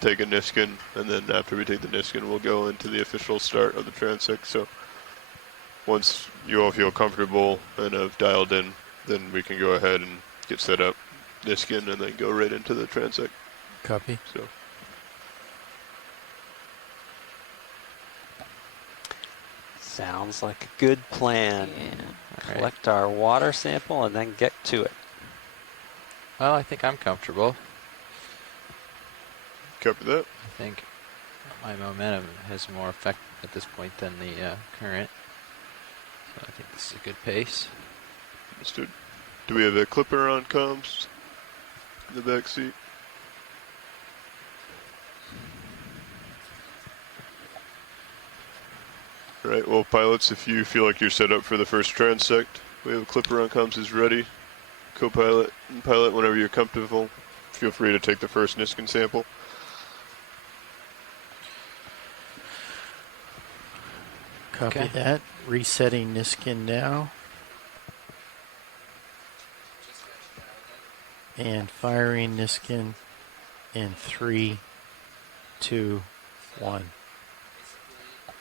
take a Niskin, and then after we take the Niskin, we'll go into the official start of the transect. So once you all feel comfortable and have dialed in, then we can go ahead and get set up Niskin and then go right into the transect. Copy. So. Sounds like a good plan. Yeah. Collect our water sample and then get to it. Well, I think I'm comfortable. Copy that. I think my momentum has more effect at this point than the current. So I think this is a good pace. Understood. Do we have a clipper on comms in the back seat? All right, well, pilots, if you feel like you're set up for the first transect, we have a clipper on comms is ready. Co-pilot and pilot, whenever you're comfortable, feel free to take the first Niskin sample. Copy Okay. that. Resetting Niskin now. And firing Niskin in 3, 2, 1.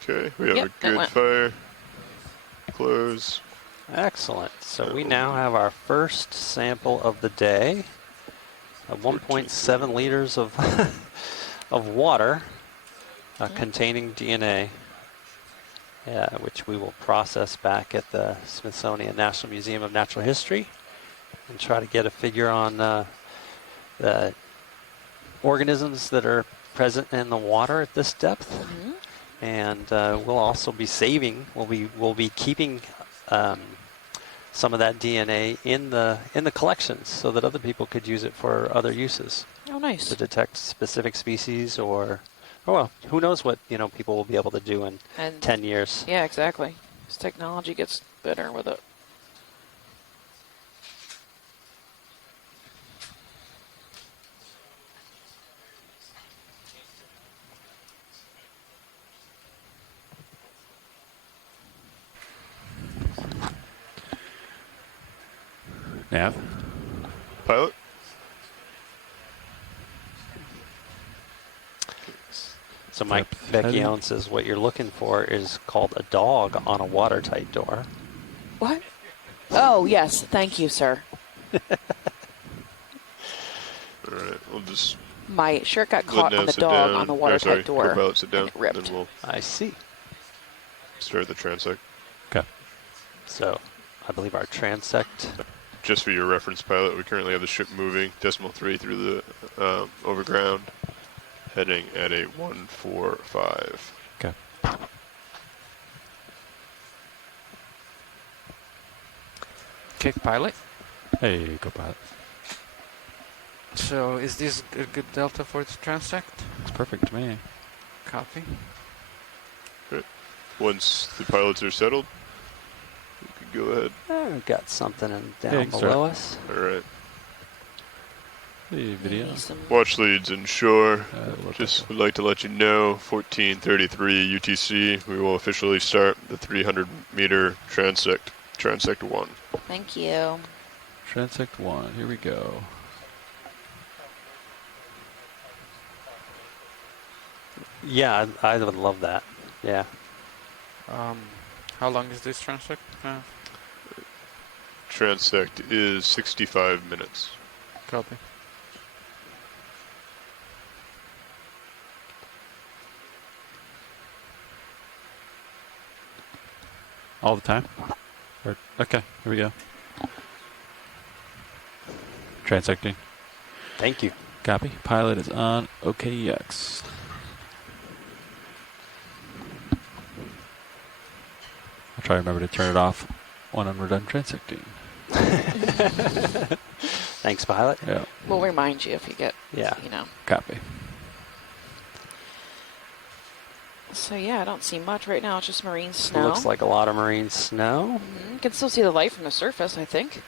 Okay, we have Yep, a that good went. fire. Close. Excellent. So we now have our first sample of the day. 1.7 liters of of water containing DNA, which we will process back at the Smithsonian National Museum of Natural History and try to get a figure on the organisms that are present in the water at this depth. Mm-hmm. And we'll also be saving. We'll be keeping some of that DNA in the collections so that other people could use it for other uses. Oh, nice. To detect specific species, or well, who knows what people will be able to do in And 10 years. yeah, exactly. As technology gets better with it. Nav? Pilot? So Mike Heading. Vecchione says what you're looking for is called a dog on a watertight door. What? Oh, yes. Thank you, sir. All right, we'll just My shirt got let caught Nav on the sit dog down. on the Or, watertight sorry, door. co-pilot sit down, and it ripped. then we'll I see. start the transect. Okay. So I believe our transect. Just for your reference, pilot, we currently have the ship moving decimal 3 through the overground, heading at a 145. Okay. Kick pilot. Hey, co-pilot. So is this a good delta for the transect? It's perfect to me. Copy. Once the pilots are settled, we can go ahead. We've got something down Yeah, you can below start. us. All right. Hey, video. Maybe some- Watch leads inshore. What Just would like to let you know, 1433 UTC, we will officially start the 300-meter transect, transect 1. Thank you. Transect 1, here we go. Yeah, I would love that. Yeah. How long is this transect? Transect is 65 minutes. Copy. All the time? Okay, here we go. Transecting. Thank you. Copy. Pilot is on OKEX. I'll try to remember to turn it off when we're done transecting. Thanks, pilot. Yeah, We'll remind you if you get, Yeah. copy. So yeah, I don't see much right now. It's just marine snow. Looks like a lot of marine snow. You can still see the light from the surface, I think.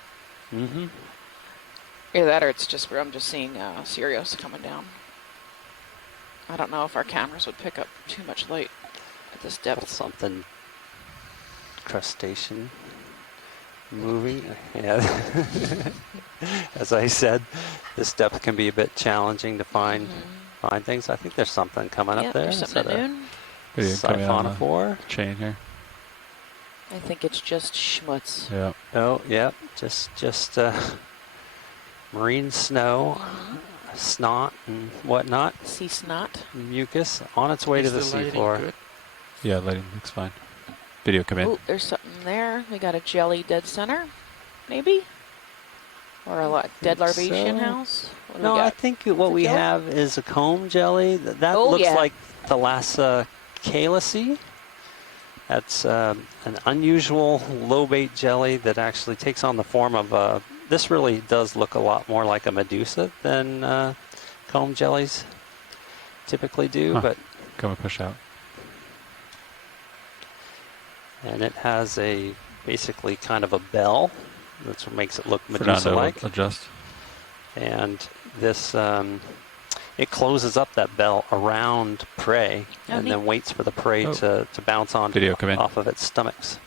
Mm-hmm. Either that or it's just where I'm just seeing Sirius coming down. I don't know if our cameras would pick up too much light at this depth. Something crustacean moving. Yeah. As I said, this depth can be a bit challenging to find find things. I think there's something coming up Yep, there. there's something at noon. Video coming on the Siphonophore. chain here. I think it's just schmutz. Yeah. Oh, yep. Just marine snow, snot and whatnot. Sea snot. Mucus on its way Is to the lighting seafloor. good? Yeah, lighting looks fine. Video come in. Oh, there's something there. We got a jelly dead center, maybe? Or a dead think larvacean so. house? What do No, we I got? think what it we jelly? have is a comb jelly. That Oh, looks yeah. like Thalassa calyce. That's an unusual low-bait jelly that actually takes on the form of a... This really does look a lot more like a medusa than comb jellies typically do, Huh. but Come and push out. and it has a basically kind of a bell. That's what makes it look Fernando, medusa-like. adjust. And this, it closes up that bell around prey Oh, and neat. then waits for the prey Oh. to bounce on Video come in. off of its stomachs,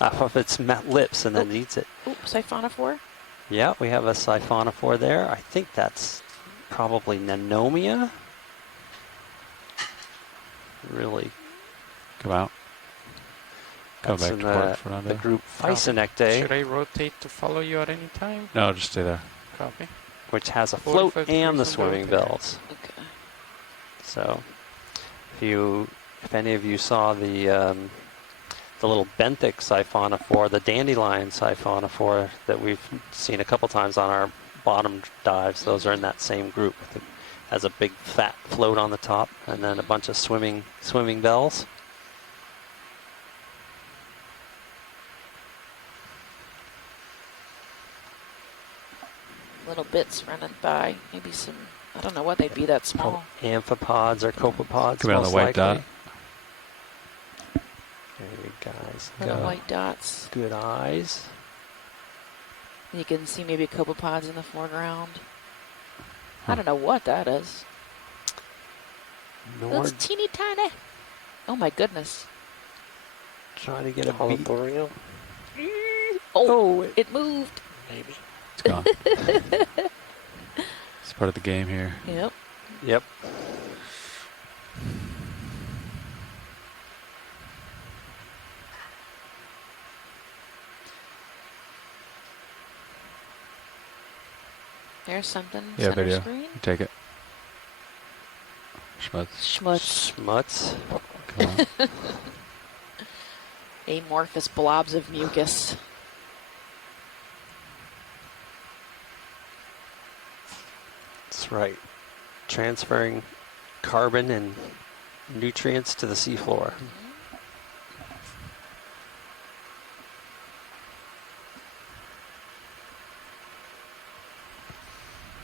off of its lips, and then eats it. Oop, siphonophore. Yeah, we have a siphonophore there. I think that's probably Nanomia. Really, Come out. Come that's back in to port, Fernando. the group Should Physinectae, I rotate to follow you at any time? No, just stay there. Copy. which has a float 45 and the degrees on swimming both. bells. Okay. So, if any of you saw the little benthic siphonophore, the dandelion siphonophore that we've seen a couple times on our bottom dives, those are in that same group. It has a big fat float on the top, and then a bunch of swimming bells. Little bits running by. Maybe some, I don't know what they'd be that small. Amphipods or copepods. Come in on the most white likely. dot. There you guys Little go. white dots. Good eyes. You can see maybe copepods in the foreground. I Huh. don't know what that is. Nord It's teeny tiny. Oh my goodness. trying to get a beat. Holothurial? Oh, it moved. Maybe. It's gone. It's part of the game here. Yep. Yep. There's something. Yeah, Center video. screen. You take it. Schmutz. Schmutz. Schmutz. Come on. Amorphous blobs of mucus. That's right. Transferring carbon and nutrients to the seafloor.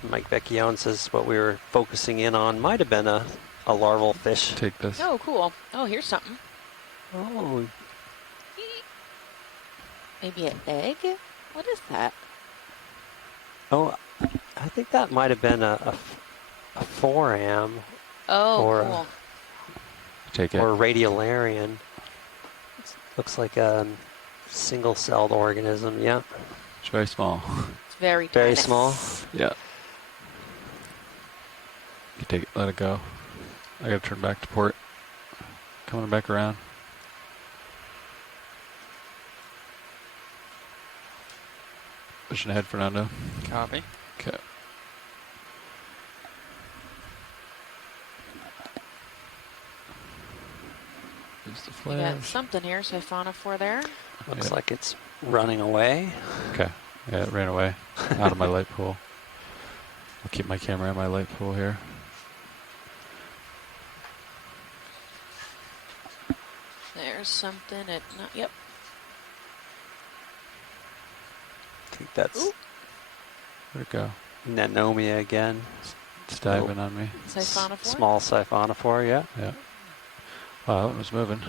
Mike Vecchione says what we were focusing in on might have been a larval fish. Take this. Oh, cool. Oh, here's something. Oh, Maybe an egg? What is that? oh, I think that might have been a foram Oh, Or, cool. Take it. or radiolarian. Looks like a single-celled organism. Yeah, It's very small. It's very very tiny. small. Yeah. You take it, let it go. I gotta turn back to port. Coming back around. Pushing ahead, Fernando. Copy. Okay. There's the You got flash. something here, siphonophore there. Looks Yeah. like it's running away. Okay. Yeah, it ran away. Out of my light pool. I'll keep my camera in my light pool here. There's something at, yep. I think that's Ooh. Where'd it go? Nanomia again. It's diving on me. Siphonophore? Small siphonophore, yeah. Yeah. Wow, that was moving.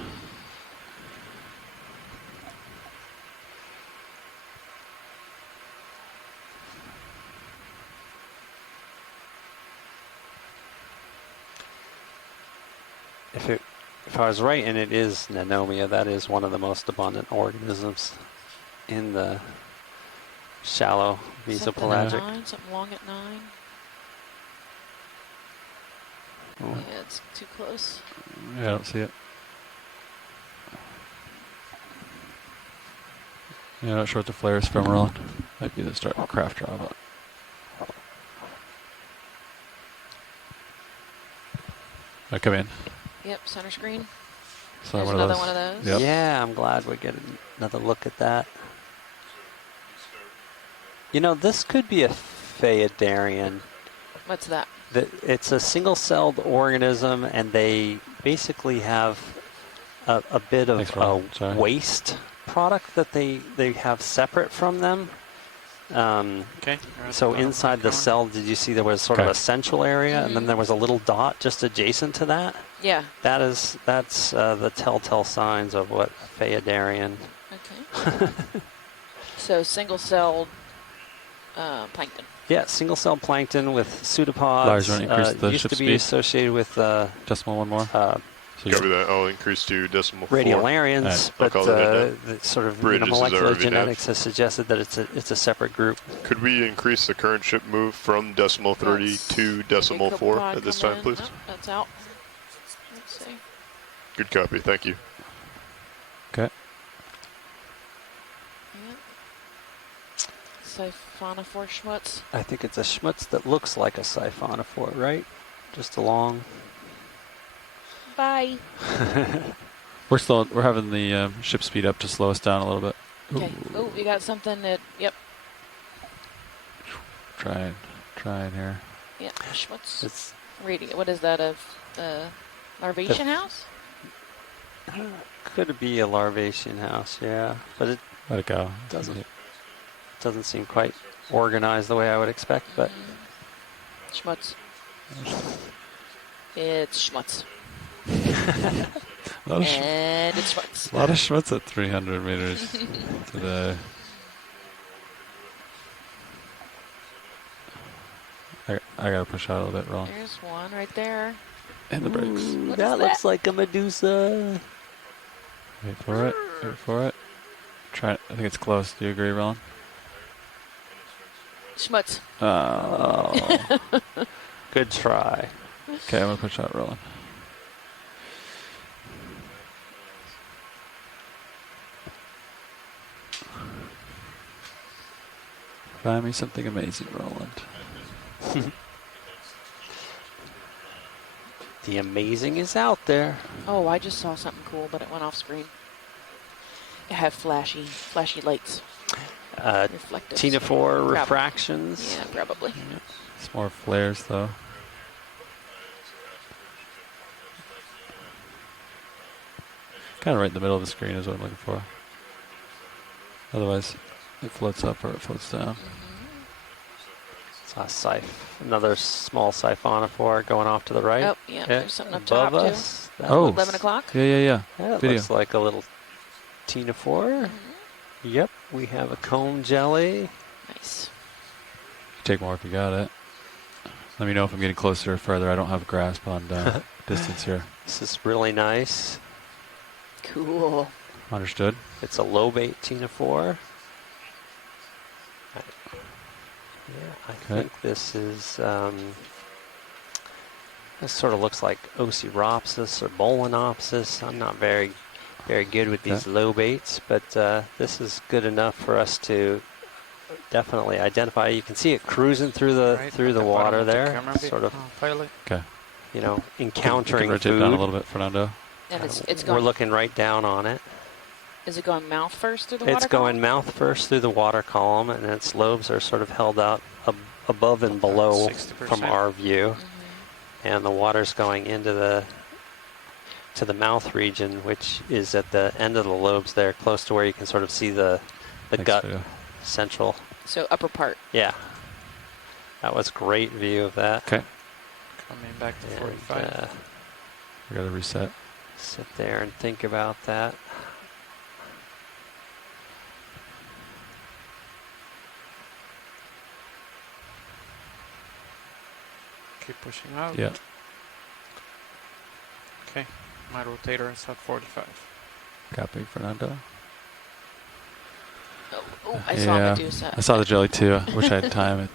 If I was right, and it is Nanomia, that is one of the most abundant organisms in the shallow Something at mesopelagic. 9, something long at 9. Oh, Yeah, it's too close. Yeah, I don't see it. Yeah, not sure what the flare is from, Roland. Might be the start of craft draw, but I come in. Yep, center screen. So There's one another of those. one of those. Yep. Yeah, I'm glad we get another look at that. You know, this could be a Phaedarian. What's that? It's a single-celled organism, and they basically have a bit of Thanks, Ron. Sorry. waste product that they have separate from them. Okay. So inside the cell, did you see there was sort of Okay. a central area, and then there was a little dot just adjacent to that? Yeah. That's the telltale signs of what Phaedarian. Okay. So single-celled plankton. Yeah, single-cell plankton with pseudopods. Lars, you wanna increase the used ship to be speed? associated with Decimal one more. So Copy that. I'll increase to decimal 4. radiolarians, Alright. I'll but call that in the sort of Bridges is molecular already genetics has suggested that it's a separate group. Could we increase the current ship move from decimal 30 Let's to decimal 4 Copepod at this come time, in. please? Nope, that's out. Let's see. Good copy. Thank you. Okay. Yep. Siphonophore schmutz. I think it's a schmutz that looks like a siphonophore, right? Just a long. Bye. We're having the ship speed up to slow us down a little bit. Okay. Oh, you got something that, yep. Trying here. Yep, schmutz. It's What is that, a larvation house? could be a larvation house, yeah, but it Let it go. doesn't seem quite organized the way I would expect. But Schmutz. It's schmutz. A lot of And it's schmutz. schmutz at 300 meters today. I gotta push out a little bit, Roland. There's one right there. And the brakes. Ooh, What that is looks that? like a Medusa. Wait for it. Wait for it. I think it's close. Do you agree, Roland? Schmutz. Oh. Good try. Okay, I'm gonna push out, Roland. Find me something amazing, Roland. The amazing is out there. Oh, I just saw something cool, but it went off screen. It have flashy lights. Reflective. Ctenophore refractions. Yeah, probably. It's more flares, though. Kind of right in the middle of the screen is what I'm looking for. Otherwise, it floats up or it floats down. It's a another small siphonophore going off to the right. Oh, yeah, there's something up top, above too. us. That Oh. 11 o'clock. Yeah. That Video. looks like a little ctenophore. Yep, we have a comb jelly. Nice. Take more if you got it. Let me know if I'm getting closer or further. I don't have a grasp on distance here. This is really nice. Cool. Understood. It's a lobate ctenophore. I think this is, this sort of looks like Oceropsis or Bolenopsis. I'm not very good with these lobates, but this is good enough for us to definitely identify. You can see it cruising through the water there, sort of, Okay. you know, You encountering can rotate food. down a little bit, Fernando. And it's We're going. looking right down on it. Is it going mouth first through the water? It's going mouth first through the water column, and its lobes are sort of held out above and below 60%. from our view. And the water's going into the mouth region, which is at the end of the lobes there, close to where you can sort of see the Thanks, gut Vito. central. So upper part. Yeah, that was great view of that. Okay. Coming back to And, 45. We got to reset. sit there and think about that. Keep pushing out. Yeah. Okay. My rotator is at 45. Copy, Fernando. Oh, I saw Yeah. Medusa. I saw the jelly too. I wish I had time.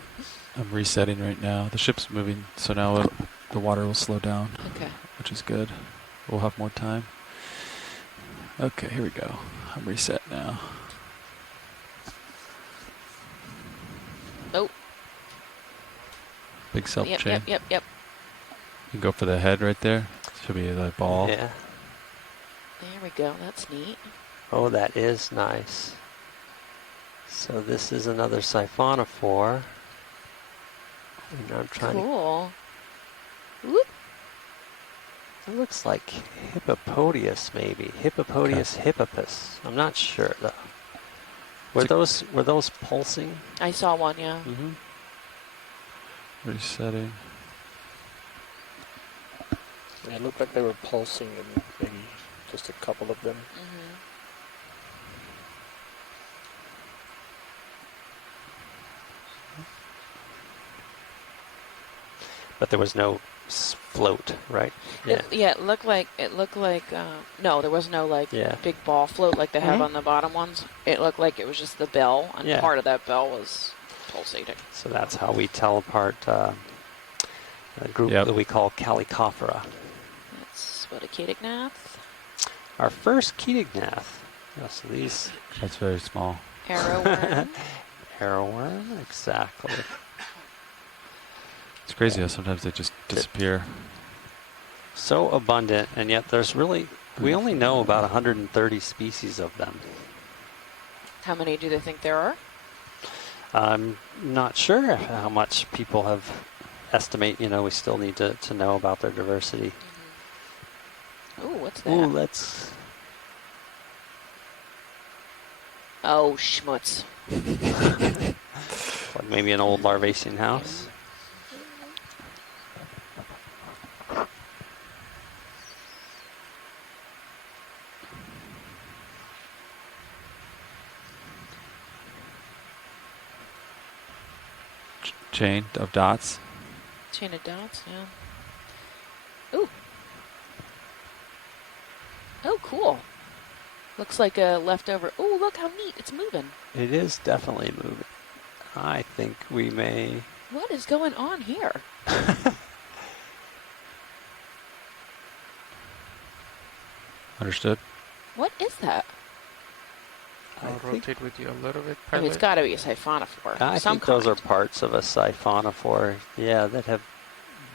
I'm resetting right now. The ship's moving, so now the water will slow down, Okay. which is good. We'll have more time. Okay, here we go. I'm reset now. Oh. Big self Yep, chain. yep. You can go for the head right there. Should be the ball. Yeah. There we go. That's neat. Oh, that is nice. So this is another siphonophore. And I'm trying to. Cool. Whoop. It looks like Hippopodius, maybe Hippopodius hippopus. I'm not sure though. Were those pulsing? I saw one, yeah. Mm-hmm. Resetting. It looked like they were pulsing and maybe just a couple of them. Mm-hmm. But there was no float, right? Yeah. It looked like no, there was no like Yeah. big ball float like they have Mhm. on the bottom ones. It looked like it was just the bell, and Yeah. part of that bell was pulsating. So that's how we tell apart a group Yep. that we call Chalicophora. That's what a Cadignath, Our first Ketignath. Yes, these That's very small. arrowworm. arrowworm, exactly. It's crazy how sometimes they just disappear. So abundant, and yet we only know about 130 species of them. How many do they think there are? I'm not sure how much people have estimate. We still need to know about their diversity. Ooh, what's that? Ooh, let's. Oh, schmutz. Like maybe an old Larvacean house. Chain of dots. Chain of dots, yeah. Ooh. Oh, cool. Looks like a leftover. Oh, look how neat. It's moving. It is definitely moving. I think we may. What is going on here? Understood. What is that? I I'll think, rotate with you a little bit, I mean, it's pilot. got to be a siphonophore. I Some think those are kind. parts of a siphonophore. Yeah, that have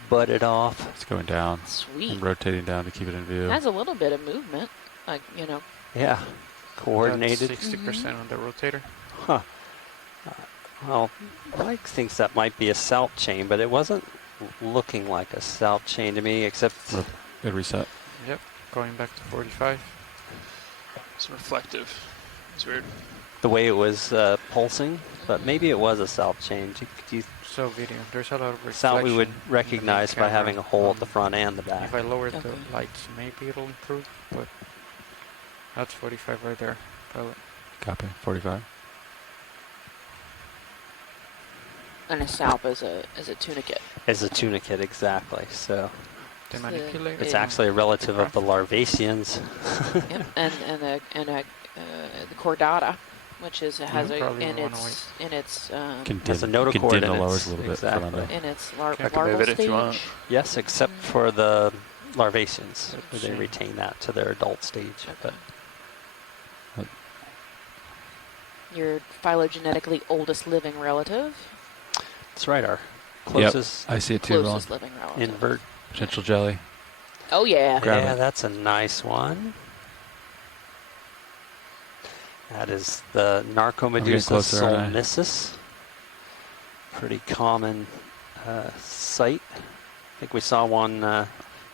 budded off. It's going down Sweet. and rotating down to keep it in view. Has a little bit of movement, like Yeah, coordinated. 60% on the rotator. Huh. Well, Mike thinks that might be a salt chain, but it wasn't looking like a salt chain to me, except Good reset. Yep, going back to 45. It's reflective. It's weird. the way it was pulsing. But maybe it was a salt chain. Do you So video, there's a lot of reflection. salt we would in the main recognize by camera. having a hole at the front and the back? If I lower Okay. the lights, maybe it'll improve, but that's 45 right there. Pilot. Copy. 45. and a salp is a tunicate. As a tunicate, exactly. So The So manipulator. it's Yeah. actually a relative of the Larvaceans. Yep. and the chordata, which is has probably in wanna its Can Has a dim, notochord can dim in the its- lowers a little bit. exactly. Fernando. in its Okay, I can larval move it if stage. you want. Yes, except for the Larvaceans. Let's They see. retain that to their adult stage. But Your phylogenetically oldest living relative, that's right, our closest I see it too, Ron. closest living relative. invert. Potential jelly. Oh yeah. Grab Yeah, it. that's a nice one. That is the Narcomedusa closer, aren't I? solmissus. Pretty common sight. I think we saw one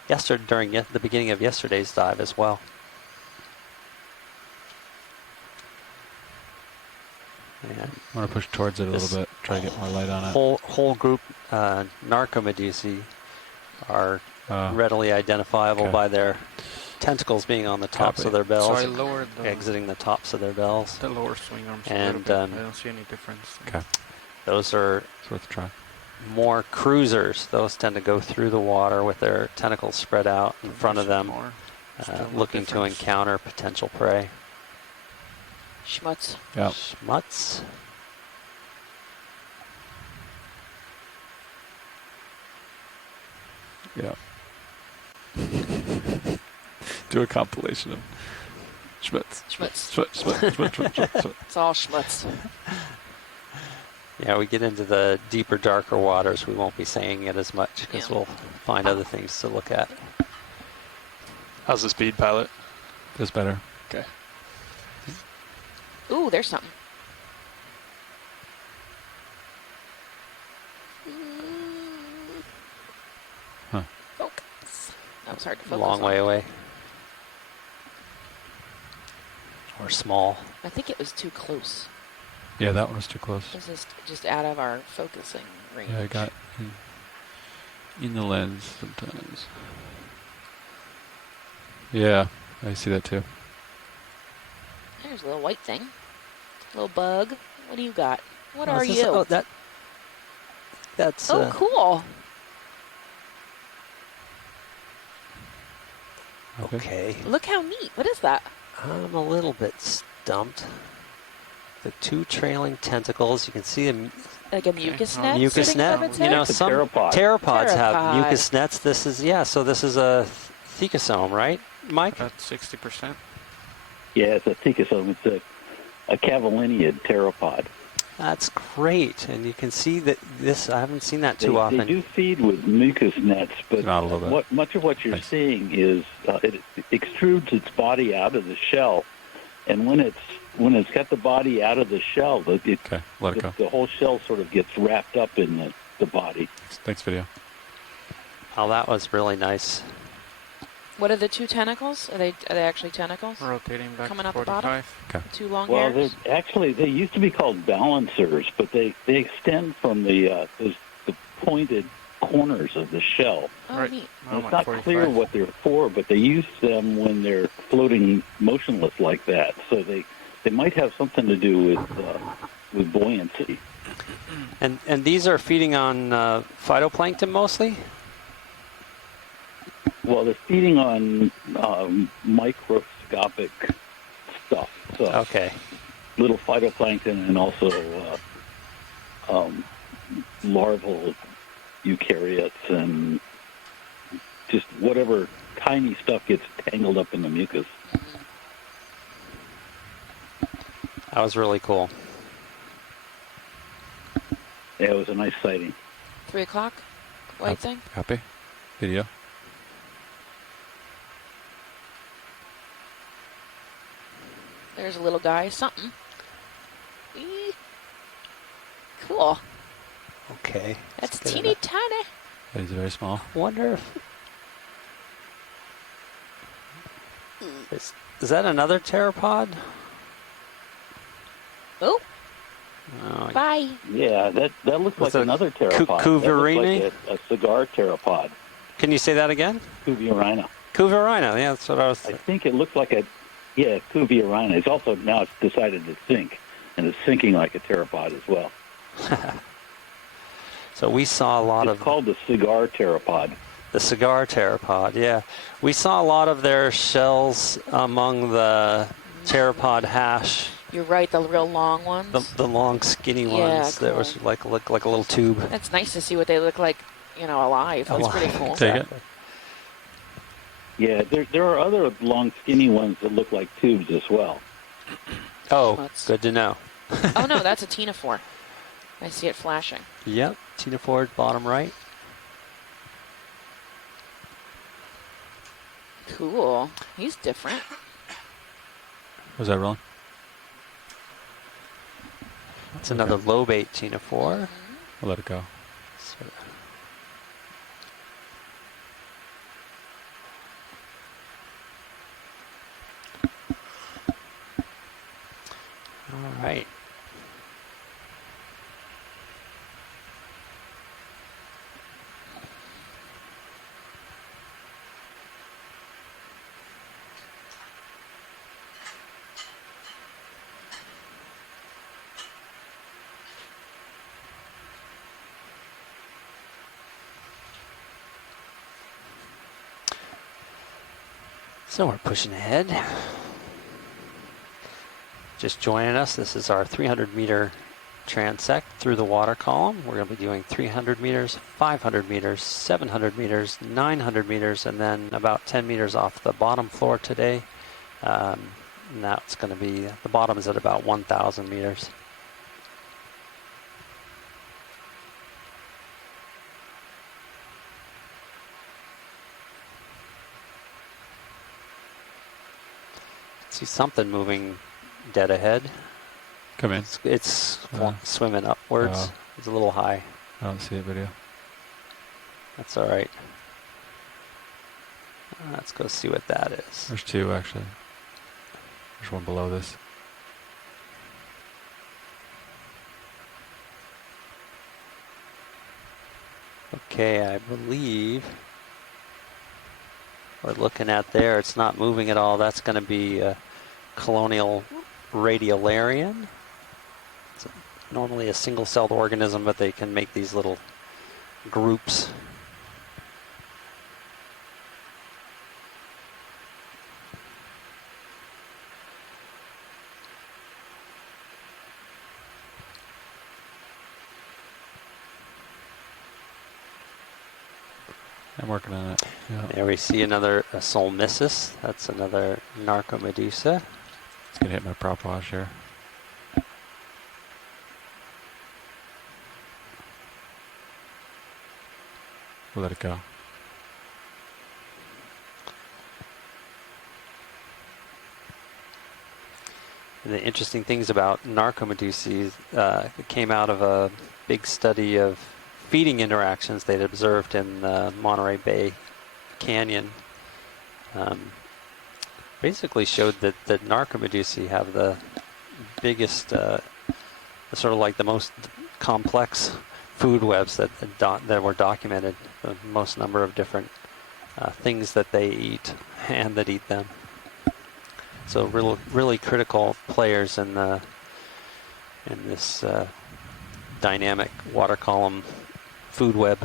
yesterday during the beginning of yesterday's dive as well. And I want to push towards it a This little bit. Try to get more light on it. whole group Narcomedusae are readily identifiable Okay. by their tentacles being on the tops Copy. of their So bells, I lowered the, exiting the tops of their bells. the lower swing arms And, a little bit. I don't see any difference. Okay. Those are It's worth a try. more cruisers. Those tend to go through the water with their tentacles spread out in front of Some them, more. Still no looking to difference. encounter potential prey. Schmutz. Yep. Schmutz. Yeah. Do a compilation of Schmitz. Schmutz. Schmitz, Schmitz, Schmitz, Schmitz, Schmitz. It's all schmutz. Yeah, we get into the deeper, darker waters. We won't be saying it as much because Yeah. we'll find other things to look at. How's the speed, pilot? Just better. Okay. Ooh, there's something. Huh. Focus. That was hard to A focus long on. way away. Or small. I think it was too close. Yeah, that one was too close. This is just out of our focusing range. Yeah, I got in the lens sometimes. Yeah, I see that too. There's a little white thing. Little bug. What do you got? What Oh, are is this- you? Oh, that's. Oh, cool. Okay. Look how neat. What is that? I'm a little bit stumped. The two trailing tentacles. You can see them. Like a mucus net? Mucus sitting net. above its You know, head? some pteropod. pteropods have Pteropod. mucus nets. This is so this is a thecosome, right, Mike? About 60%. Yeah, it's a thecosome. It's a cavilliniid pteropod. That's great, and you can see that this. I haven't seen that too They often. do feed with mucus nets, but Not a little bit. much of what you're Thanks. seeing is it extrudes its body out of the shell, and when it's got the body out of the shell, Okay, let it go. the whole shell sort of gets wrapped up in the body. Thanks, video. Oh, that was really nice. What are the two tentacles? Are they actually tentacles? Rotating back Coming to out the bottom? 45. Two long Well, hairs? they used to be called balancers, but they extend from the pointed corners of the shell. Oh, Right. neat. And I'm it's at not 45. clear what they're for, but they use them when they're floating motionless like that. So they might have something to do with buoyancy. And these are feeding on phytoplankton mostly. Well, they're feeding on microscopic stuff, so Okay. little phytoplankton and also larval eukaryotes and just whatever tiny stuff gets tangled up in the mucus. That was really cool. Yeah, it was a nice sighting. 3 o'clock? White thing? Copy. Video. There's a little guy. Something. Eee. Cool. Okay. That's Let's get teeny it. tiny. That is very small. Wonder if is that another pteropod? Oh, Oh, bye. Yeah, that looks like That's a another pteropod. That Cuvirini? looks like a cigar pteropod, can you say that again? Cuviorina. Cuviorina. Yeah, that's what I was. I think it looks like Cuviorina. It's also now it's decided to sink, and it's sinking like a pteropod as well. So we saw a lot It's of called the cigar pteropod. the cigar pteropod. Yeah, we saw a lot of their shells among the pteropod hash. You're right, the real long ones. The long, skinny Yeah, ones that was cool. look like a little tube. That's nice to see what they look like, alive. That's pretty Alive. cool. Take it. Yeah, there are other long, skinny ones that look like tubes as well. Oh, Let's- good to know. Oh no, that's a ctenophore. I see it flashing. Yep, Tina Ford, bottom right. Cool. He's different. Was that rolling? It's another lobate Tina Ford. I'll let it go. All right. So we're pushing ahead. Just joining us, this is our 300-meter transect through the water column. We're going to be doing 300 meters, 500 meters, 700 meters, 900 meters, and then about 10 meters off the bottom floor today. And that's going to be, the bottom is at about 1,000 meters. See something moving dead ahead. Come in. It's Oh. swimming upwards. Oh. It's a little high. I don't see it, video. That's all right. Let's go see what that is. There's two, actually. There's one below this. Okay, I believe we're looking at there. It's not moving at all. That's going to be a colonial radiolarian. It's normally a single-celled organism, but they can make these little groups. I'm working on it. Yeah. There we see another Solmissus. That's another Narcomedusa. It's going to hit my prop wash here. We'll let it go. And the interesting things about Narcomedusae came out of a big study of feeding interactions they'd observed in the Monterey Bay Canyon. Basically showed that Narcomedusae have the biggest, sort of like the most complex food webs that were documented, the most number of different things that they eat and that eat them. So really critical players in this dynamic water column food web.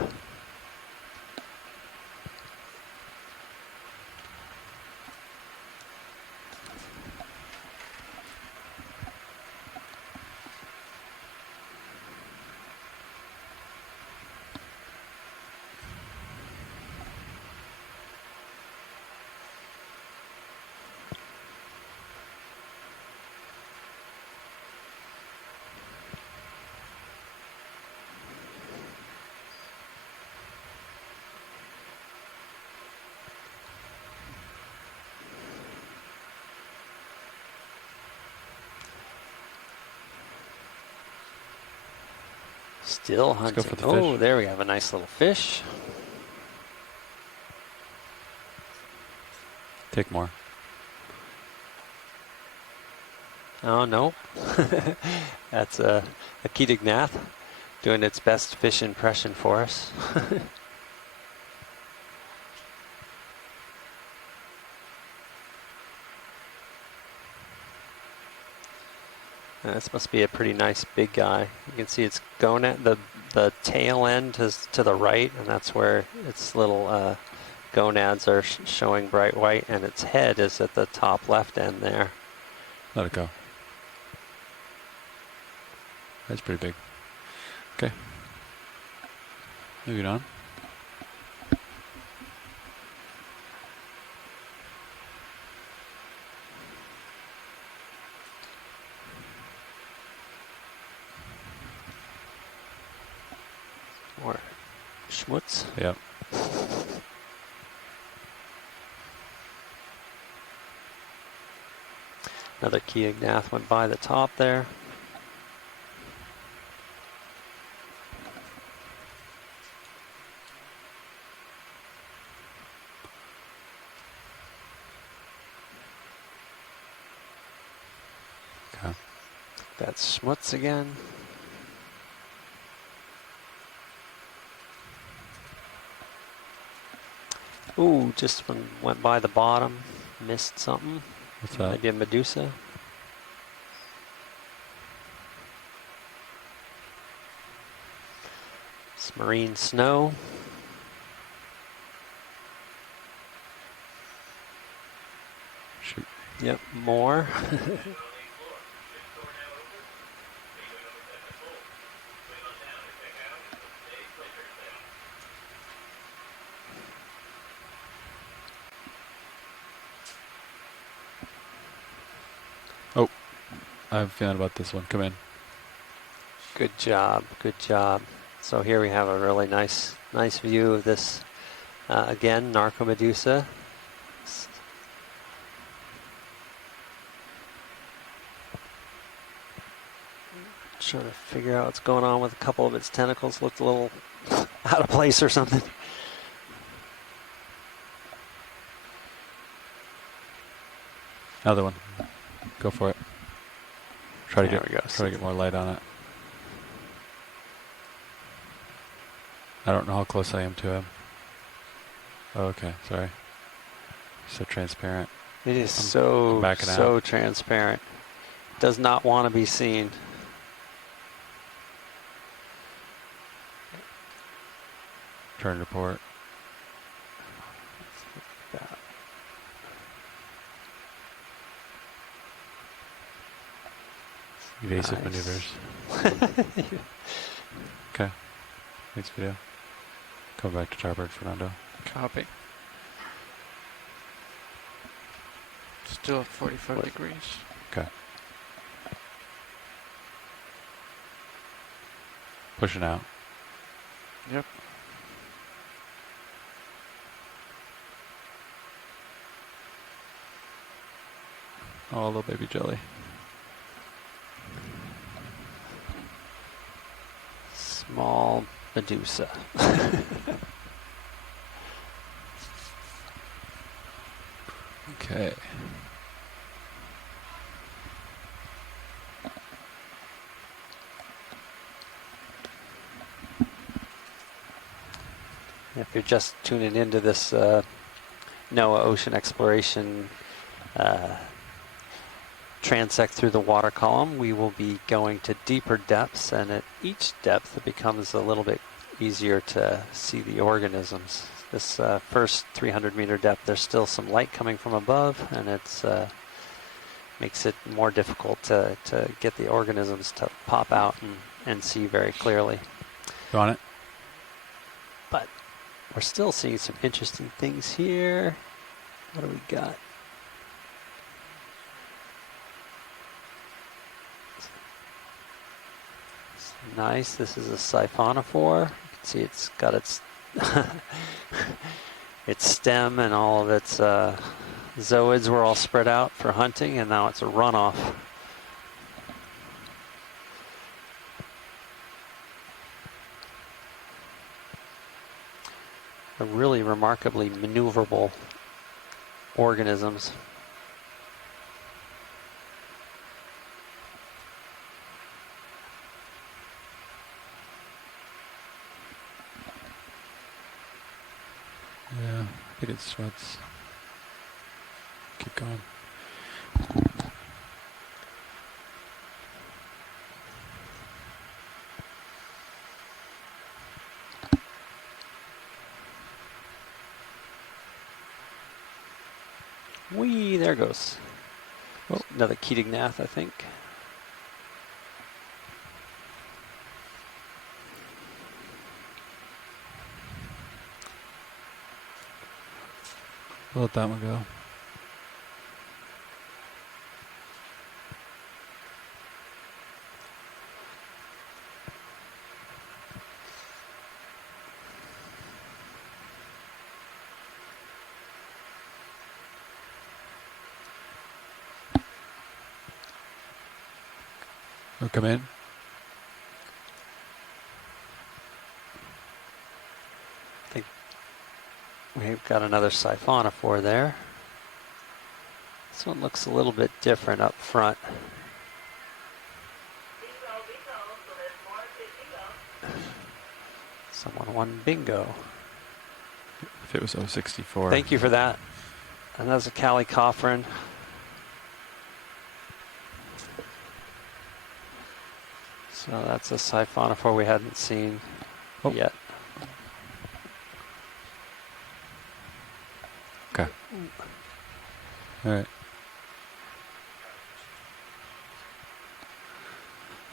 Still hunting. Let's go for the Oh, fish. there we have a nice little fish. Take more. Oh, no. That's a Okeanos doing its best fish impression for us. This must be a pretty nice big guy. You can see it's going at the tail end is to the right, and that's where its little gonads are showing bright white, and its head is at the top left end there. Let it go. That's pretty big. Okay. Moving on. Or schmutz. Yep. Another Okeanos went by the top there. Okay. That's schmutz again. Ooh, just went by the bottom, missed something. What's that? Maybe a Medusa. It's marine snow. Shoot. Yep, more. I'm feeling about this one. Come in. Good job, good job. So here we have a really nice view of this, again, Narcomedusa. Trying to figure out what's going on with a couple of its tentacles. Looked a little out of place or something. Another one. Go for it. Try to There we go. try to get more light on it. I don't know how close I am to him. Oh, okay, sorry. So transparent. It is I'm so backing out. so transparent. Does not want to be seen. Turn to port. Evasive Nice. maneuvers. Okay. Next video. Come back to starboard, Fernando. Copy. Still at 45 degrees. Okay. Pushing out. Yep. Oh, little baby jelly. Small Medusa. Okay. If you're just tuning into this NOAA Ocean Exploration transect through the water column, we will be going to deeper depths, and at each depth it becomes a little bit easier to see the organisms. This first 300-meter depth, there's still some light coming from above, and it's makes it more difficult to get the organisms to pop out and see very clearly. You on it? But we're still seeing some interesting things here. What do we got? It's nice. This is a siphonophore. You can see it's got its its stem and all of its zooids were all spread out for hunting, and now it's a runoff. Really remarkably maneuverable organisms. Yeah, I think it sweats. Keep going. Whee, there goes. Oh, another Keatingnath, I think. We'll let that one go. Or come in. I think we've got another siphonophore there. This one looks a little bit different up front. Someone won bingo. If it was 064. Thank you for that. And that's a Calicopheran. So that's a siphonophore we hadn't seen yet. Okay. All right.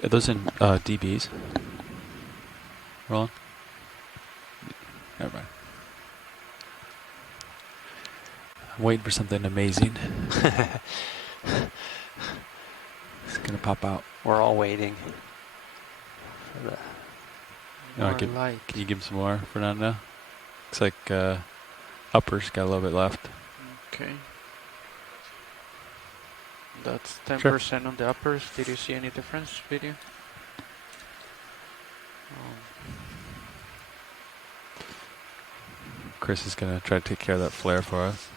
Are those in DBs? Rolling? Never mind. I'm waiting for something amazing. It's gonna pop out. We're all waiting for the. No, I More can light. you give him some more, Fernando? Looks like uppers got a little bit left. Okay. That's 10% on the uppers. Did you see any difference, video? Chris is gonna try to take care of that flare for us.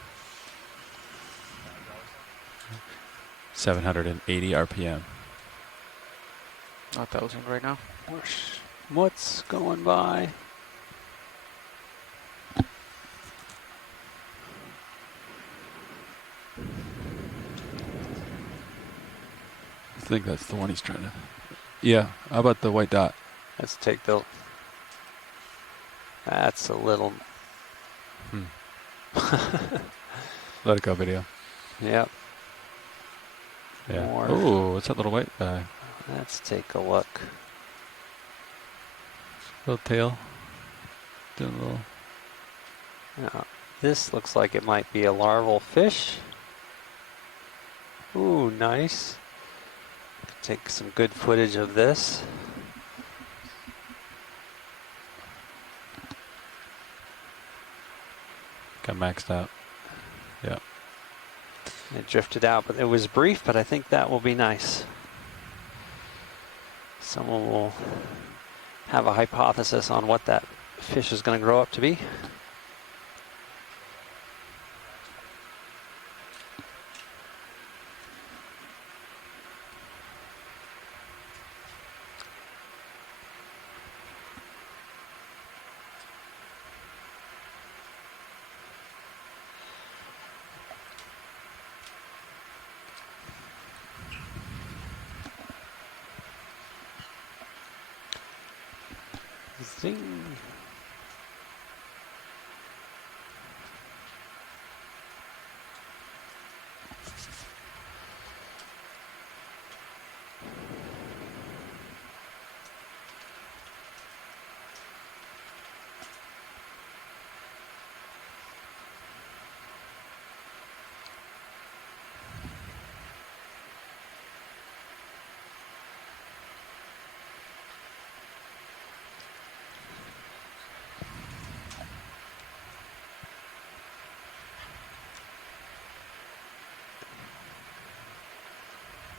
780 RPM. 1,000 right now. What's going by? I think that's the one he's trying to. Yeah. How about the white dot? Let's take the. That's a little. Let it go, video. Yep. Yeah. More. Oh, what's that little white guy? Let's take a look. Little tail. Doing a little. Now, this looks like it might be a larval fish. Ooh, nice. Take some good footage of this. Got maxed out. Yeah. It drifted out, but it was brief, but I think that will be nice. Someone will have a hypothesis on what that fish is going to grow up to be. Zing.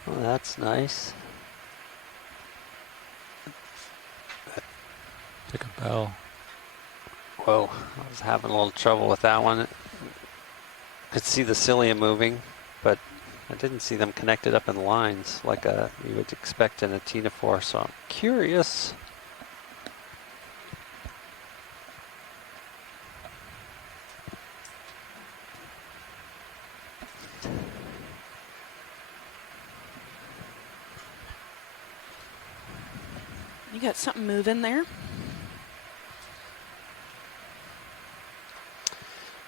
Well, that's nice. Pick a bell. Whoa, I was having a little trouble with that one. Could see the cilia moving, but I didn't see them connected up in lines like you would expect in a ctenophore, so I'm curious. You got something moving there?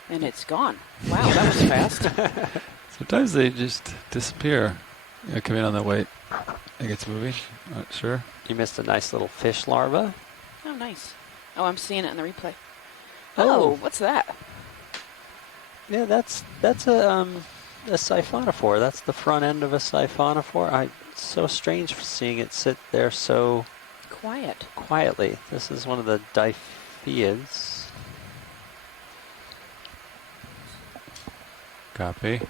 And it's gone. Wow, that was fast. Sometimes they just disappear. Yeah, come in on that weight. I think it's moving. Not sure. You missed a nice little fish larva. Oh, nice. Oh, I'm seeing it in the replay. Oh. Oh, what's that? Yeah, that's a siphonophore. That's the front end of a siphonophore. It's so strange seeing it sit there so Quiet. quietly. This is one of the diphiids. Copy.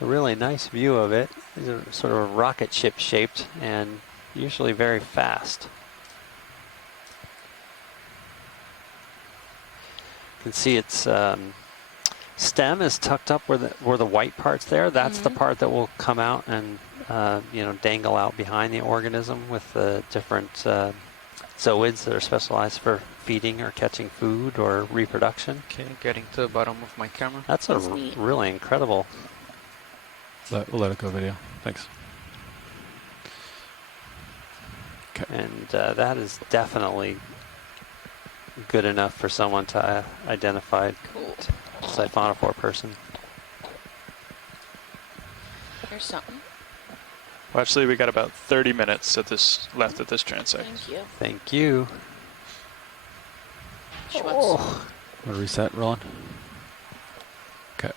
A really nice view of it. These are sort of rocket ship shaped and usually very fast. You can see its stem is tucked up where the white part's there. That's the part that will come out and dangle out behind the organism with the different zooids that are specialized for feeding or catching food or reproduction. Okay, getting to the bottom of my camera. That's neat. really incredible. We'll let it go, video. Thanks. And that is definitely good enough for someone to identify Cool. siphonophore person. Here's something. Well, actually, we got about 30 minutes left at this transect. Thank you. Thank you. Schmutz. Oh. Want to reset, Roland? Okay.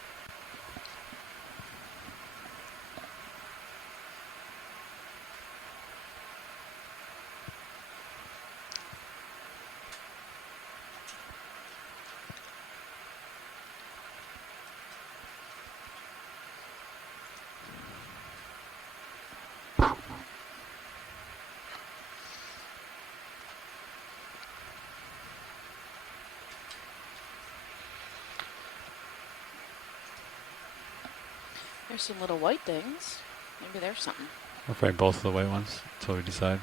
There's some little white things. Maybe there's something. We'll frame both of the white ones until we decide.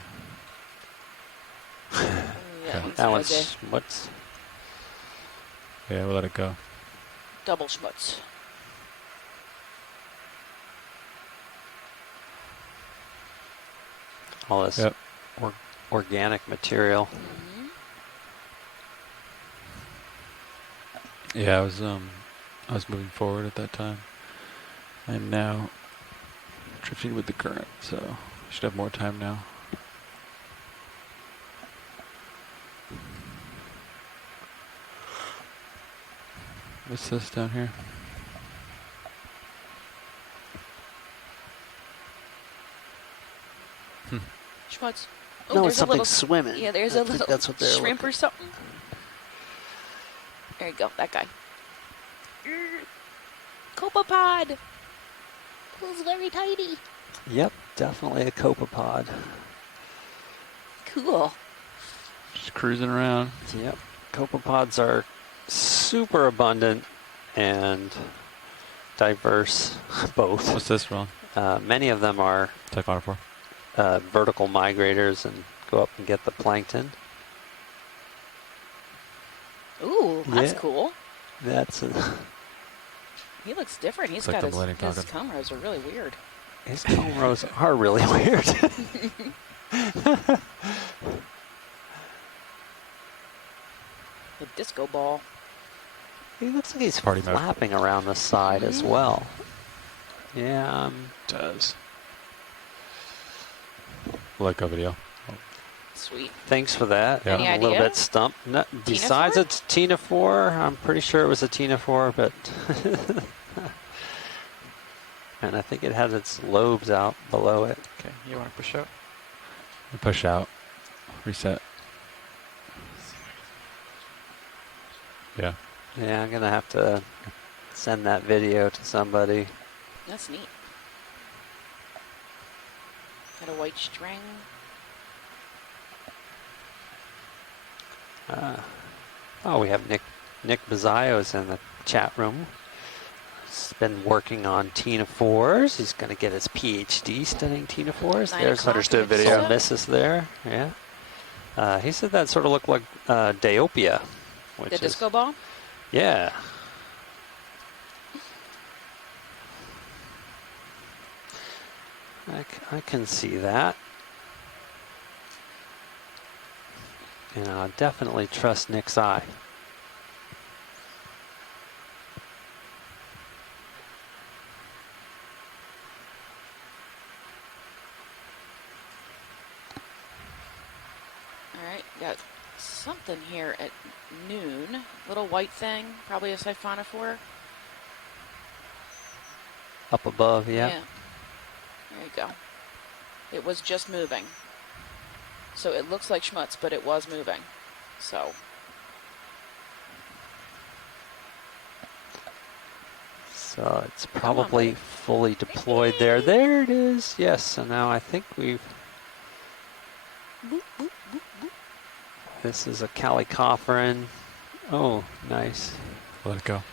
Yeah, That one's what's Yeah, we'll let it go. double schmutz. all this Yep. organic material. Mm-hmm. Yeah, I was moving forward at that time. And now drifting with the current, so I should have more time now. What's this down here? Schmutz. No, there's it's a something little, swimming. yeah, there's I a think little that's what they're shrimp looking. or something. There you go, that guy. Copepod. Feels very tiny. Yep, definitely a copepod. Cool. Just cruising around. Yep, copepods are super abundant and diverse, both. What's this, Ron? Many of them are Typhonophore. vertical migrators and go up and get the plankton. Ooh, that's Yeah. cool. That's He looks different. He's It's like got the Millennium his Falcon. cornrows are really weird. his cornrows are really weird. The disco ball. He looks like he's Party mode. flapping around the side as well. Yeah, Does. Like a video. Sweet. thanks for that. Yeah. Any I'm a little idea? bit stumped. No, besides it's Tina 4, I'm pretty sure it was a Tina 4, but and I think it has its lobes out below it. Okay, you want to push out? Push out. Reset. Yeah. Yeah, I'm gonna have to send that video to somebody. That's neat. Got a white string. Oh, we have Nick Bazzaio's in the chat room. He's been working on Tina 4s. He's going to get his PhD studying Tina 4s. 9 There's o'clock understood in video. some Minnesota. misses there. Yeah. He said that sort of looked like Diopia. Which The is, disco ball. Yeah. I can see that. And I definitely trust Nick's eye. All right, got something here at noon. Little white thing, probably a siphonophore. Up above, yeah. There you go. It was just moving. So it looks like schmutz, but it was moving. So So it's Come on, probably buddy. fully deployed there. There it is. Yes. So now I think we've. boop, boop, boop, boop. This is a calicopheran. Oh, nice. Let it go.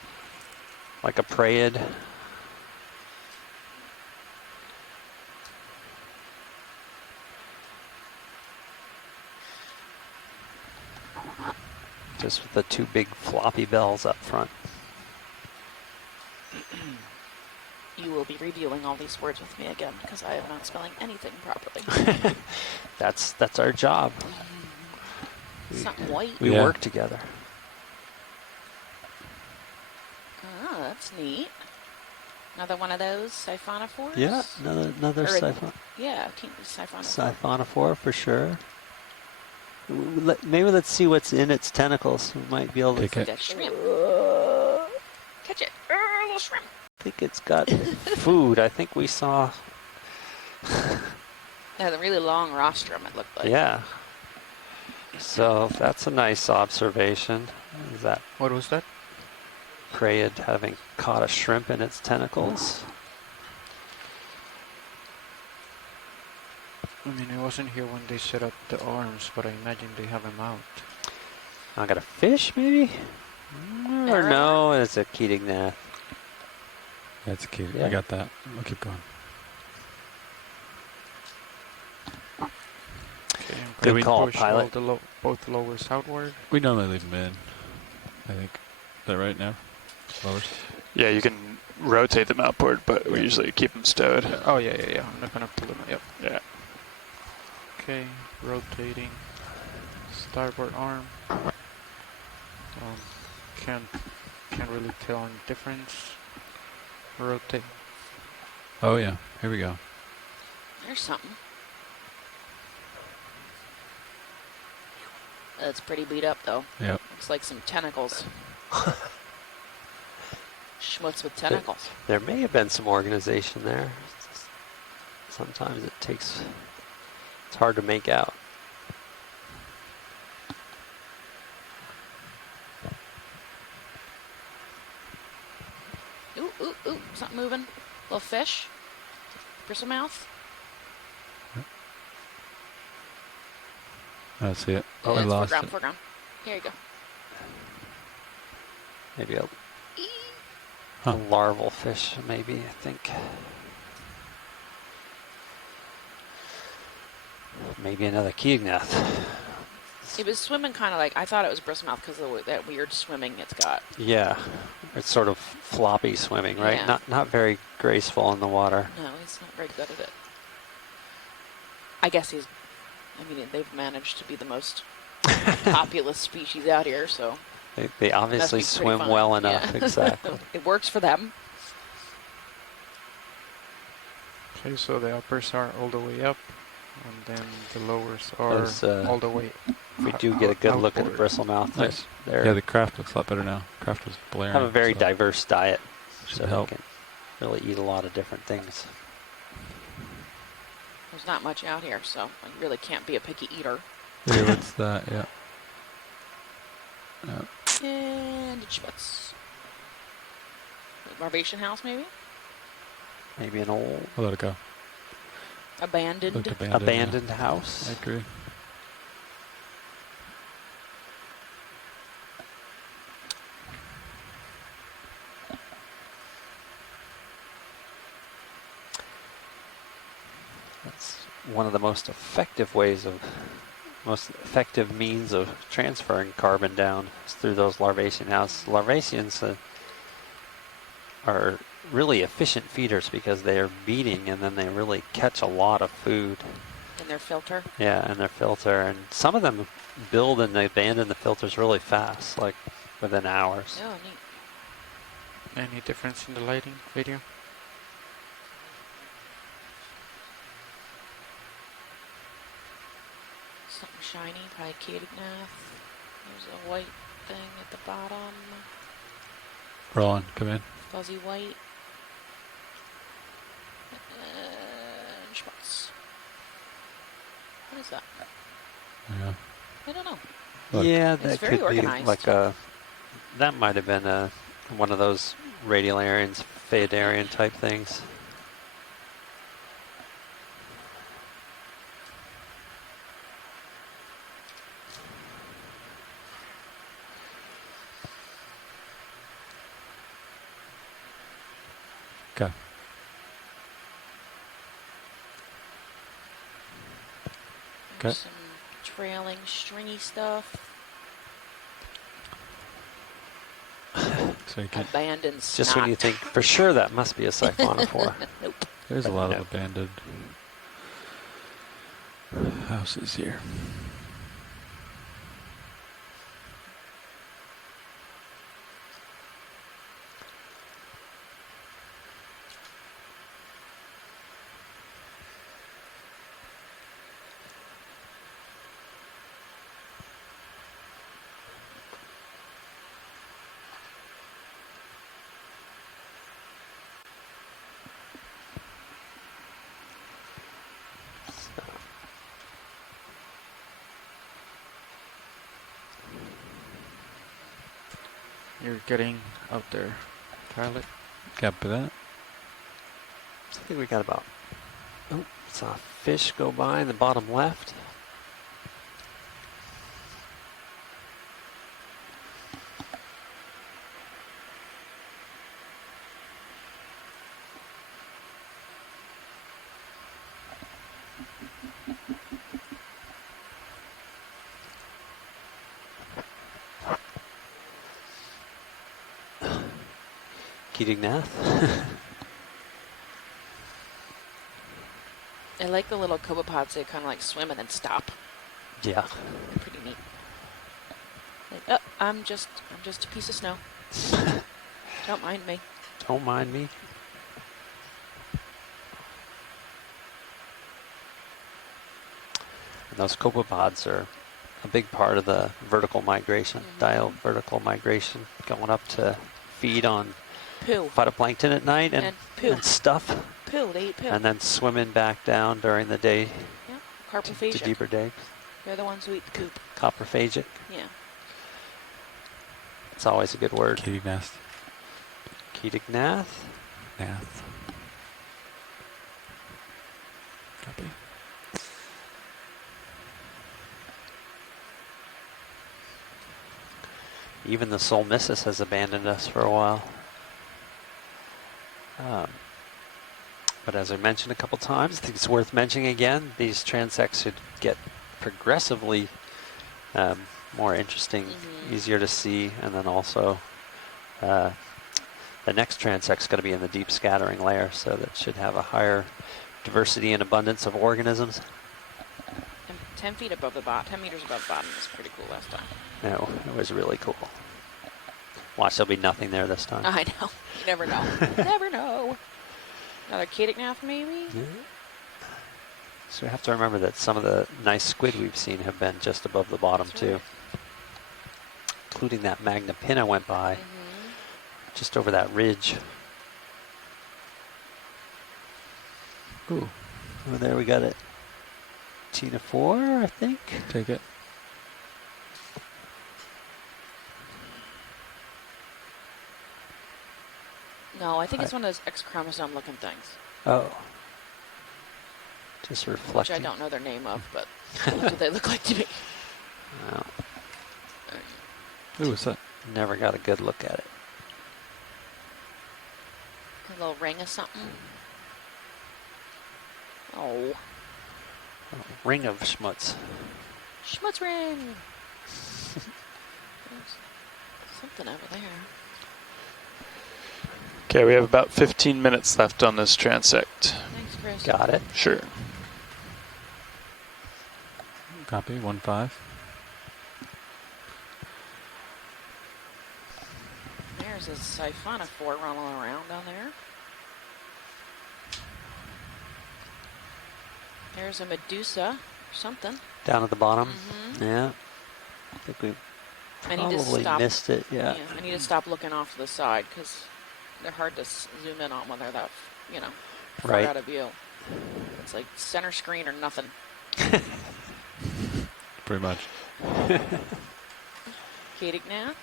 Like a praed. Just with the two big floppy bells up front. You will be reviewing all these words with me again because I am not spelling anything properly. That's our job. Something white. We Yeah. work together. Oh, that's neat. Another one of those siphonophores? Yeah, another Or a- siphon. Yeah, siphonophore. Siphonophore for sure. Maybe let's see what's in its tentacles. We might be able to. Take it. That shrimp. Catch it. Little shrimp. I think it's got food. I think we saw. Yeah, the really long rostrum, it looked like. Yeah. So that's a nice observation. Is that What was that? praed having caught a shrimp in its tentacles? I mean, I wasn't here when they set up the arms, but I imagine they have them out. I got a fish, maybe? Or Arrow? no, it's a Keating Nath. That's cute. Yeah. I got that. I'll keep going. Okay, I'm Good gonna call, push pilot. all the both lowers outward. We normally leave them in. I think. Is that right now? Lowers? Yeah, you can rotate them outboard, but we Yeah. usually keep them stowed. Oh yeah, yeah, yeah. I'm not gonna pull them. Yep. Yeah. Okay, rotating. Starboard arm. Can't really tell any difference. Rotate. Oh yeah. Here we go. There's something. That's pretty beat up, though. Yep. Looks like some tentacles. Schmutz with tentacles. There may have been some organization there. Sometimes it's hard to make out. Ooh, ooh, ooh, something moving. Little fish. Bristlemouth. I see it. Oh, I it's lost foreground, it. foreground. Here you go. Maybe a Huh. larval fish, maybe, I think. Maybe another Keognath. It was swimming kind of like, I thought it was bristlemouth because of that weird swimming it's got. Yeah, it's sort of floppy swimming, right? Yeah. Not very graceful in the water. No, he's not very good at it. I guess they've managed to be the most populous species out here, so. They obviously Must be pretty swim fun. well enough, Yeah. exactly. It works for them. Okay, so the uppers are all the way up, and then the lowers are Those, all the way. We do get a good look at the outboard. bristlemouth. Nice. They're Yeah, the craft looks a lot better now. Craft was blaring. have a very so diverse diet, should so help. they can really eat a lot of different things. There's not much out here, so you really can't be a picky eater. Yeah, what's that? Yeah. And schmutz. Larvation house, maybe? Maybe an old I'll let it go. Abandoned. Looked abandoned. abandoned Yeah. house. I agree. That's one of the most effective means of transferring carbon down is through those larvation houses. Larvaceans are really efficient feeders because they are beating and then they really catch a lot of food. In their filter. Yeah, in their filter. And some of them build and they abandon the filters really fast, like within hours. Oh, neat. Any difference in the lighting video? Something shiny, probably Keognath. There's a white thing at the bottom. Roland, come in. Fuzzy white. And schmutz. What is that? Yeah. I don't know. Look. Yeah, It's that very could be organized. like that might have been one of those radiolarians, Phaedarian type things. Okay. There's some trailing stringy stuff. So you can, Abandoned Just when you snot. think for sure that must be a siphonophore. Nope. there's a But lot no. of abandoned houses here. You're getting up there, pilot. Copy that. I think we got about, saw a fish go by in the bottom left. Keatingnath. I like the little copepods. They kind of like swim and then stop. Yeah. They're pretty neat. Like, oh, I'm just a piece of snow. Don't mind me. Don't mind me. And those copepods are a big part of the vertical migration, diel vertical migration, going up to feed on Poo. phytoplankton at night And poo. and stuff, Poo. They eat poo. and then swimming back down during the day Yeah. to Carpophagic. deeper depths. They're the ones who eat the poop. Coprophagic. Yeah. It's always a good word. Keatingnath. Keatingnath. Nath. Copy. Even the Solmissus has abandoned us for a while. But as I mentioned a couple times, I think it's worth mentioning again, these transects should get progressively more interesting, easier to see, and then also the next transect's going to be in the deep scattering layer, so that should have a higher diversity and abundance of organisms. And 10 feet above the bottom, 10 meters above the bottom was pretty cool last time. No, it was really cool. Watch, there'll be nothing there this time. I know. You never know. Never know. Another Keatingnath, maybe? Yeah. So we have to remember that some of the nice squid we've seen have been just above the bottom too. Right. Including that Magna Pinna went by just over that ridge. Ooh, oh, there we got it. Tina 4, I think. Take it. No, I think it's one of those X chromosome looking things. Oh. Just Which reflecting. I don't know their name of, but that's what they look like to me. Wow. Ooh, what's that? Never got a good look at it. A little ring of something. Oh. Ring of schmutz. Schmutz ring! There's something over there. Okay, we have about 15 minutes left on this transect. Thanks, Chris. Got it. Sure. Copy. 1-5. There's a siphonophore running around down there. There's a Medusa or something. Down at the bottom. Yeah. I think we I need to probably stop. missed it. Yeah. I need to stop looking off to the side because they're hard to zoom in on when they're that, far Right. out of view. It's like center screen or nothing. Pretty much. Keatingnath.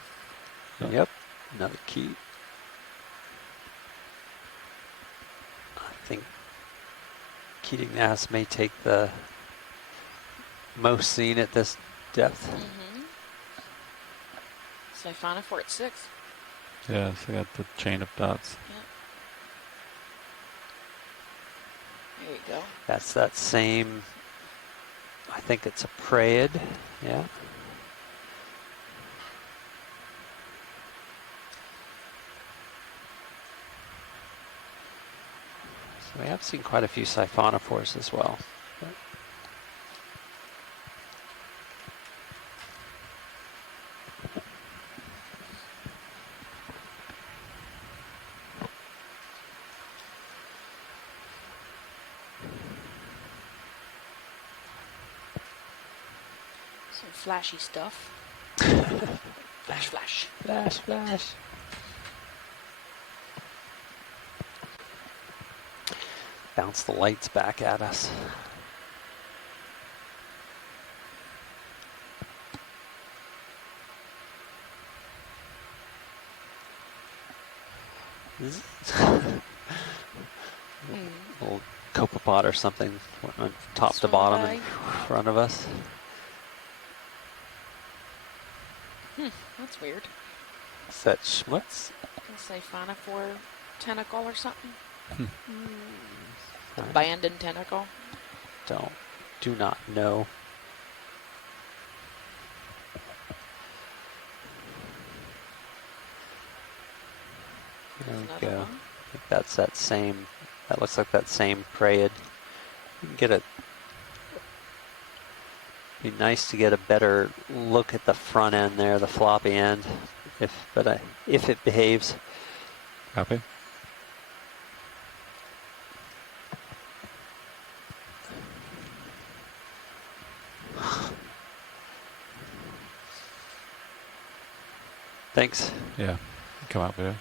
Yep. Another key. I think Keatingnath may take the most seen at this depth. Siphonophore at 6. Yeah, so I got the chain of dots. There you go. That's that same, I think it's a Praed. Yeah. So we have seen quite a few siphonophores as well. Some flashy stuff. Flash, flash. Flash, flash. Bounce the lights back at us. Little copepod or something on top to Swimming bottom by. in front of us. That's weird. Is that schmutz? A siphonophore tentacle or something. Abandoned tentacle. Do not know. another go. one. I think that's that same. That looks like that same Prayed. You can get a. Be nice to get a better look at the front end there, the floppy end, if it behaves. Copy. Thanks. Yeah. Come out video.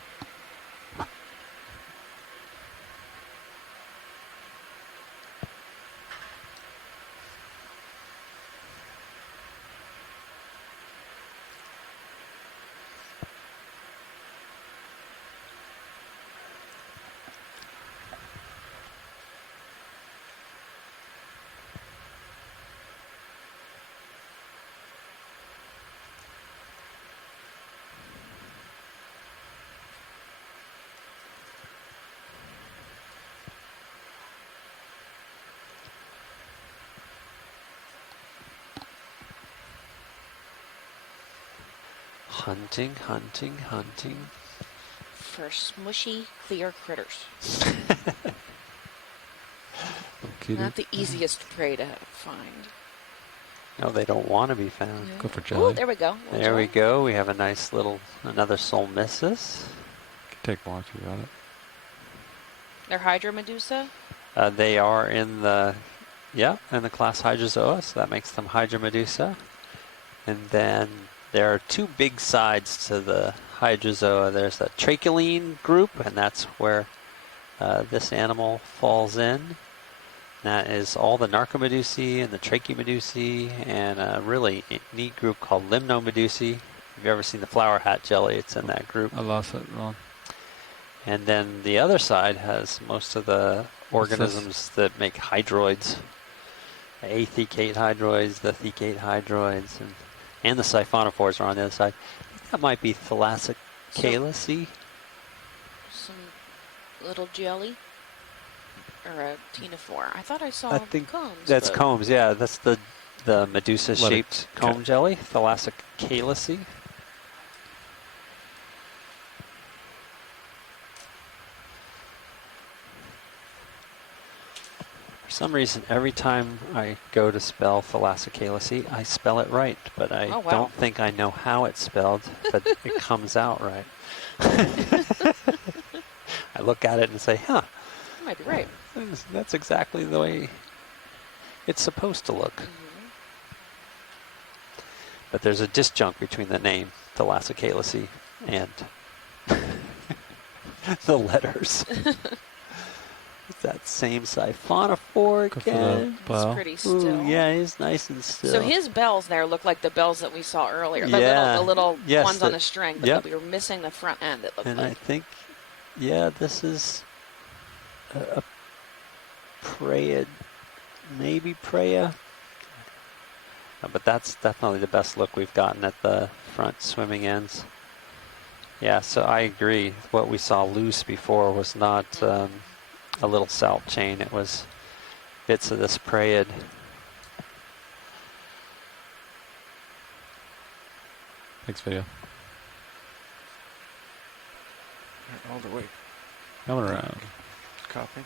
Hunting, hunting, hunting. For smushy, clear critters. Kitty. Not the easiest prey to find. No, they don't want to be found. Go for Oh, jelly. there we go. There we go. We have a nice little, another soul missus. Can take more if you got it. They're Hydra Medusa. They are in the, in the class Hydrozoa, so that makes them Hydra Medusa. And then there are two big sides to the Hydrozoa. There's the Tracheline group, and that's where this animal falls in. That is all the Narcomedusae and the Trachemedusae, and a really neat group called Limnomedusae. If you've ever seen the flower hat jelly, it's in that group. I lost it, Ron. And then the other side has most of the organisms that make hydroids. The athecate hydroids, the thecate hydroids, and the siphonophores are on the other side. I think that might be Thalassocalaceae. Some little jelly. Or a ctenophore. I thought I saw I think combs. that's but combs, yeah. That's the Medusa-shaped comb jelly, Thalassocalaceae. For some reason, every time I go to spell Thalassocalaceae, I spell it right, but I Oh, wow. don't think I know how it's spelled, but it comes out right. I look at it and say, huh, You might be right. that's exactly the way it's supposed to look. Mhm. But there's a disjunct between the name, Thalassocalaceae, and the letters. It's that same siphonophore Go for the again. It's bow. pretty still. Ooh, yeah, he's nice and still. So his bells there look like the bells that we saw earlier. Yeah. The little Yes, ones on the string, but yep. we were missing the front end, it looked And I like. think, this is a Praed, maybe Preya. But that's definitely the best look we've gotten at the front swimming ends. Yeah, so I agree. What we saw loose before was not a little salp chain. It was bits of this Praed. Thanks, video. All the way. Coming around. Copy.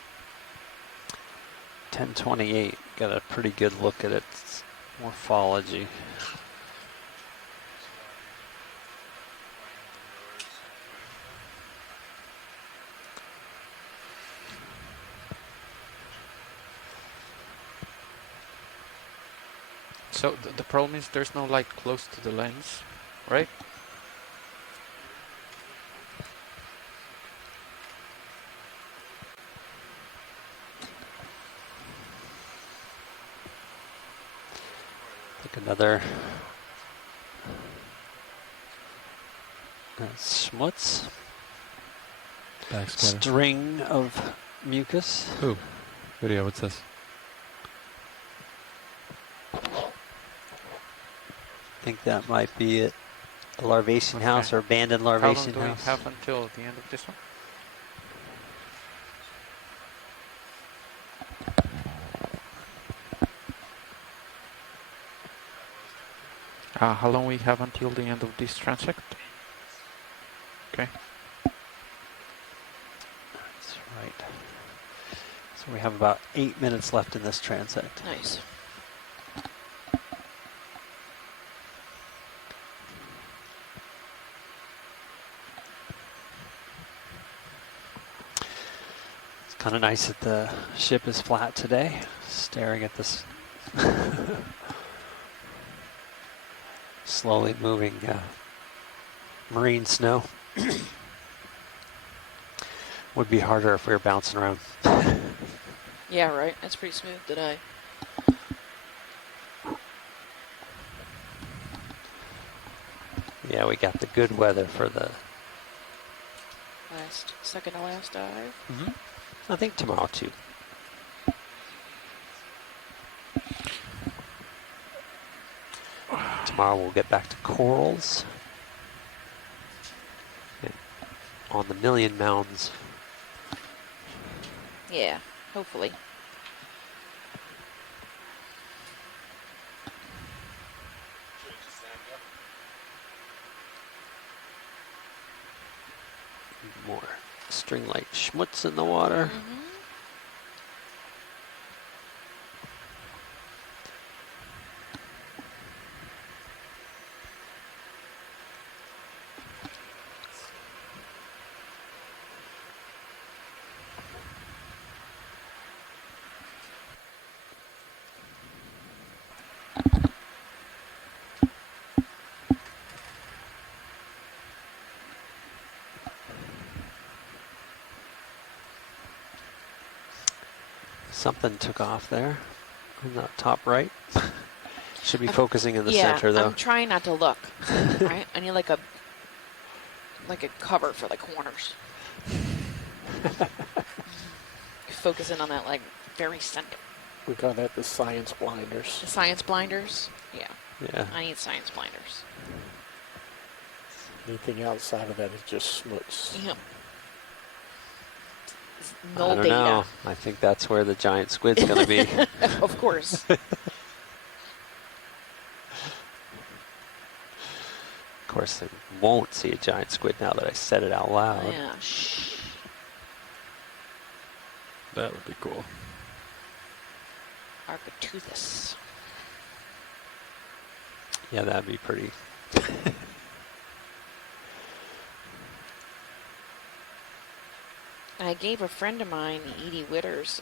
1028. Got a pretty good look at its morphology. So the problem is there's no light close to the lens, right? Take another schmutz. Back scatter. String of mucus. Ooh. Video, what's this? I think that might be it. The larvation house or abandoned How long larvation do we house. have until the end of this one? How long we have until the end of this transect? Okay. right. So we have about 8 minutes left in this transect. Nice. It's kind of nice that the ship is flat today, staring at this slowly moving marine snow. Would be harder if we were bouncing around. Yeah, right. It's pretty smooth today. Yeah, we got the good weather for the... Second to last dive. I think tomorrow too. Tomorrow we'll get back to corals. And on the Million Mounds. Yeah, hopefully. More string-like schmutz in the water. Something took off there in the top right. Should be focusing in the center though. I'm trying not to look. Right? I need like a cover for the corners. Focusing on that like very center. We call that the science blinders. The science blinders? Yeah. Yeah. I need science blinders. Anything outside of that is just smuts. Yep. I Null don't data. know. I think that's where the giant squid's going to be. Of course. Of course, they won't see a giant squid now that I said it out loud. Yeah. Shh. That would be cool. Architeuthis. Yeah, that'd be pretty. I gave a friend of mine, Edie Witters,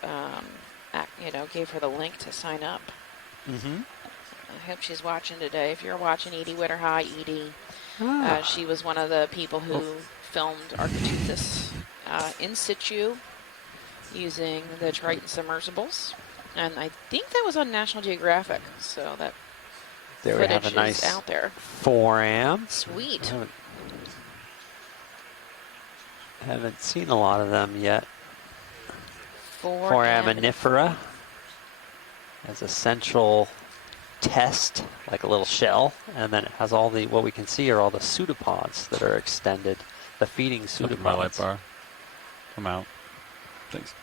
gave her the link to sign up. I hope she's watching today. If you're watching, Edie Witter, hi, Edie. She was one of the people who filmed Architeuthis in situ using the Triton submersibles. And I think that was on National Geographic, so that There we have footage a nice is out there. 4am. Sweet. Haven't seen a lot of them yet. Foraminifera. Foraminifera as a central test, like a little shell, and then it has all the, what we can see are all the pseudopods that are extended, the feeding Look at my light pseudopods. bar. Come out. Thanks.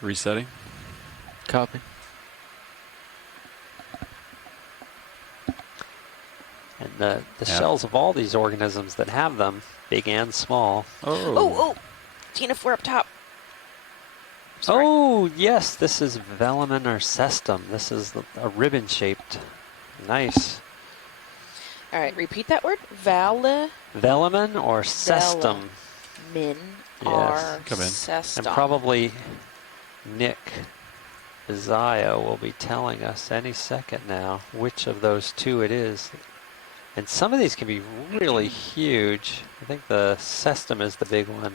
Resetting. Copy. And the shells of all these organisms that have them, big and small. Oh, Tina, we're up top. Sorry. Oh, yes, this is velamen or cestum. This is a ribbon-shaped. Nice. All right, repeat that word. Velamen Velamen or cestum. or come in. cestum. And probably Nick Bizio will be telling us any second now which of those two it is. And some of these can be really huge. I think the cestum is the big one.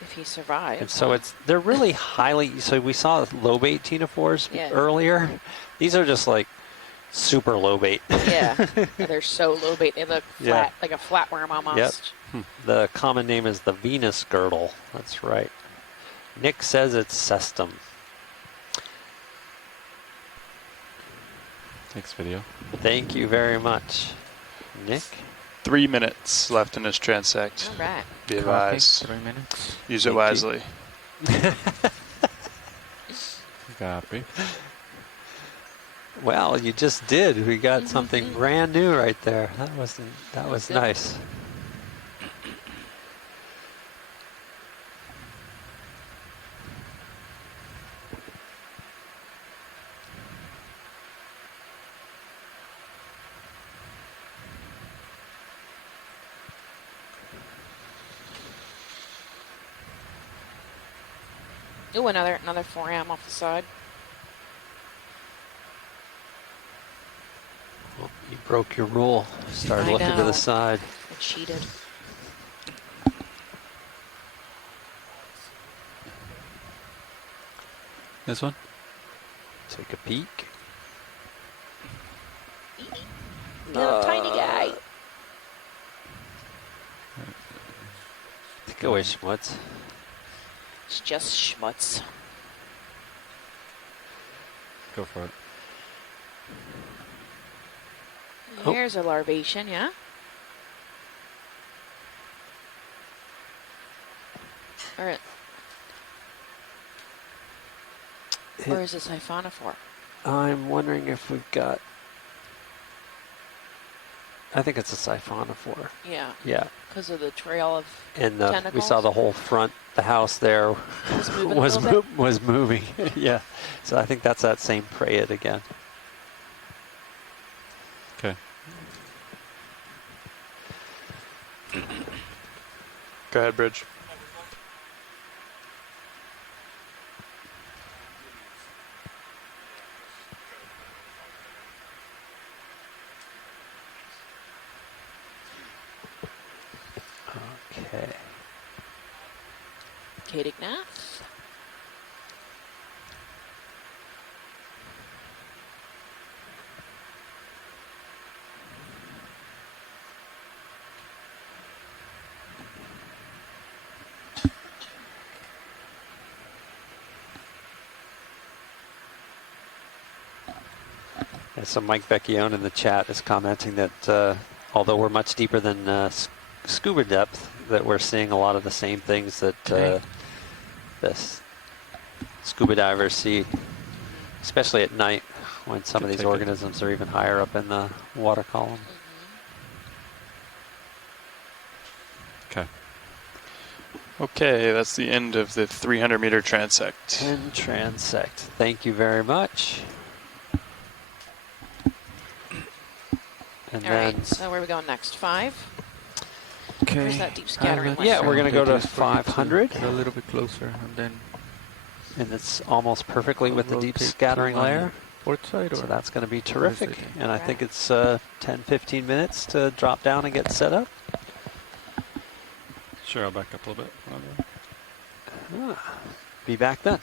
If he survives. And so they're really highly, so we saw lobate ctenophores earlier. These are just like super lobate. Yeah, they're so low bait. They look flat, like a flatworm almost. Yep. The common name is the Venus girdle. That's right. Nick says it's cestum. Thanks, video. Thank you very much, Nick. 3 minutes left in this transect. All right. Be advised. 3 minutes. Use it wisely. Copy. Well, you just did. We got something brand new right there. That was good. nice. Ooh, another 4am off the side. Well, you broke your rule. Started I looking to know. the side. I cheated. This one? Take a peek. Little tiny guy. Take away Schmutz. It's just schmutz. Go for it. Oh. Here's a larvation, yeah? Or is it siphonophore? I'm wondering if we've got. I think it's a siphonophore. Yeah, Yeah. because of the trail of And we tentacles. saw the whole front, the house there Was moving a little bit. was moving. Yeah. So I think that's that same prayed again. Okay. Go ahead, Bridge. Okay. Kate Ignath. Yeah, so Mike Vecchione in the chat is commenting that although we're much deeper than scuba depth, that we're seeing a lot of the same things that this scuba divers see, especially at night when some of these organisms are even higher up in the water column. Okay. Okay, that's the end of the 300-meter transect. And transect. Thank you very much. And All then, right, so where are we going next? 5? Okay. Where's that deep scattering Yeah, layer? we're gonna go to This for you 500. Go a little bit closer, and then and it's almost perfectly with the deep rotate scattering to on layer. port side, So or that's going to be is terrific. it? And I think it's 10-15 minutes to drop down and get set up. Sure, I'll back up a little bit. Be back then.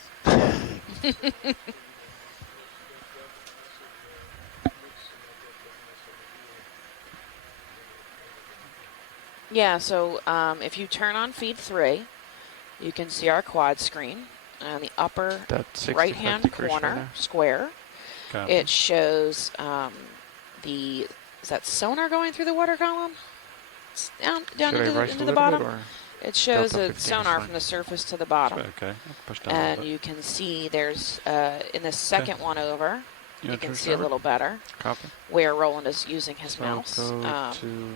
Yeah, so if you turn on feed 3, you can see our quad screen on the upper that 65 right-hand degrees right corner there? square. Copy. It shows is that sonar going through the water column? It's down Should I into, rise a into the little bottom. bit, or It shows Delta a 15 is sonar fine. from the surface to the bottom. Okay, I'll push down a And little bit. you can see there's, in the second one over, you want can to see a shower? little better copy? where Roland is using his So I'll mouse. go to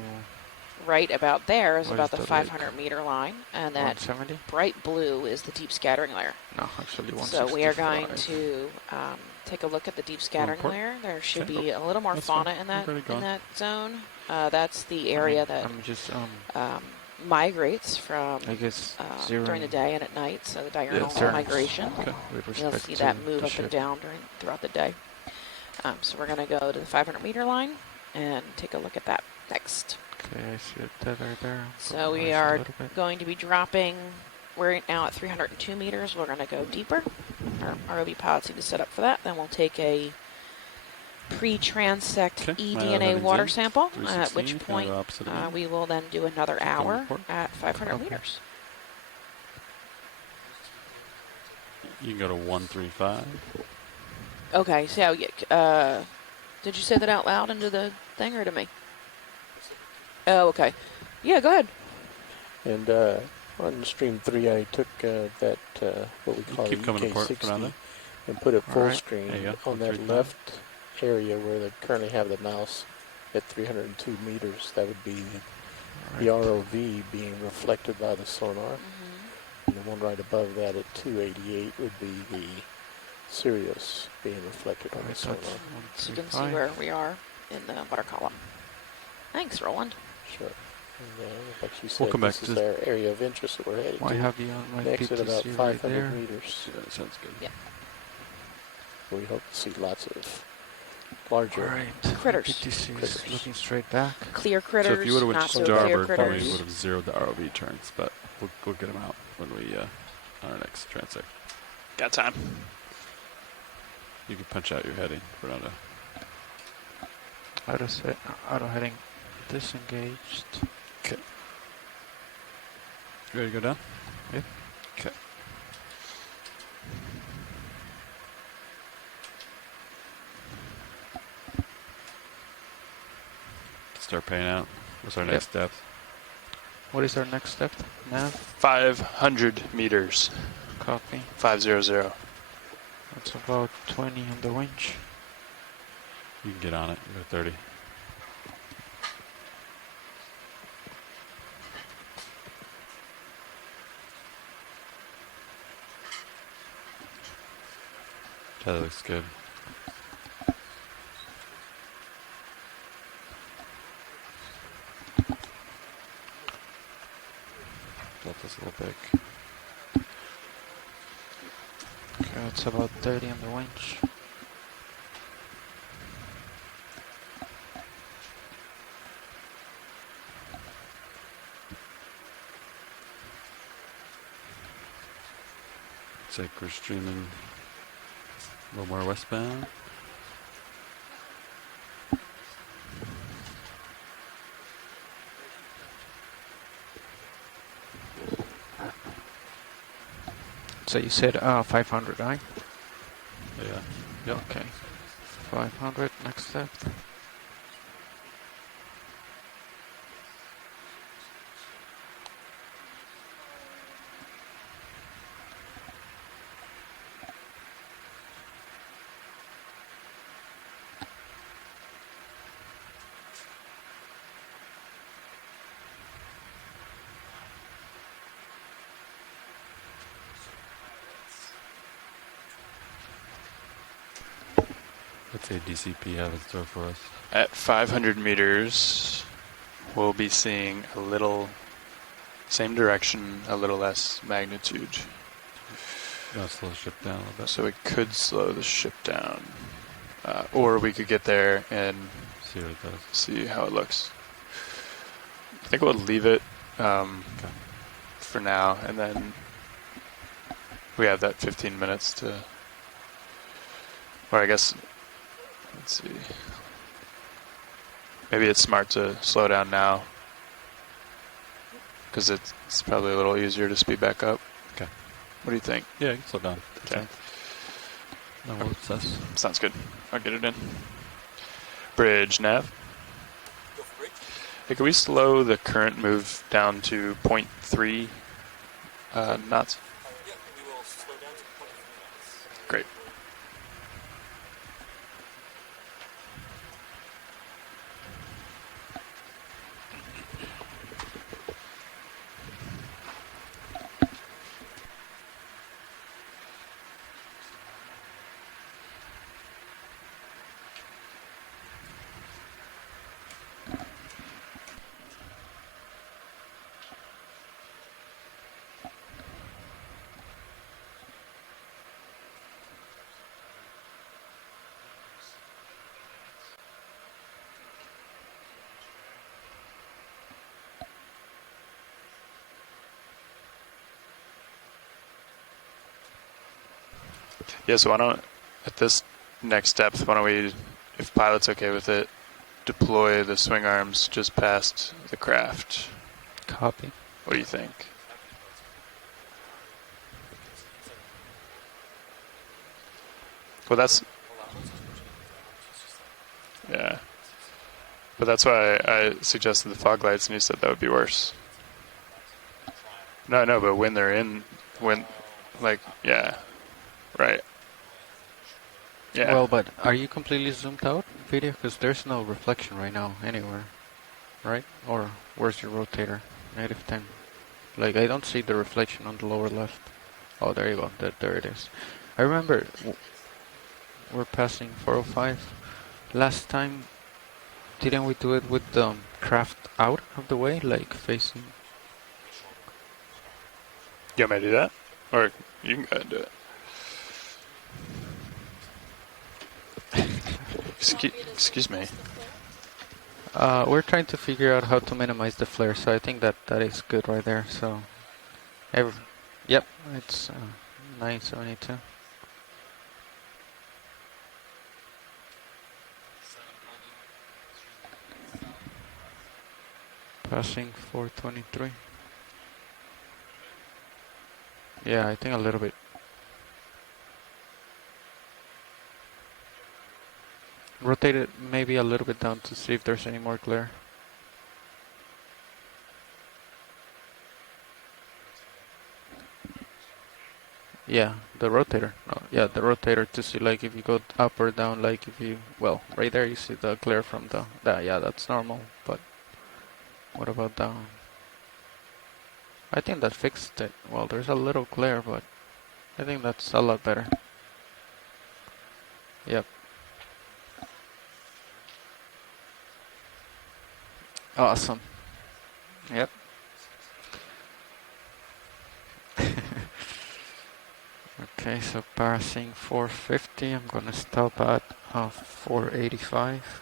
Right about there is What about is the the 500 meter line, and that 170? bright blue is the deep scattering layer. No, actually So we are going 165. to take a look at the deep scattering port? layer. There should Okay. be a little more That's fine. fauna in I've already in gone. that zone. That's the area that I'm just migrates from I guess during the day and at night. So the diurnal zero. migration. Okay. with You'll respect see to that move the up ship. and down throughout the day. So we're going to go to the 500 meter line and take a look at that next. Okay, I see it tether there. So we Rise a are little bit. going to be dropping. We're now at 302 meters. We're going to go deeper. Our ROV pilots need to set up for that. Then we'll take a pre-transect Okay, eDNA headings water in. sample, at 316, which kind of point opposite of me. we will then do another Check on hour report. at 500 Okay. meters. You can go to 135. Okay, so did you say that out loud into the thing or to me? Oh, okay. Yeah, go ahead. And on stream 3, I took that what we call Keep the coming to port for now EK60 then. and put it full Alright. screen There you go, on that 135. left area where they currently have the mouse at 302 meters. That would be the ROV being reflected by the sonar. And the one right above that at 288 would be the Sirius being reflected on the sonar. So you can see where we are in the water column. Thanks, Roland. Sure. And like you said, We'll come back this is to their area of interest that we're heading I to. have you on my Next at about PTC 500 right there. meters. Yeah, that sounds good. Yeah. We hope to see lots of larger. Alright, Critters. PTC Critters. is looking straight back. Clear critters, So if you would have went not to so clear starboard, probably critters. would have zeroed the ROV turns, but we'll get them out when we on our next transect. Got time. You can punch out your heading for not a. Auto heading disengaged. Okay. You ready to go down? Yep. Okay. Start paying out. What's our next step? What is our next step? Nav? 500 meters. Copy. 500. That's about 20 on the winch. You can get on it. Go 30. That looks good. Delta's a little big. Okay, it's about 30 on the winch. Looks like we're streaming a little more westbound. So you said 500, right? Yeah. Yep. Okay. 500, next step. What's a DCP have in store for us? At 500 meters, we'll be seeing a little, same direction, a little less magnitude. Gonna slow the ship down a little bit. So we could slow the ship down. Or we could get there and See what it does. see how it looks. I think we'll leave it for now, and then we have that 15 minutes to, or I guess, let's see. Maybe it's smart to slow down now, because it's probably a little easier to speed back up. Okay. What do you think? Yeah, you can slow down. That's Okay. fine. No, we'll obsess. Sounds good. I'll get it in. Bridge nav. Hey, can we slow the current move down to 0.3 knots? Great. Yeah, so why don't, at this next depth, why don't we, if pilot's okay with it, deploy the swing arms just past the craft? Copy. What do you think? Well, that's, yeah. But that's why I suggested the fog lights, and you said that would be worse. No, but when they're in, like, yeah, right. Yeah. Well, but are you completely zoomed out, video? Because there's no reflection right now anywhere, right? Or where's your rotator? Native 10. Like, I don't see the reflection on the lower left. Oh, there you go. There it is. I remember we're passing 405. Last time, didn't we do it with the craft out of the way, like facing? You want me to do that? Or you can go ahead and do it. Excuse me. We're trying to figure out how to minimize the flare, so I think that is good right there. So, yep, it's 972. Passing 423. Yeah, I think a little bit. Rotate it maybe a little bit down to see if there's any more glare. Yeah, the rotator. No, yeah, the rotator to see like if you go up or down, like if you, well, right there you see the glare from yeah, that's normal, but what about down? I think that fixed it. Well, there's a little glare, but I think that's a lot better. Yep. Awesome. Yep. Okay, so passing 450, I'm gonna stop at 485.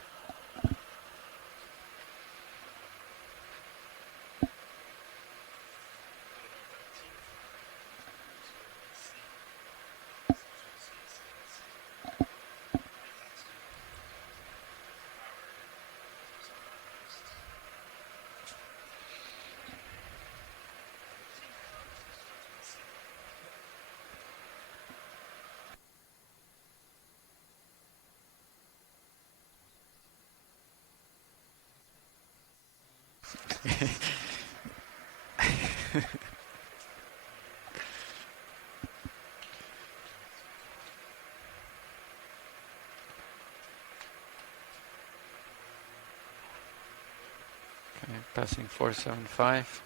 Okay, passing 475.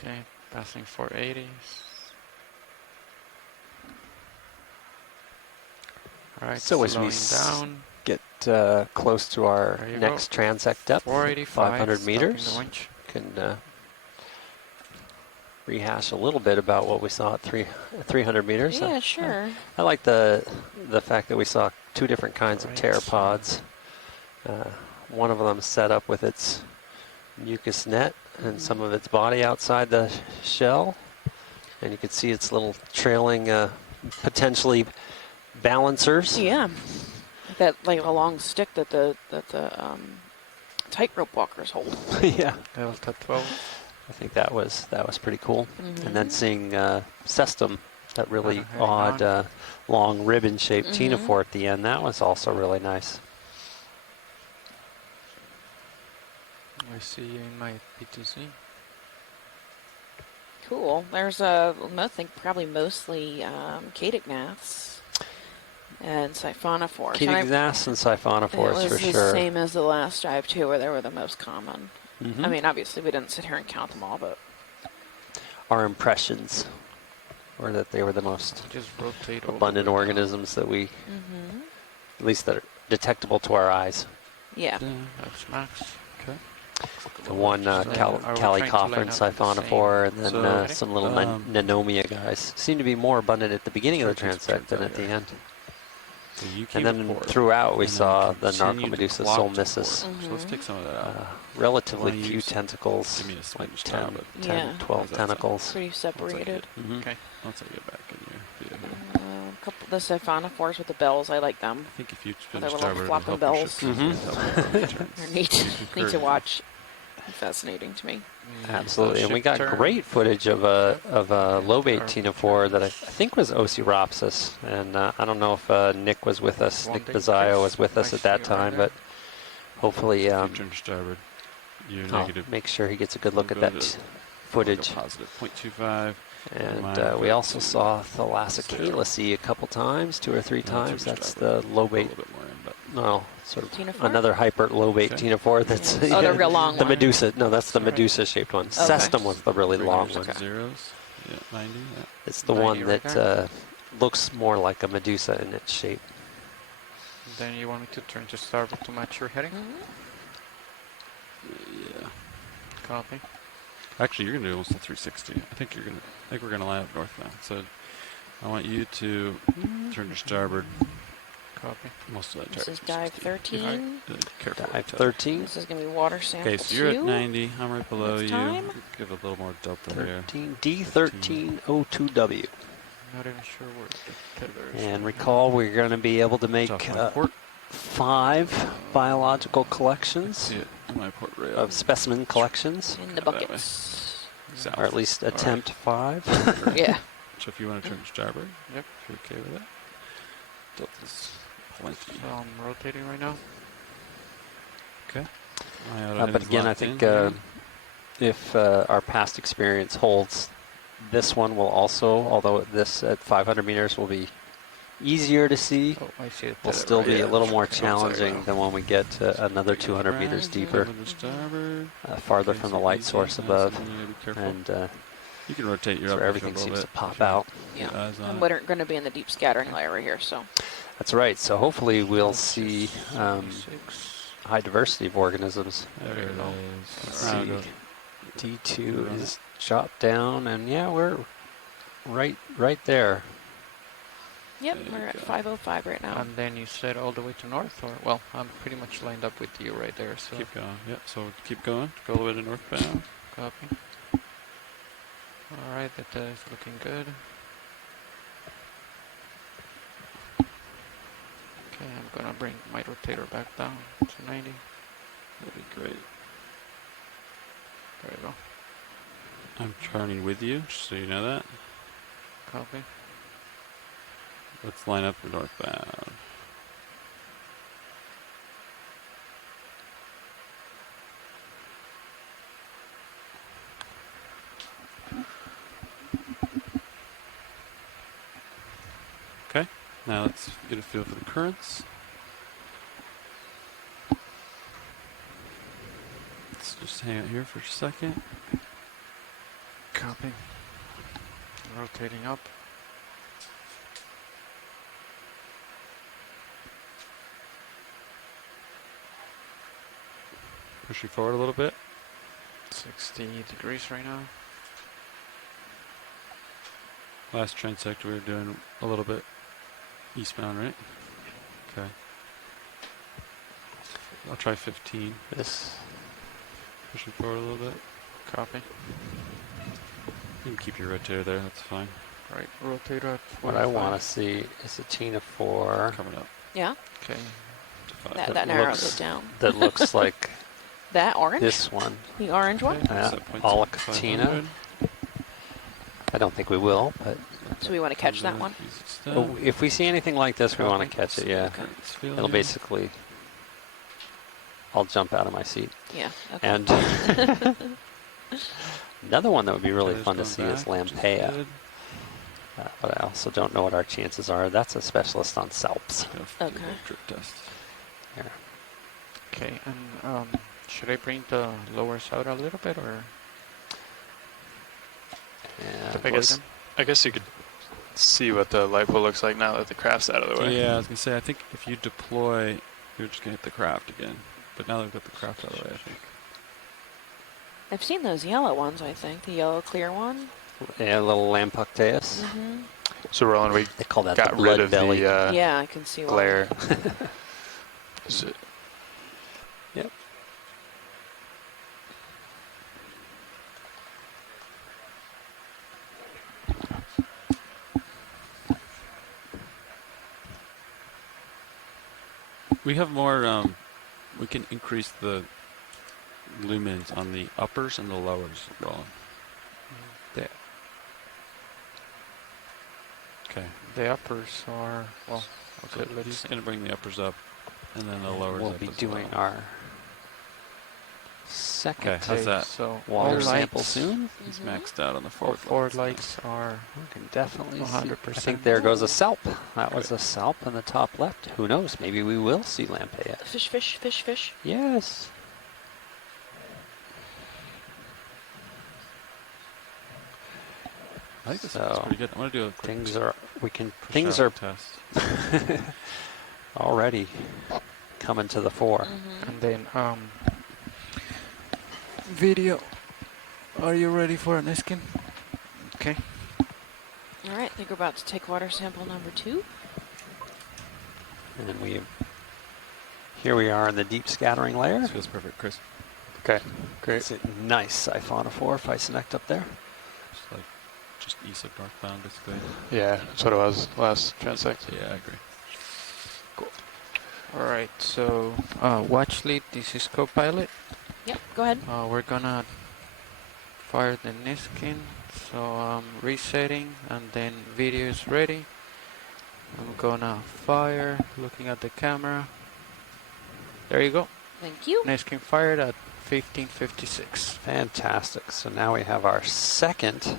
Okay, passing 480. Alright, So as we slowing down. get close to our There you next transect depth, 485, 500 stopping the meters, winch. can rehash a little bit about what we saw at 300 meters. Yeah, sure. I like the fact that we saw two different kinds of Right, pteropods. One of them set up with its mucus net and some of its body outside the shell, and you could see its little trailing, potentially balancers. Yeah. That like a long stick that the tightrope walkers hold. Yeah, Delta 12. I think that was pretty cool. Mhm. And then seeing Cestum, that really Heading odd, on. long ribbon-shaped Mhm. ctenophore at the end, that was also really nice. I see you in my PTC. Cool. There's I think probably mostly cadignaths and siphonophores. And Chaetognaths and siphonophores it for was the sure. same as the last drive too, where they were the most common. Mhm. I mean, obviously we didn't sit here and count them all, but Our impressions were that they were the most Just rotate all abundant the way down. organisms that we, at least that are detectable to our eyes. yeah. That's max. Okay. The one Are we trying to calicoferen line up with the siphonophore, and then So, some little nanomia guys seem to be more abundant at the beginning of the transect than at the end. The UK And then report, throughout we and then saw the continued Narcomedusa clocked solmissus. report. So let's take some of that out. Relatively Wanna few use- tentacles, give me a like switch 10, tab, but 10 Yeah. 12 How's that sound? tentacles. Pretty separated. Mhm. Okay, once I get back in your video here. A couple the siphonophores with the bells, I like them. I think if you spin Their little starboard, it'll flopping help bells. your ship Mhm. help it They're turns. neat, You neat concur. to watch. Fascinating to me. Absolutely, and we ship got turn. great footage of a lobate ctenophore that I think was Oceropsis, and I don't know if Nick was with us. One Nick day Bazzaio was kiss. with us I at that see it right time, there. but hopefully If you turn starboard, you're I'll negative. make sure he gets a good look We'll at go that to footage. Positive 0.25. And we also saw Thalassocalyx a couple times, 2 or 3 times. That's the low A bait. little bit more in, but No, sort of Ctenophore? another hyper low bait Okay. ctenophore. That's Oh, the real long the one. Medusa. No, that's the Sorry. Medusa shaped one. Okay. Cestum was the really long one. and zeros. Yeah, 90. Yeah. It's the 90 one right that there. looks more like a Medusa in its shape. Then you want me to turn to starboard to match your heading? Mhm. Yeah. Copy. Actually, you're gonna do almost a 360. I think we're gonna line up northbound. So I want you to turn to starboard. Copy. Most of that. This entire is dive 360. 13. Careful. Dive 13. This is going to be water sample Okay, so you're 2. at 90. I'm right below Next you. time. Give a little more delta there. 13 D1302W. Not even sure where the tether is. And right recall, we're going to be able to make It's off my port. 5 biological collections See it on my port rail. of specimen collections, In the That way. buckets. South. or at least attempt 5. Yeah. So if you want to turn to starboard, Yep. if you're okay with that. Delta's plenty. now. So I'm rotating right now. Okay. My auto But is again, I locked think in here. if our past experience holds, this one will also, although this at 500 meters will be easier to see, Oh, I see it. will still be a little more challenging well. than when we get to another 200 meters deeper, Over to starboard. farther Okay, from so the light easy, source nice, above, and you gotta be careful. and You can rotate your so upper everything a seems little to bit pop if you out. Yeah. get eyes on And it. we're going to be in the deep scattering layer here, so. That's right. So hopefully we'll see 6. high diversity of organisms. There it go. is. Let's Now see. go. D2 is chopped down, and yeah, we're right there. Yep, There we're you at go. 505 right now. And then you said all the way to north, or well, I'm pretty much lined up with you right there. So Keep going. Yep. So keep going. Go all the way to northbound. copy. All right, that is looking good. Okay, I'm gonna bring my rotator back down to 90. That'd be great. There we go. I'm turning with you, just so you know that. Copy. Let's line up for northbound. Okay, now let's get a feel for the currents. Let's just hang out here for a second. Copy. Rotating up. Push you forward a little bit. 60 degrees right now. Last transect we were doing a little bit eastbound, right? Okay. I'll try 15. This Push it forward a little bit. Copy. You can keep your rotator there, that's fine. Right, rotator at what I want 45. to see is a ctenophore Coming up Yeah, Okay. to 5. that narrows looks- it down. that looks like That orange? this one. The orange one? Alacatina. I don't think we will, but So we want to catch that one? if we see anything like this, we want to catch it. Yeah, Okay. it'll basically. I'll jump out of my seat. Yeah. Okay. And another one that would be really fun to see is Lampeia, but I also don't know what our chances are. That's a specialist on salps. Okay. Drip test. Here. Okay, and should I bring the lowers out a little bit, or Yeah, I guess you could see what the light pole looks like now that the craft's out of the way. Yeah, I was gonna say I think if you deploy, you're just gonna hit the craft again. But now they've got the craft out of the way, I think. I've seen those yellow ones, I think. The yellow clear one. yeah, a little Lampucteus. Mm-hmm. So Roland, we They call that the got blood rid of belly. the Yeah, I can see why. glare. So- Yep. We have more, we can increase the lumens on the uppers and the lowers, Roland. the Okay. the uppers are well? So Okay, let's he's see. going to bring the uppers up and then the lowers We'll up be as doing well. our second Okay, how's that? So water all sample lights, soon. He's maxed out on the all forward four lights. lights are We can definitely see. I 100%. think there goes a salp. That was a salp in the top left. Who knows? Maybe we will see Lampeia. Fish, fish, fish, fish. Yes. I think this So, is pretty good. I'm gonna do a quick Things are push things out are test. already coming to the fore. and then video. Are you ready for an Niskin? Okay. All right, I think we're about to take water sample number 2. And here we are in the deep scattering layer. This feels perfect, Chris. Okay, great. It's a nice siphonophore Fisonect up there. Just east of northbound, basically. Yeah, that's what it was last transect. Yeah, I agree. All right. So watch lead. This is co-pilot. Yep, go ahead. We're gonna fire the Niskin. So I'm resetting, and then video is ready. I'm gonna fire, looking at the camera. There you go. Thank you. Niskin fired at 1556. Fantastic. So now we have our second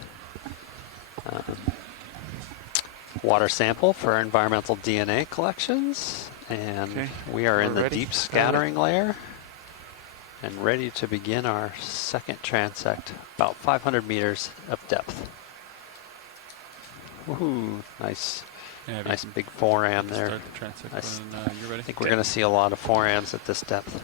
water sample for environmental DNA collections. And Okay, we are in we're the ready. deep scattering layer and ready to begin our second transect, about 500 meters of depth. Woohoo, nice, Yeah, if you nice can big foram there. start the transect Nice. when you're ready. I think we're going to see a lot of forams at this depth.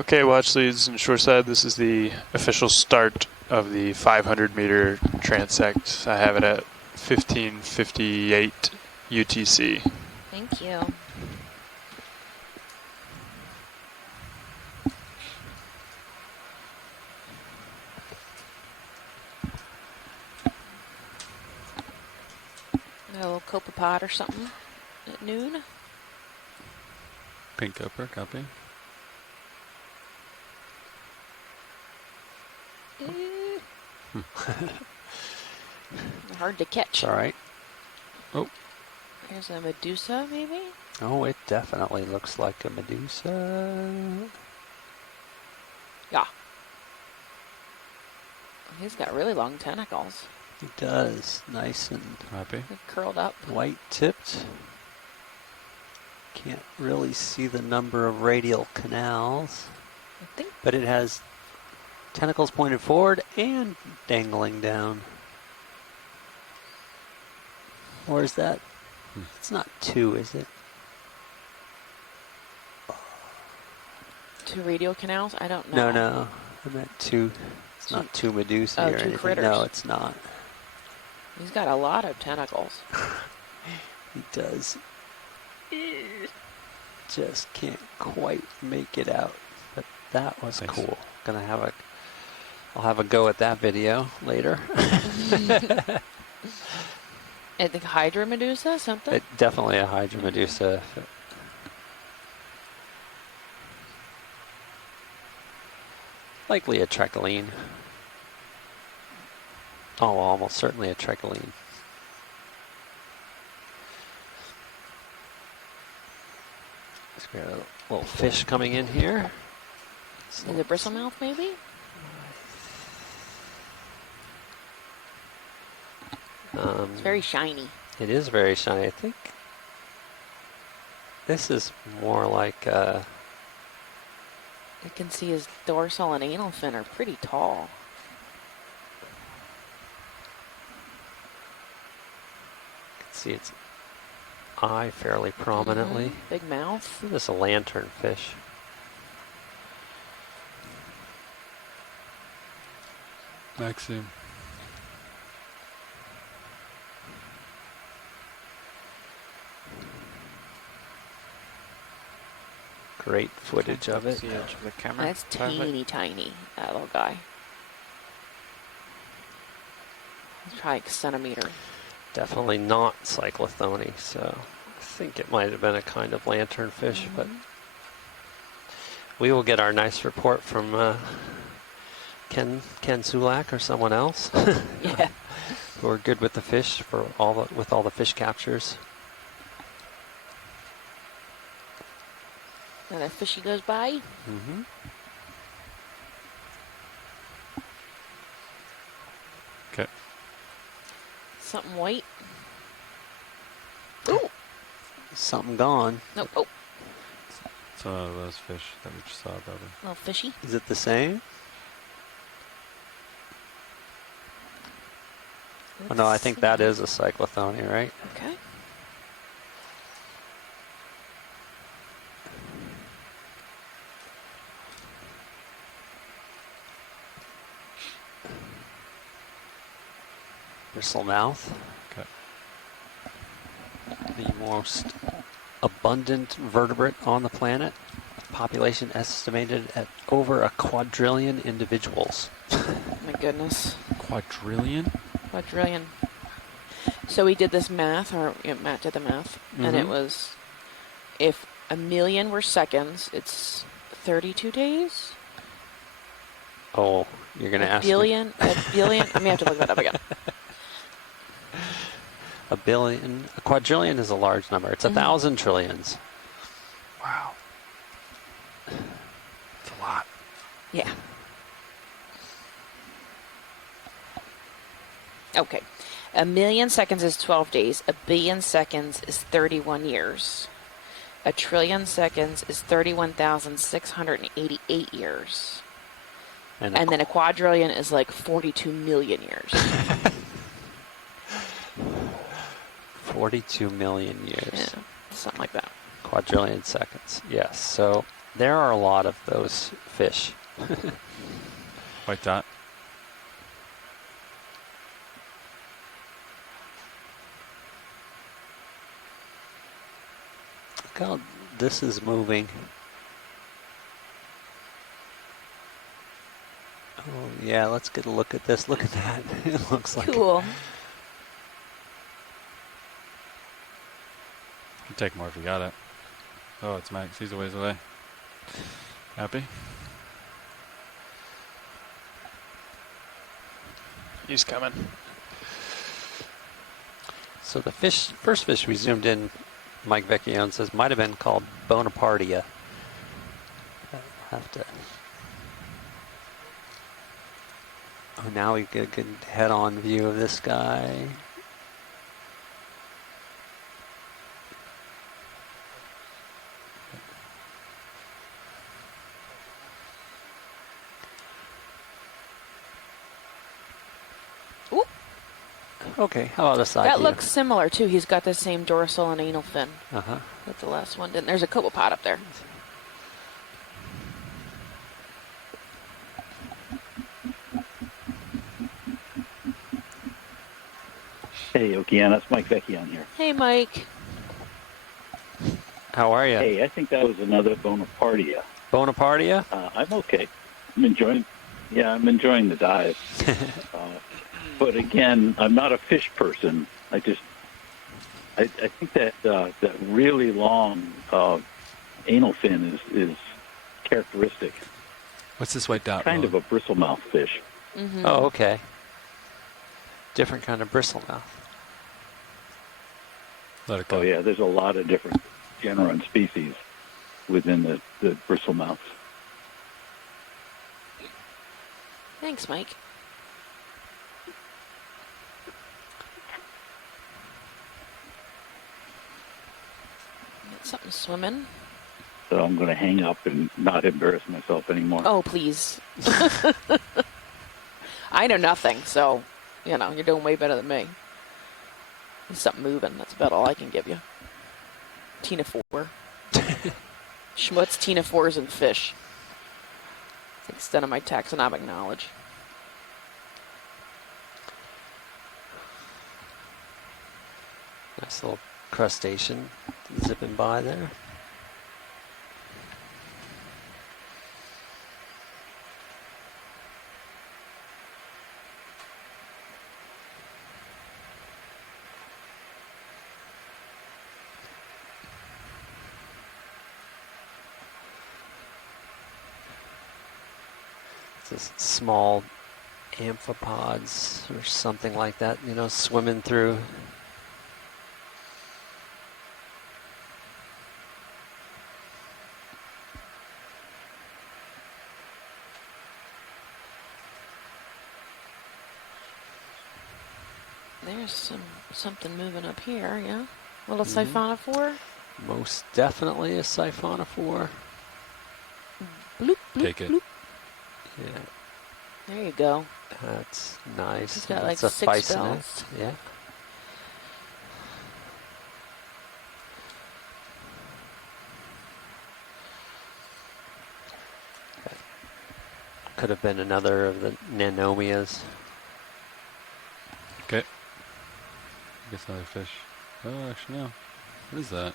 Okay, watch leads and shoreside. This is the official start of the 500 meter transect. I have it at 1558 UTC. Thank you. A little copepod or something at noon. Pink upper, copy. Hard to catch. It's all right. There's a Medusa, maybe? Oh, it definitely looks like a Medusa. Yeah. He's got really long tentacles. He does. Nice and Copy. They're curled up. white tipped. Can't really see the number of radial canals, I think but it has tentacles pointed forward and dangling down. Or is that? It's not 2, is it? 2 radial canals? I don't know. No. I meant 2. It's not 2 Medusa Oh, or 2 anything. critters. No, it's not. He's got a lot of tentacles. He does. Just can't quite make it out. But that was Thanks. cool. I'll have a go at that video later. I think Hydra Medusa, something? Definitely a Hydra Medusa. Likely a Trecoline. Oh, almost certainly a Trecoline. We got a little fish coming in here. Is it bristlemouth, maybe? It's very shiny. It is very shiny. I think this is more like You can see his dorsal and anal fin are pretty tall. you can see its eye fairly prominently. Big mouth. This is a lantern fish. Maxim. Great footage of it. The edge of the camera. That's Pilot. tiny, that little guy. He's probably a centimeter. Definitely not cyclothony, so I think it might have been a kind of lantern fish, but we will get our nice report from Ken Sulak or someone else Yeah. who are good with the fish for with all the fish captures. Another fishy goes by. Mm-hmm. Okay. Something white. Ooh. Something gone. No. Oh, It's one of those fish that we just saw, probably. a little fishy. Is it the same? Oh, no, I think that is a cyclothonia, right? Okay. Bristlemouth. Okay. The most abundant vertebrate on the planet. Population estimated at over a quadrillion individuals. My goodness. Quadrillion? Quadrillion. So we did this math, or Matt did the math, and it Mhm. was if a million were seconds, it's 32 days. Oh, you're going to ask billion, a billion. I may have to look that up again. a billion. A quadrillion is a large number. It's 1,000 trillions. Wow. It's a lot. Yeah. Okay. A million seconds is 12 days. A billion seconds is 31 years. A trillion seconds is 31,688 years. And And then a quadrillion is like 42 million years. 42 million years. Yeah, something like that. Quadrillion seconds. Yes. So there are a lot of those fish. White dot. Look how this is moving. Oh, yeah, let's get a look at this. Look at that. It looks like Cool. You can take more if you got it. Oh, it's Max. He's a ways away. Happy? He's coming. So the first fish we zoomed in, Mike Vecchione says, might have been called Bonapartia. Have to. Oh, now we get a good head-on view of this guy. Ooh. Okay, how about a side That view? looks similar too. He's got the same dorsal and anal fin Uh-huh. that the last one didn't. There's a copepod up there. Hey, Okeanos, Mike Vecchione here. Hey, Mike. How are you? Hey, I think that was another Bonapartia. Bonapartia? I'm okay. I'm enjoying the dive. But again, I'm not a fish person. I think that that really long anal fin is characteristic. What's this white dot? Kind of a bristlemouth fish. Mm-hmm. Oh, okay. Different kind of bristlemouth. Let it go. Oh yeah, there's a lot of different genera and species within the bristlemouths. Thanks, Mike. Got something swimming. So I'm going to hang up and not embarrass myself anymore. Oh, please. I know nothing, so, you're doing way better than me. There's something moving. That's about all I can give you. Tina 4. Schmutz, Tina 4s, and fish. That's the extent of my taxonomic knowledge. Nice little crustacean zipping by there. Just small amphipods or something like that, you know, swimming through. There's something moving up here, yeah? Little Mhm. siphonophore. Most definitely a siphonophore. Bloop, bloop, Take it. bloop. Yeah, There you go. that's nice. He's got That's like a 6 fisonid. bells. Yeah. Could have been another of the nanomias. Okay. I guess another fish. Oh, actually no. What is that?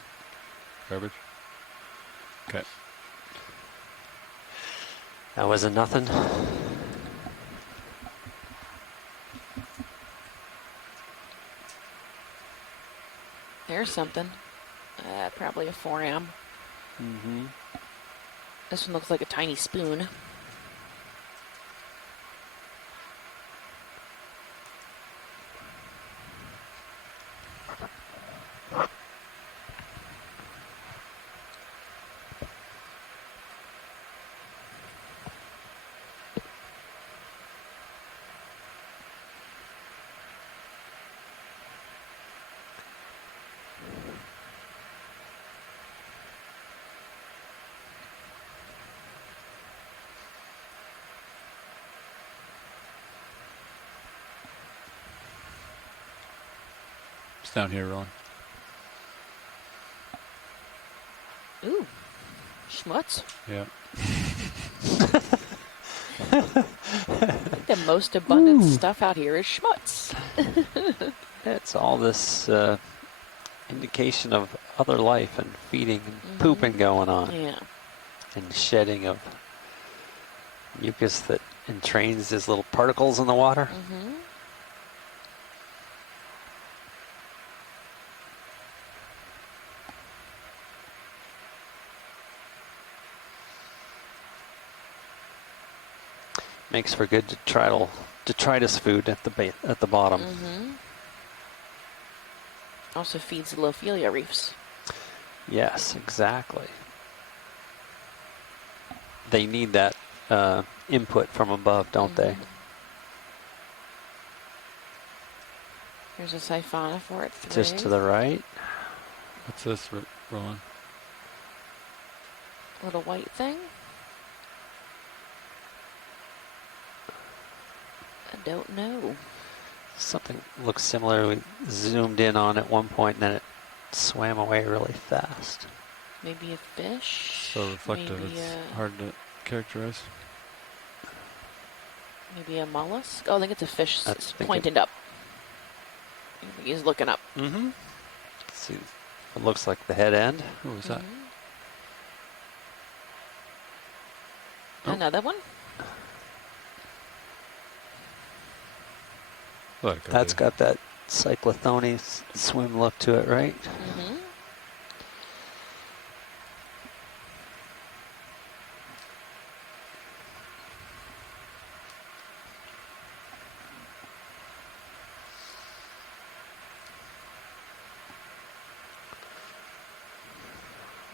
Garbage? Okay. That was a nothing. There's something. Probably a 4M. Mm-hmm. This one looks like a tiny spoon. It's down here, Ron. Ooh, schmutz. Yeah. I think the most abundant stuff out here is schmutz. It's all this indication of other life and feeding and pooping going on. Yeah. And shedding of mucus that entrains these little particles in the water. Mm-hmm. Makes for good detritus food at the bottom. Mm-hmm. Also feeds the Lophelia reefs. Yes, exactly. They need that input from above, don't they? There's a siphonophore at 3. Just to the right. What's this, Roland? Little white thing. I don't know. Something looks similar. We zoomed in on at one point and then it swam away really fast. Maybe a fish. So reflective, Maybe it's hard to characterize. maybe a mollusk. Oh, I think it's a fish That's pointed up. I think he's looking up. Mm-hmm. See, it looks like the head end. What was that? Oh. Another one. That's got that cyclothony swim look to it, right? Mm-hmm.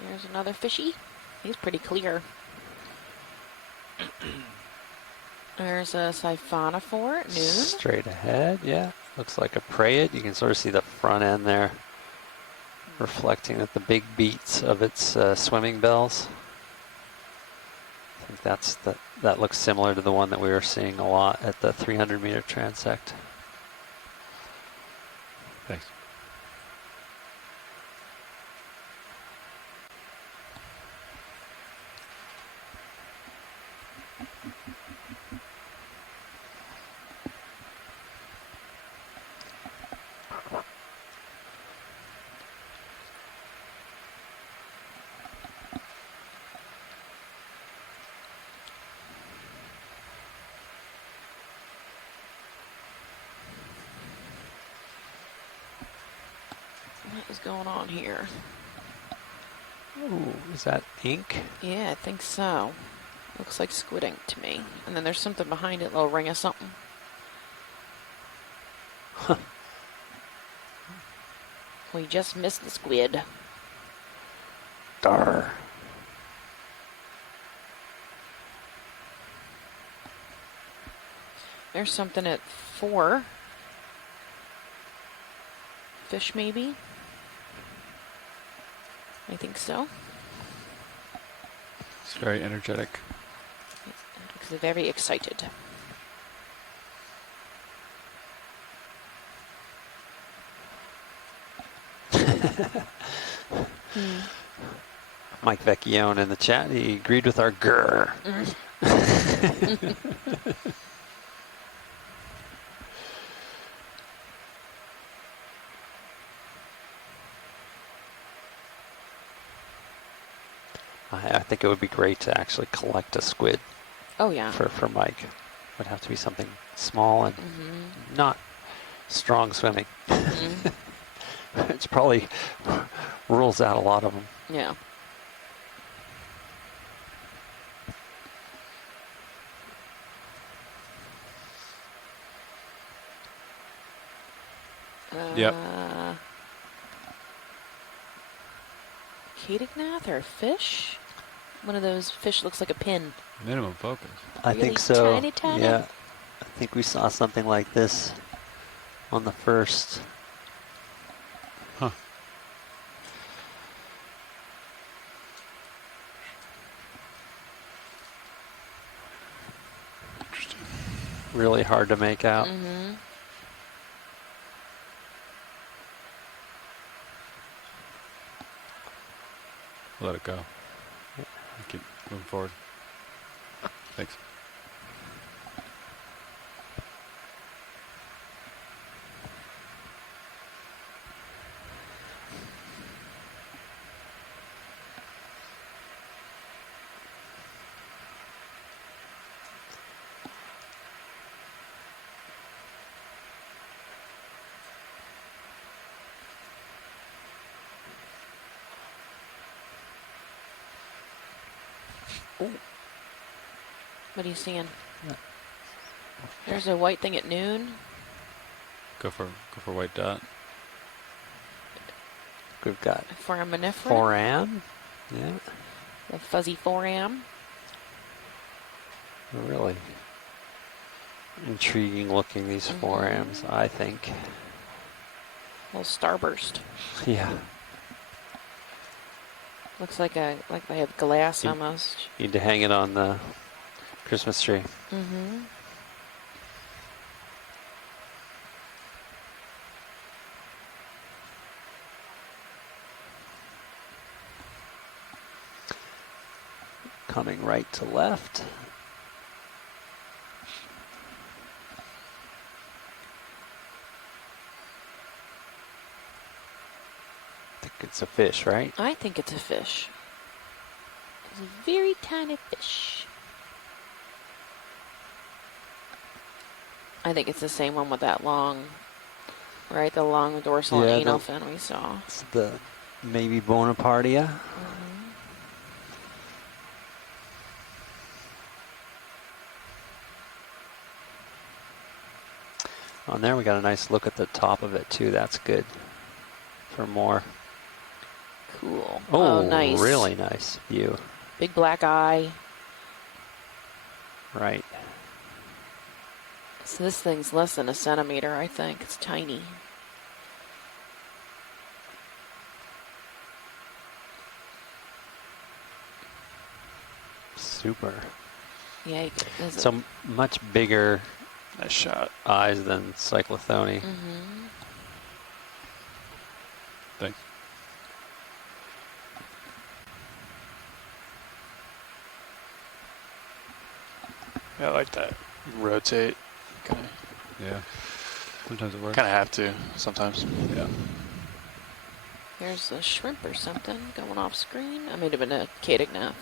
There's another fishy. He's pretty clear. There's a siphonophore at noon. Straight ahead, yeah. Looks like a prayed. You can sort of see the front end there reflecting at the big beats of its swimming bells. I think that looks similar to the one that we were seeing a lot at the 300-meter transect. Thanks. What is going on here? Ooh, is that ink? Yeah, I think so. Looks like squid ink to me. And then there's something behind it, a little ring of something. We just missed the squid. Dar. There's something at 4. Fish, maybe? I think so. It's very energetic. Looks very excited. Mike Vecchione in the chat, he agreed with our grr. I think it would be great to actually collect a squid Oh, yeah. for Mike. Would have to be something small and not strong swimming. Which probably rules out a lot of them. Yeah. Yep. Cadignath or a fish? One of those fish looks like a pin. Minimum focus. I Really think so. tiny, tiny? Yeah. I think we saw something like this on the first. Huh. Interesting. Really hard to make out. Let it go. Keep moving forward. Thanks. What are you seeing? There's a white thing at noon. Go for white dot. We've got Foraminifera. Foram. Yeah. The fuzzy foram. Really intriguing looking, these forams, I think. Little starburst. Yeah. Looks like they have glass You- almost. Need to hang it on the Christmas tree. Coming right to left. I think it's a fish, right? I think it's a fish. It's a very tiny fish. I think it's the same one with that long, right? The long dorsal and Yeah, anal the- fin we saw. It's the maybe Bonapartia. On there, we got a nice look at the top of it too. That's good for more. Cool. Oh, Nice. Really nice view. Big black eye. Right. So this thing's less than a centimeter, I think. It's tiny. Super. Yeah. So much bigger Nice shot. eyes than Cyclothone. Thanks. Yeah, I like that. Rotate. Kind Yeah. Sometimes it works. of have to sometimes. Yeah. There's a shrimp or something going off screen. I might have been a Cadignath.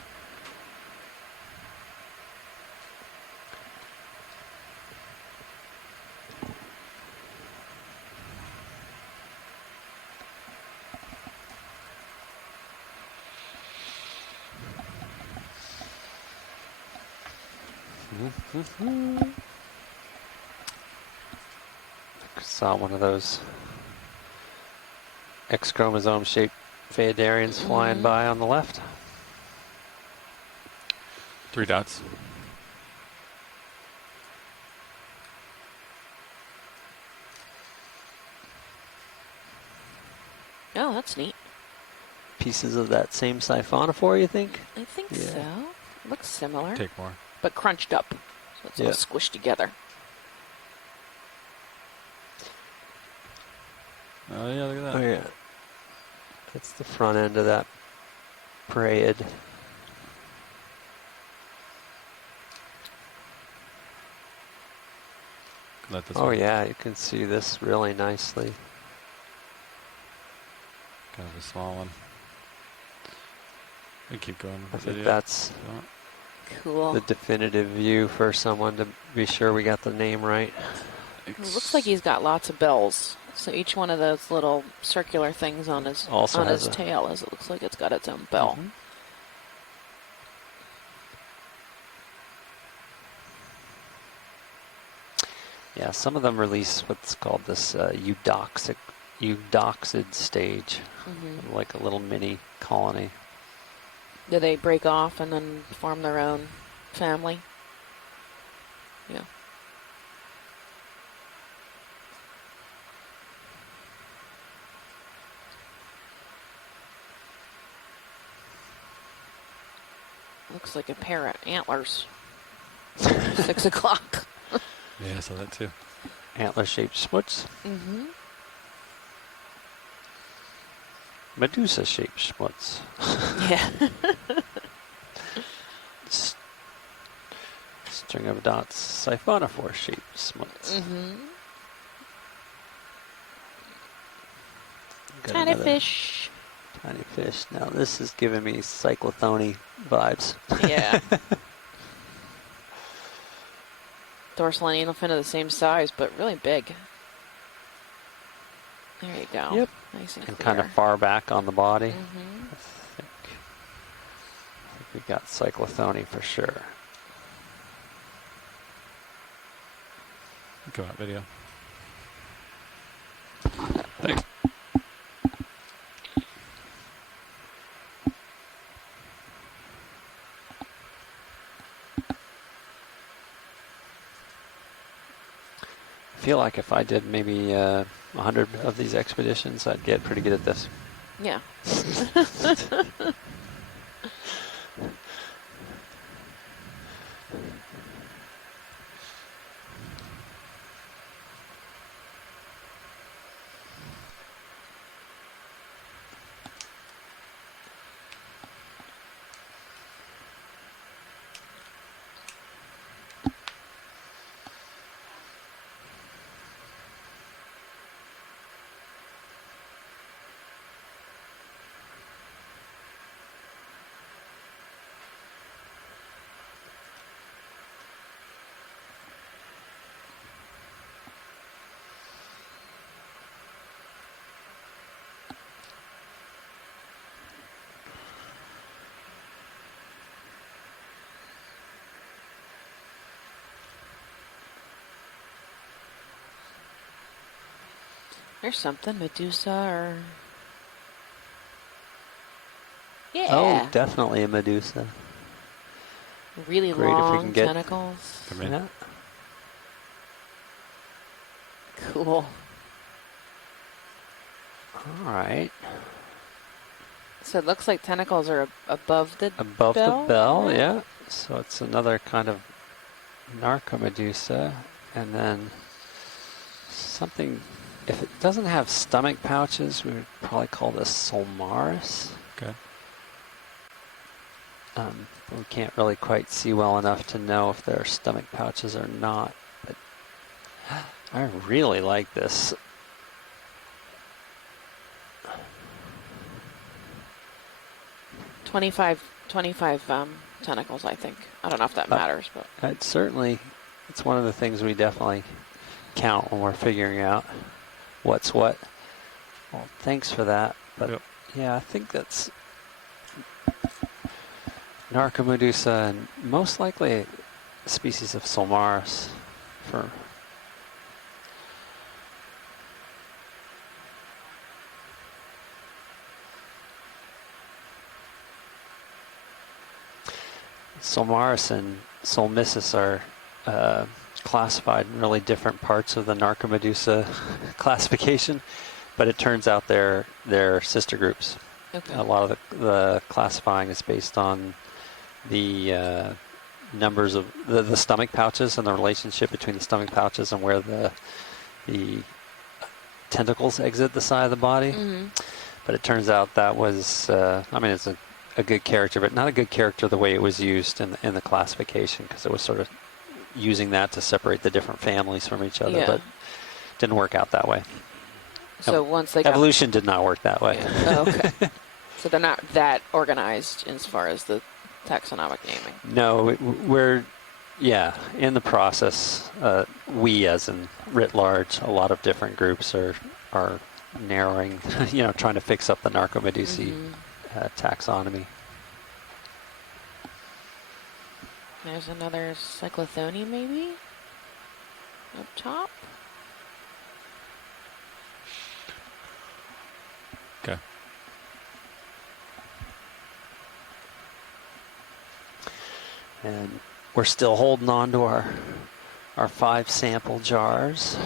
Saw one of those X chromosome shaped Phaedarians flying by on the left. 3 dots. Oh, that's neat. Pieces of that same siphonophore, you think? I think Yeah. so. Looks similar, Take more. but crunched up. So it's all Yeah. squished together. Oh yeah, look at that. Oh yeah. That's the front end of that parade. Let this Oh one yeah, you can see this really nicely. kind of a small one. We keep going. I with think it, yeah. that's So, Cool. the definitive view for someone to be sure we got the name right. It looks like he's got lots of bells. So each one of those little circular things on his Also has his a- tail, as it looks like it's got its own bell. Mhm. Yeah, some of them release what's called this eudoxid stage, Mm-hmm. like a little mini colony. Do they break off and then form their own family? Yeah. Looks like a pair of antlers. 6 o'clock. yeah, I saw that too. Antler-shaped schmutz. Mm-hmm. Medusa-shaped schmutz. Yeah. String of dots, siphonophore-shaped schmutz. Mm-hmm. Got Tiny another fish. Tiny fish. Now this is giving me cyclothony vibes. Yeah. Dorsal and anal fin are the same size, but really big. There you go. Yep. Nice and And clear. kind of far back on the body. Mm-hmm. I think we got cyclothony for sure. Come on, video. Thanks. I feel like if I did maybe 100 of these expeditions, I'd get pretty good at this. Yeah. There's something. Medusa or... Yeah. Oh, definitely a Medusa. Really Great if we long can get- tentacles. Come in. Yeah. Cool. All right. So it looks like tentacles are above the Above bell? the bell, yeah. So it's another kind of Narcomedusa. And then something, if it doesn't have stomach pouches, we would probably call this Solmaris. Okay. But we can't really quite see well enough to know if there are stomach pouches or not. But I really like this. Twenty-five tentacles, I think. I don't know if that matters, but It's one of the things we definitely count when we're figuring out what's what. Well, thanks for that. But Yep. yeah, I think that's Narcomedusa, and most likely species of Solmaris for Solmaris and Solmissus are classified in really different parts of the Narcomedusa classification, but it turns out they're sister groups. Okay. A lot of the classifying is based on the numbers of the stomach pouches and the relationship between the stomach pouches and where the tentacles exit the side of the body. Mm-hmm. But it turns out that was, I mean, it's a good character, but not a good character the way it was used in the classification, because it was sort of using that to separate the different families from each other, Yeah. but didn't work out that way. So once they got Evolution did not work that way. Oh, okay. So they're not that organized as far as the taxonomic naming. No, we're, yeah, in the process. We, as in writ large, a lot of different groups are narrowing, trying to fix up the Narcomedusae taxonomy. There's another cyclothone maybe up top. Okay. And we're still holding on to our 5 sample jars.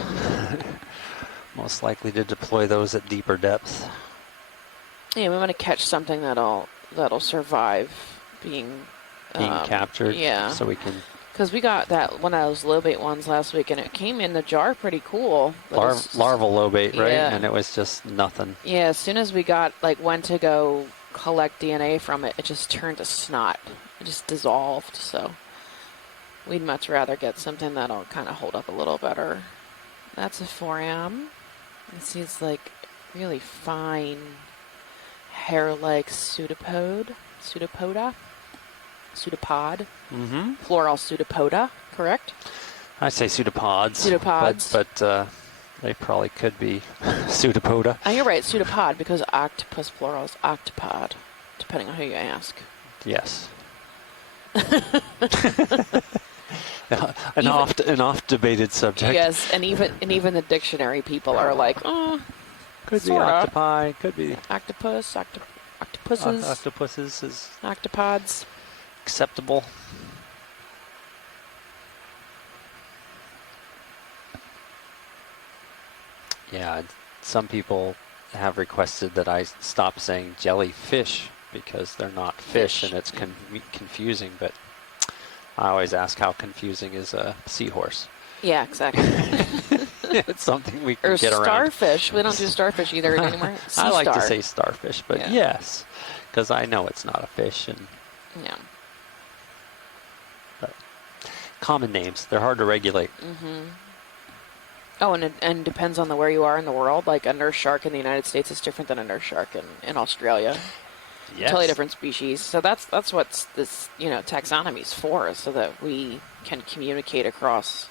Most likely to deploy those at deeper depths. Yeah, we want to catch something that'll survive being Captured. Yeah. So we can Because we got that one of those lobate ones last week, and it came in the jar pretty cool. but it's just- larval lobate, right? Yeah. And it was just nothing. Yeah, as soon as we got went to go collect DNA from it, it just turned to snot. It just dissolved. So we'd much rather get something that'll kind of hold up a little better. That's a 4M. This is really fine hair-like pseudopod. Pseudopod. Mm-hmm. Plural pseudopoda, correct? I say pseudopods. Pseudopods. But they probably could be pseudopoda. Oh, you're right, pseudopod, because octopus plural is octopod, depending on who you ask. Yes. An oft debated subject. Yes, and even the dictionary people are like, oh, Could be sorta. octopi. Could be octopus, octopuses, octopuses is octopods. acceptable. Yeah, some people have requested that I stop saying jellyfish because they're not fish, and it's confusing, but I always ask how confusing is a seahorse. Yeah, exactly. It's something we can Or get around. starfish. We don't do starfish either anymore. Sea I like to star. say starfish, but Yeah. yes, because I know it's not a fish, and Yeah. common names, they're hard to regulate. Oh, and it depends on where you are in the world. Like a nurse shark in the United States is different than a nurse shark in Australia. Yes. Totally different species. So that's what this taxonomy is for, so that we can communicate across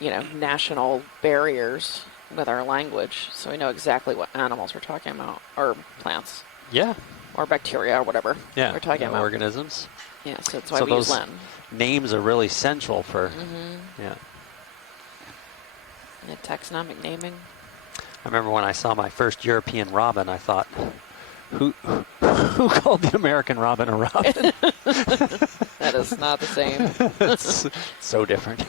national barriers with our language, so we know exactly what animals we're talking about, or plants, Yeah. or bacteria, or whatever Yeah. we're talking about. Organisms. Yeah, so that's why So we use those Latin. names are really central for. Yeah. Yeah, taxonomic naming. I remember when I saw my first European robin, I thought, who called the American robin a robin? That is not the same. It's so different.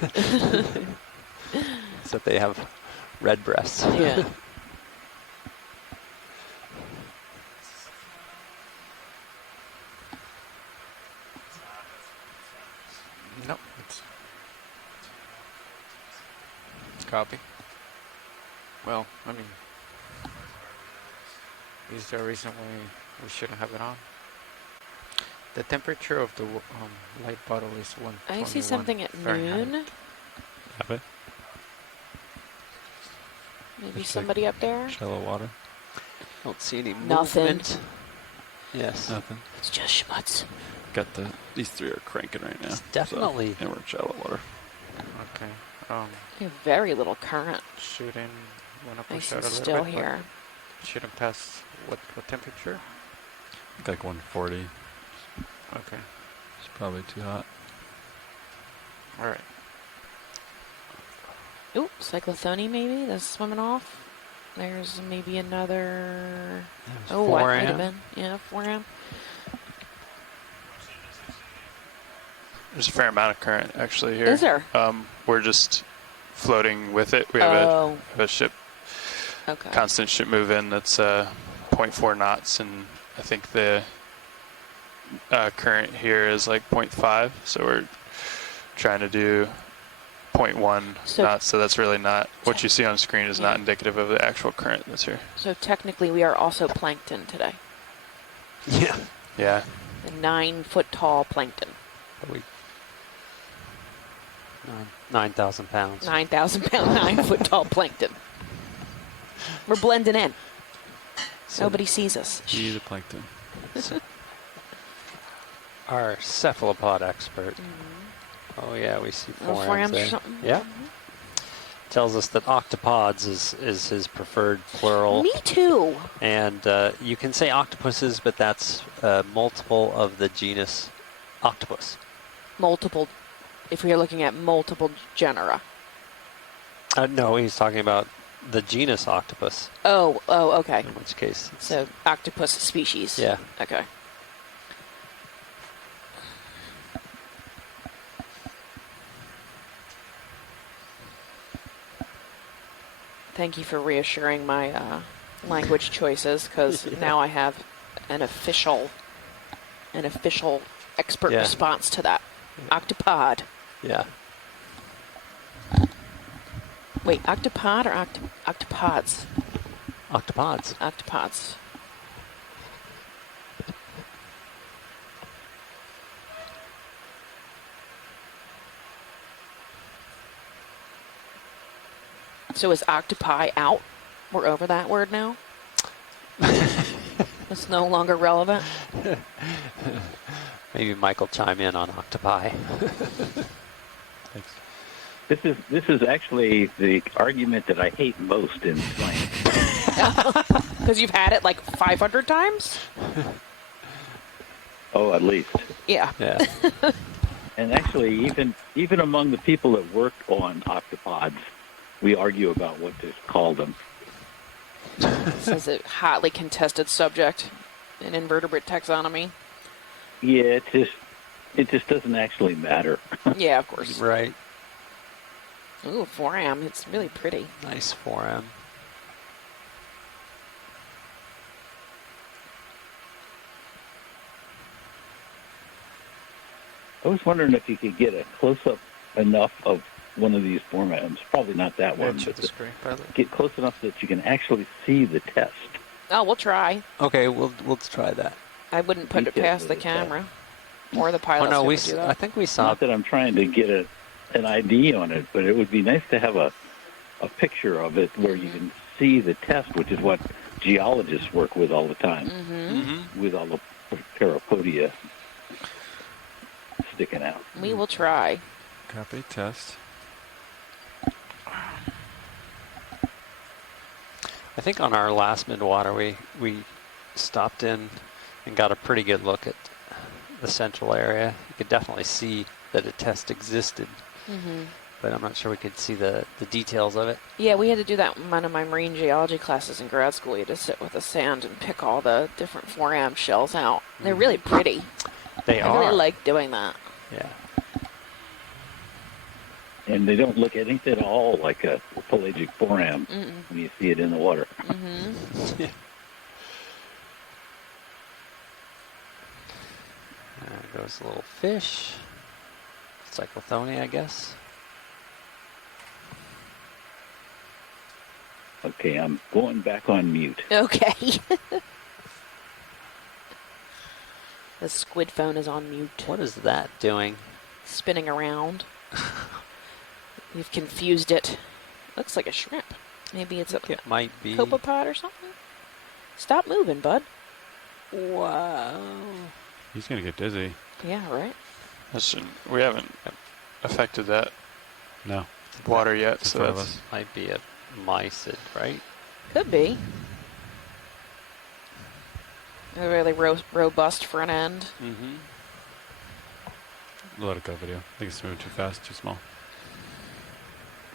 Except they have red breasts. Yeah. No, it's copy. Well, I mean, is there a reason why we shouldn't have it on? The temperature of the light bottle is 121 I see something at Fahrenheit. noon. Have it? Maybe Just somebody up there. Shallow water? Don't see any Nothing. movement. Yes. Nothing. It's just schmutz. Got these 3 are cranking right now. It's definitely- So, and we're in shallow water. Okay. You have very little current. Shooting went up or Nice shot and a little still bit, but here. shouldn't pass what temperature? Like 140. Okay. It's probably too hot. All right. Ooh, cyclothony maybe that's swimming off. There's maybe another. Oh, what might have been? Yeah, 4M. There's a fair amount of current actually here. Is there? We're just floating with it. We have a ship, Okay. constant ship move in that's 0.4 knots, and I think the current here is like 0.5. So we're trying to do 0.1 knots. So that's really not what you see on screen is not indicative of the actual current that's here. So technically, we are also plankton today. Yeah. Yeah. The 9-foot tall plankton. 9,000 pounds. 9,000 pound, 9-foot tall plankton. We're blending in. So Nobody sees us. He's a plankton. our cephalopod expert. Oh yeah, we see Oh, 4Ms forams or there. something? Yeah. Tells us that octopods is his preferred plural. Me too. And you can say octopuses, but that's multiple of the genus octopus. Multiple, if we are looking at multiple genera. No, he's talking about the genus octopus. Oh, okay. In which case, So octopus species. yeah. Okay. Thank you for reassuring my language choices, because now I have an official expert Yeah. response to that. Octopod. Yeah. Wait, octopod or octopods? Octopods. Octopods. So is octopi out? We're over that word now? It's no longer relevant? Maybe Mike will chime in on octopi. Thanks. This is actually the argument that I hate most in slang. Because you've had it like 500 times? Oh, at least. Yeah. Yeah. And actually, even among the people that work on octopods, we argue about what to call them. This is a hotly contested subject in invertebrate taxonomy. Yeah, it just doesn't actually matter. Yeah, of course. Right. Ooh, 4M. It's really pretty. Nice 4M. I was wondering if you could get a close-up enough of one of these formats. Probably not that one. Edge of But the screen, probably. get close enough that you can actually see the test. Oh, we'll try. Okay, we'll try that. I wouldn't put it past the camera or the pilot. Oh no, do I think we saw. Not that I'm trying to get an ID on it, but it would be nice to have a picture of it where you can see the test, which is what geologists work with all the time, with all the parapodia sticking out. We will try. Copy test. I think on our last Midwater, we stopped in and got a pretty good look at the central area. You could definitely see that a test existed, but I'm not sure we could see the details of it. Yeah, we had to do that in one of my marine geology classes in grad school. You had to sit with the sand and pick all the different 4M shells out. They're really pretty. They I are. really like doing that. Yeah. And they don't look anything at all like a pelagic 4M when you see it in the water. There goes a little fish. Cyclothonia, I guess. Okay, I'm going back on mute. Okay. The squid phone is on mute. What is that doing? Spinning around. We've confused it. Looks like a shrimp. Maybe it's a It might be. copepod or something. Stop moving, bud. Wow. He's gonna get dizzy. Yeah, right? We haven't affected that No. water yet, It's so in front of that's us. Might be a mysid, right? Could be. A really robust front end. Let it go video. I think it's moving too fast, too small.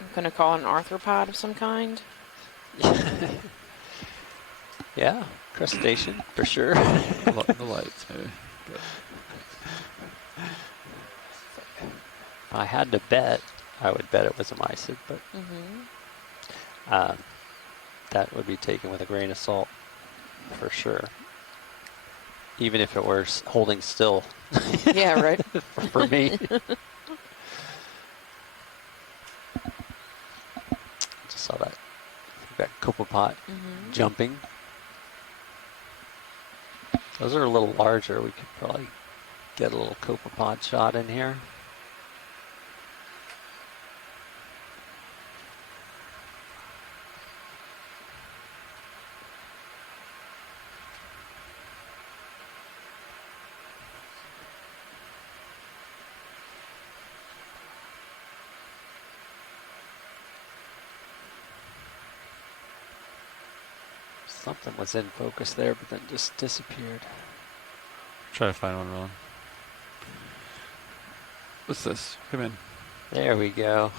I'm going to call it an arthropod of some kind. Yeah, crustacean for sure. The lights, maybe. But If I had to bet, I would bet it was a mysid, but that would be taken with a grain of salt for sure. Even if it were holding still. Yeah, right. For me. Just saw that. That copepod jumping. Those are a little larger. We could probably get a little copepod shot in here. Something was in focus there, but then just disappeared. try to find one, Roland. What's this? Come in. There we go.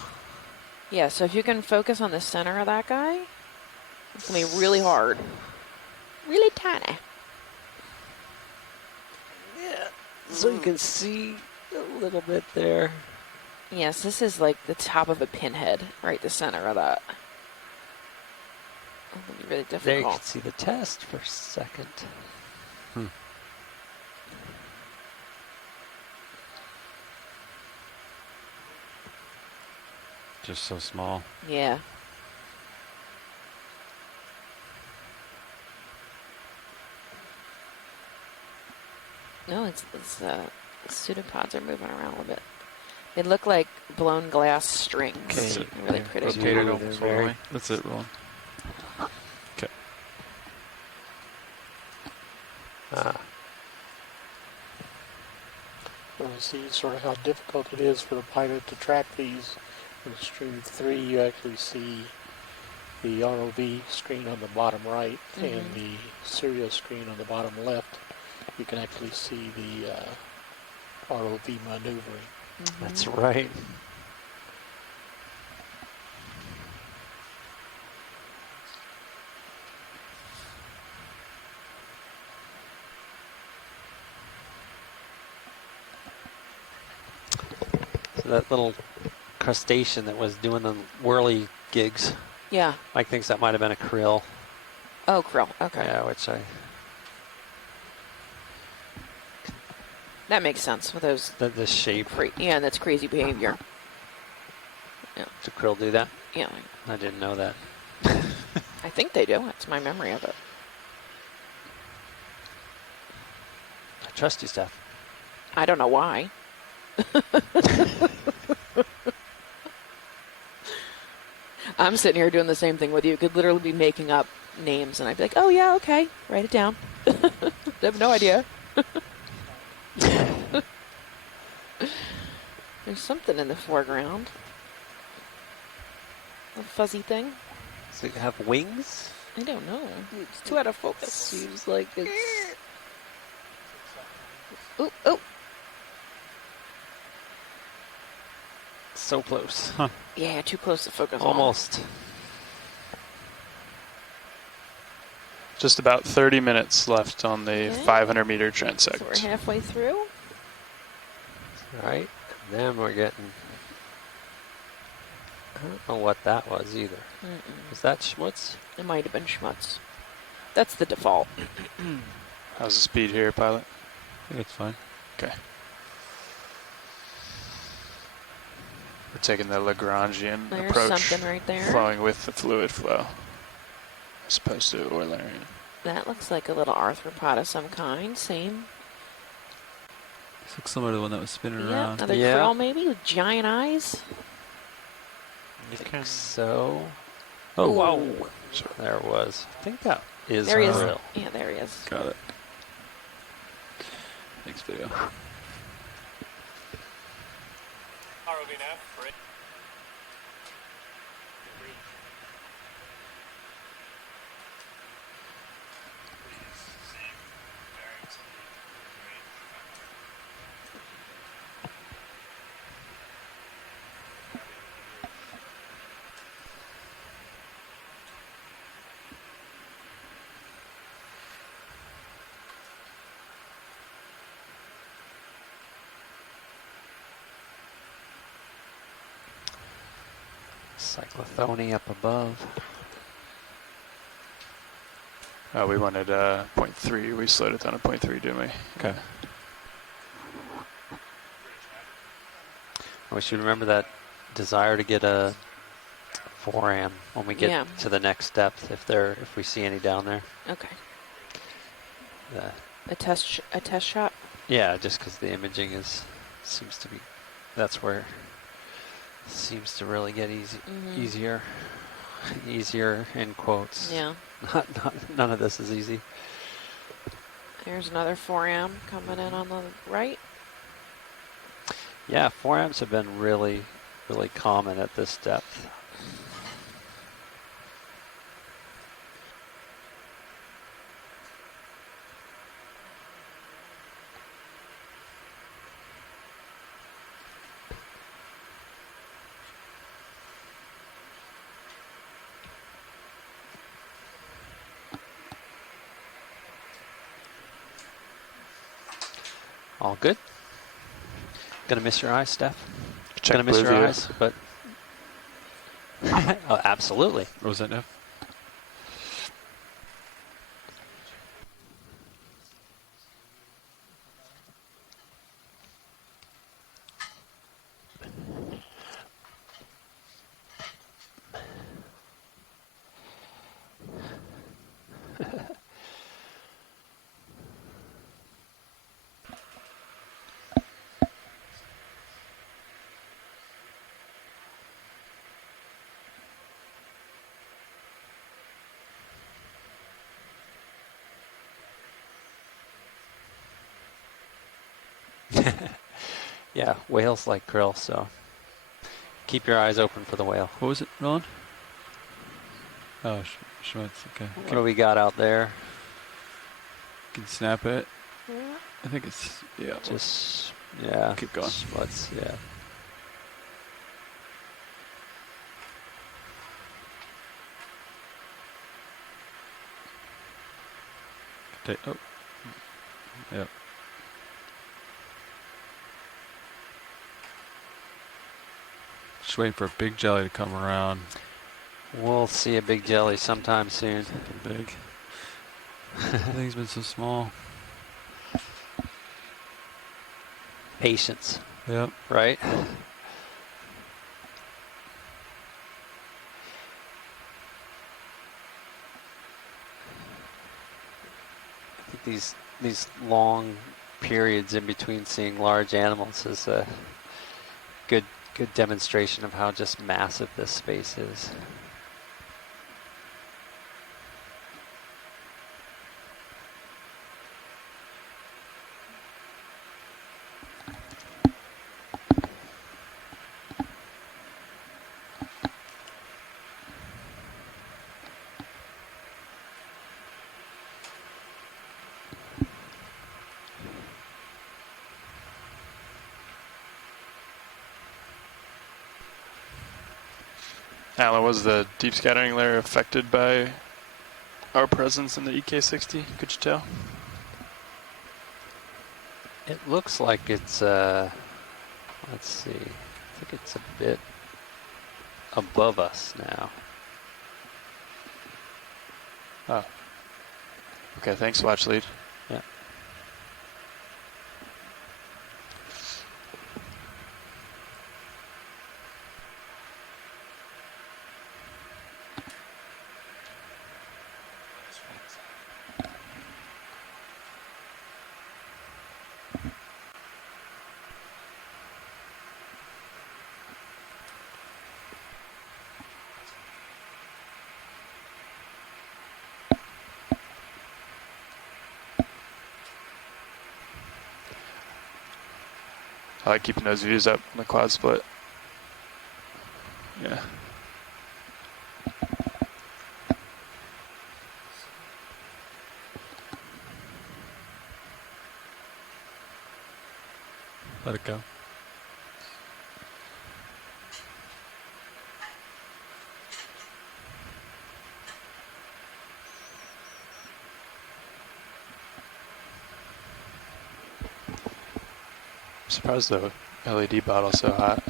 Yeah, so if you can focus on the center of that guy, it's going to be really hard. Really tiny. Yeah, so you can see a little bit there. Yes, this is like the top of a pinhead, right the center of that. It'll be really There you can difficult. see the test for a second. Just so small. Yeah. No, it's pseudopods are moving around a little bit. They look like blown glass strings. Okay. Really pretty. Rotated Ooh, almost they're all the very- way. That's it, Roland. Okay. You see sort of how difficult it is for the pilot to track these. In stream 3, you actually see the ROV screen on the bottom right and the serial screen on the bottom left. You can actually see the ROV maneuvering. That's right. So that little crustacean that was doing the whirly gigs, Yeah. Mike thinks that might have been a krill. Oh, krill. Okay. Yeah, which That makes sense with those. the shape. Yeah, that's crazy behavior. Does a krill do that? Yeah. I didn't know that. I think they do. That's my memory of it. I trust you, Steph. I don't know why. I'm sitting here doing the same thing with you. Could literally be making up names, and I'd be like, "Oh yeah, okay, write it down." I have no idea. There's something in the foreground. A fuzzy thing. Does it have wings? I don't know. It's too out of focus. Seems like it's Ooh, oh. so close. Yeah, too close to focus. Almost. Just about 30 minutes left on the Okay. 500-meter So we're transect. halfway through. All right. And then we're getting. I don't know what that was either. Was that schmutz? It might have been schmutz. That's the default. How's the speed here, pilot? I think it's fine. Okay. We're taking the Lagrangian There's approach, something right there. flowing with the fluid flow, as opposed to Eulerian. That looks like a little arthropod of some kind. Same. This looks similar to the one that was spinning Yeah, around. another Yeah. krill maybe with giant eyes. I think so. Oh, Whoa. There it was. I think that is There he is. krill. Yeah, there he is. got it. Next video. Cyclothony up above. We wanted 0.3. We slowed it down to 0.3, didn't we? Okay. We should remember that desire to get a 4am when we get to the next depth, if we see any down there. Okay. The, A test shot. yeah, just because the imaging seems to be, that's where it seems to really get easier in quotes. Yeah. None of this is easy. Here's another 4am coming in on the right. Yeah, 4Ms have been really, really common at this depth. All good. Gonna miss your eyes, Steph. Check Gonna miss blue your view. eyes, but oh, absolutely. What was that now? Yeah, whales like krill, so keep your eyes open for the whale. What was it, Ron? Oh, Schmitz, okay. What do we got out there? Can snap it. I think it's, yeah. Just, yeah. Keep going. Let's, yeah. Oh. Yep. Just waiting for a big jelly to come around. We'll see a big jelly sometime soon. Something big. Everything's been so small. Patience, Yep. right? I think these long periods in between seeing large animals is a good demonstration of how just massive this space is. Alan, was the deep scattering layer affected by our presence in the EK60? Could you tell? It looks like it's, let's see, I think it's a bit above us now. Oh. Okay, thanks, watch lead. Yeah. I like keeping those views up on the quad split. Yeah. Let it go. I'm surprised the LED bottle's so hot.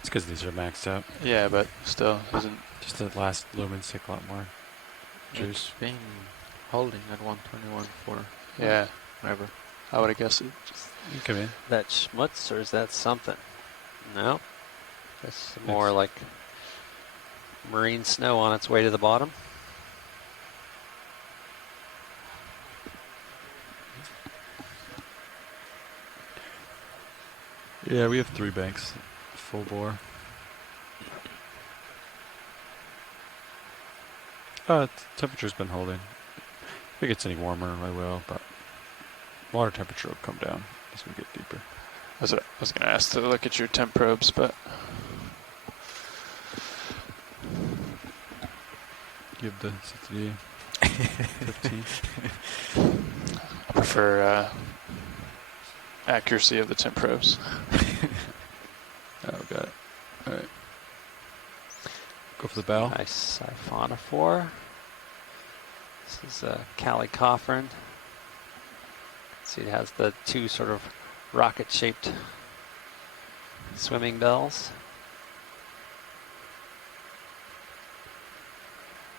It's because these are maxed out. Yeah, but still, isn't. Just the last lumens take a lot more juice. It's been holding at 121 for Yeah, ever. I would have guessed it. Come in. That schmutz, or is that something? No. That's more like marine snow on its way to the bottom. Yeah, we have 3 banks, full bore. Temperature's been holding. If it gets any warmer, I will, but water temperature will come down as we get deeper. I was going to ask to look at your temp probes, but Give the CTD 15. I prefer accuracy of the temp probes. Oh, got it. All right. Go for the bow. Nice siphonophore. This is Calicopheran. See, it has the 2 sort of rocket-shaped swimming bells.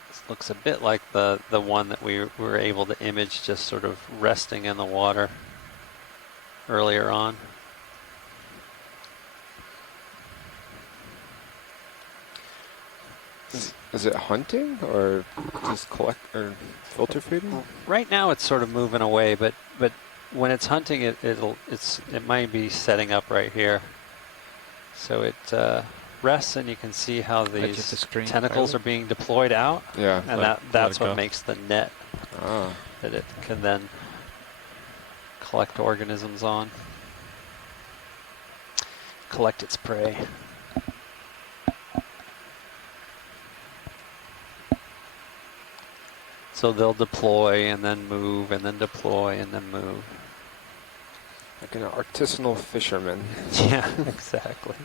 This looks a bit like the one that we were able to image just sort of resting in the water earlier on. Is it hunting or just collect or filter feeding? Right now it's sort of moving away, but when it's hunting, it might be setting up right here. So it rests, and you can see how these tentacles are being deployed out. Yeah. And that's what makes the net Ah. that it can then collect organisms on. Collect its prey. So they'll deploy and then move and then deploy and then move. Like an artisanal fisherman. Yeah, exactly.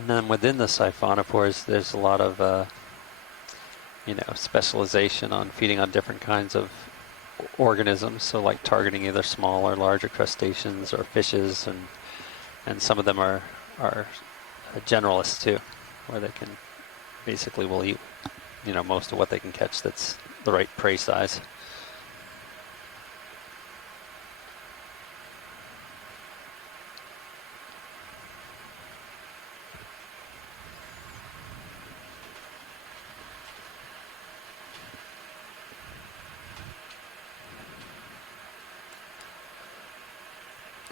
And then within the siphonophores, there's a lot of, specialization on feeding on different kinds of organisms. So like targeting either small or larger crustaceans or fishes, and some of them are generalists too, where they can basically will eat, most of what they can catch that's the right prey size.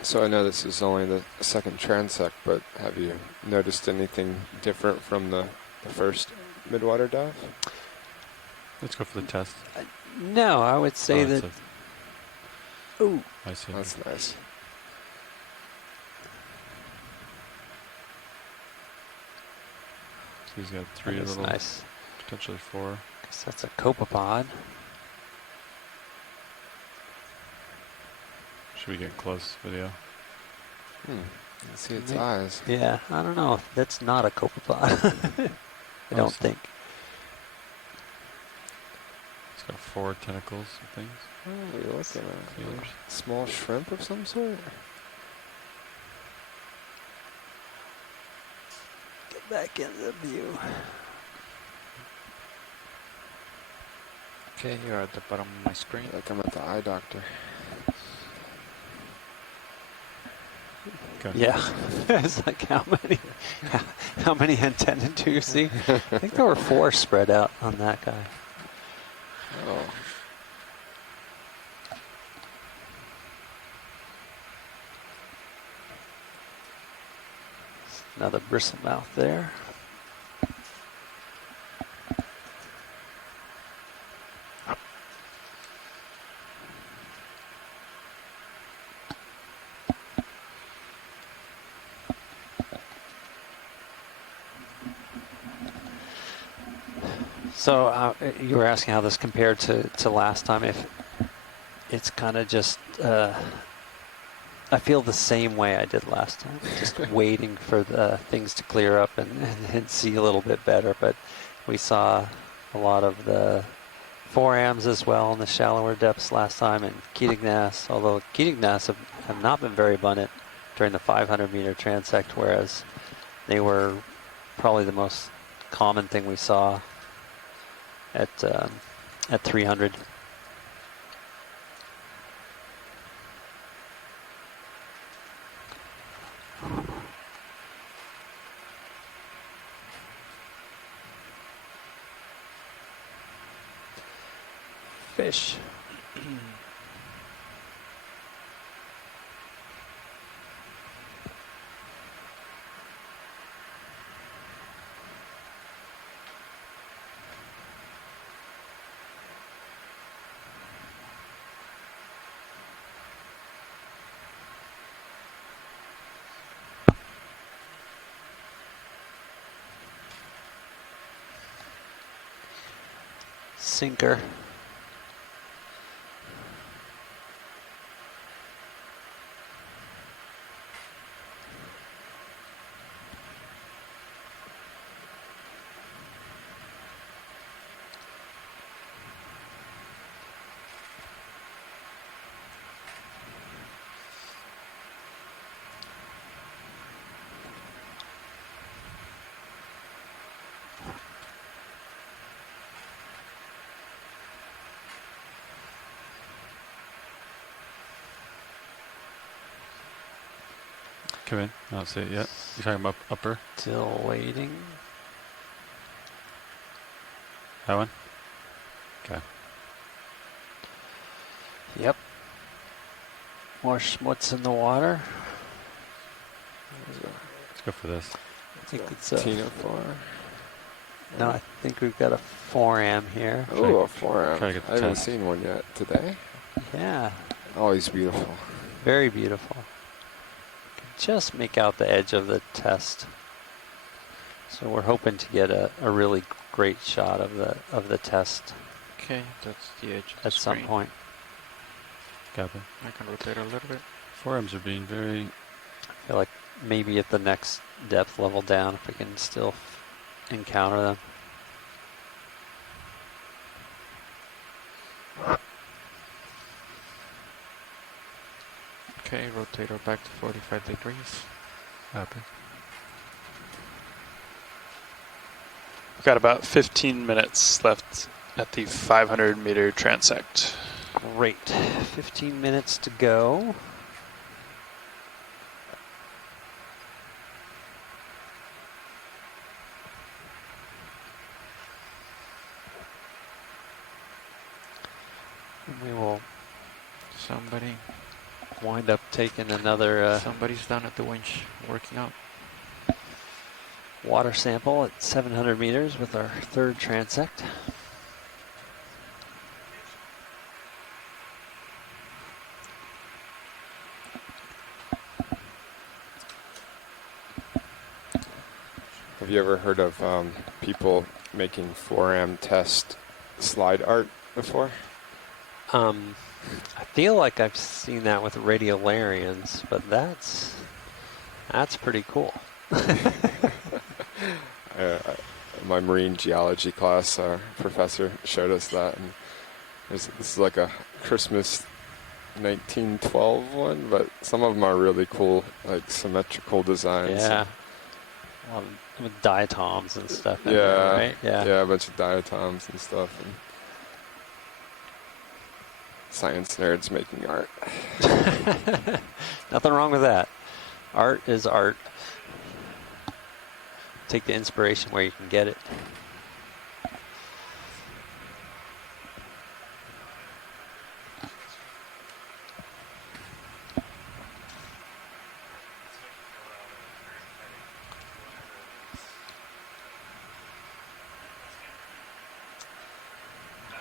So I know this is only the second transect, but have you noticed anything different from the first midwater dive? Let's go for the test. No, I would say that. Ooh, I see. That's nice. So he's got 3 that's little, nice. potentially 4. Guess that's a copepod. Should we get close video? Let's see its eyes. Yeah, I don't know. That's not a copepod. I don't think. It's got 4 tentacles and things. Oh, you're looking at Feelers. a small shrimp of some sort? Get back into the view. Okay, you're at the bottom of my screen. Like I'm at the eye doctor. Okay. Yeah, it's like how many antennae do you see? I think there were 4 spread out on that guy. Oh. Another bristlemouth there. So you were asking how this compared to last time. If it's kind of just I feel the same way I did last time, just waiting for the things to clear up and see a little bit better. But we saw a lot of the forams as well in the shallower depths last time, and Keatingnass, although Keatingnass have not been very abundant during the 500-meter transect, whereas they were probably the most common thing we saw at 300. Fish. Sinker. Come in. I don't see it yet. You're talking about upper? Still waiting. That one? Okay. Yep. More schmutz in the water. Let's go for this. I think it's a Tina 4. No, I think we've got a 4am here. Oh, a 4 try to amp. get the I haven't 10. seen one yet today. Yeah, Always beautiful. very beautiful. Can just make out the edge of the test. So we're hoping to get a really great shot of the test Okay, that's the edge of the at some screen. point. Copy. I can rotate a little bit. Forums are being very... I feel like maybe at the next depth level down, if we can still encounter them. Okay, rotator back to 45 degrees. Copy. We've got about 15 minutes left at the 500-meter transect. Great. 15 minutes to go. And we will Somebody, wind up taking another somebody's down at the winch working out. water sample at 700 meters with our third transect. Have you ever heard of people making 4am test slide art before? I feel like I've seen that with radiolarians, but that's pretty cool. My marine geology class, our professor showed us that, and this is like a Christmas 1912 one, but some of them are really cool, like symmetrical designs. Yeah. With diatoms and stuff in Yeah, there, right? yeah, a bunch of diatoms and stuff, and science nerds making art. Nothing wrong with that. Art is art. Take the inspiration where you can get it.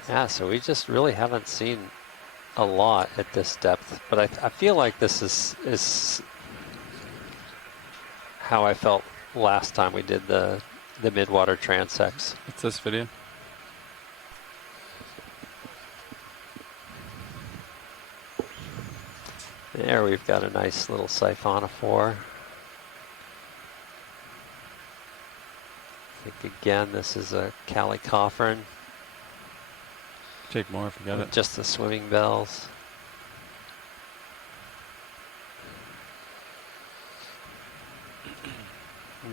Yeah, so we just really haven't seen a lot at this depth, but I feel like this is how I felt last time we did the Midwater transects. What's this video? There we've got a nice little siphonophore. I think again this is a calicoferen. Take more if you got with it. just the swimming bells.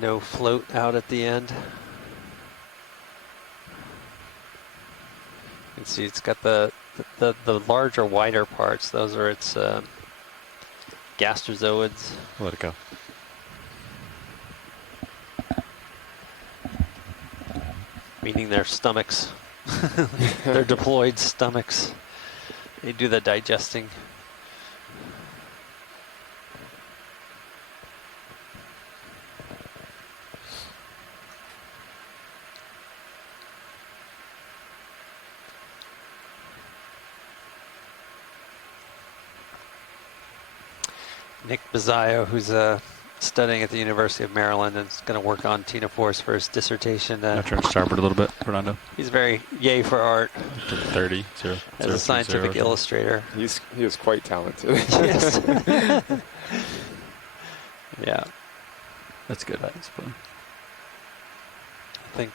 No float out at the end. You can see it's got the larger, wider parts. Those are its gastrozoids. Let it go. Meaning their stomachs. Their diploid stomachs. They do the digesting. Nick Bizzaio, who's studying at the University of Maryland and is going to work on ctenophores for his dissertation. Not trying to starboard a little bit, Fernando. He's very yay for art. 30, 0, As a scientific illustrator. He is quite talented. Yes. Yeah. That's good discipline. I think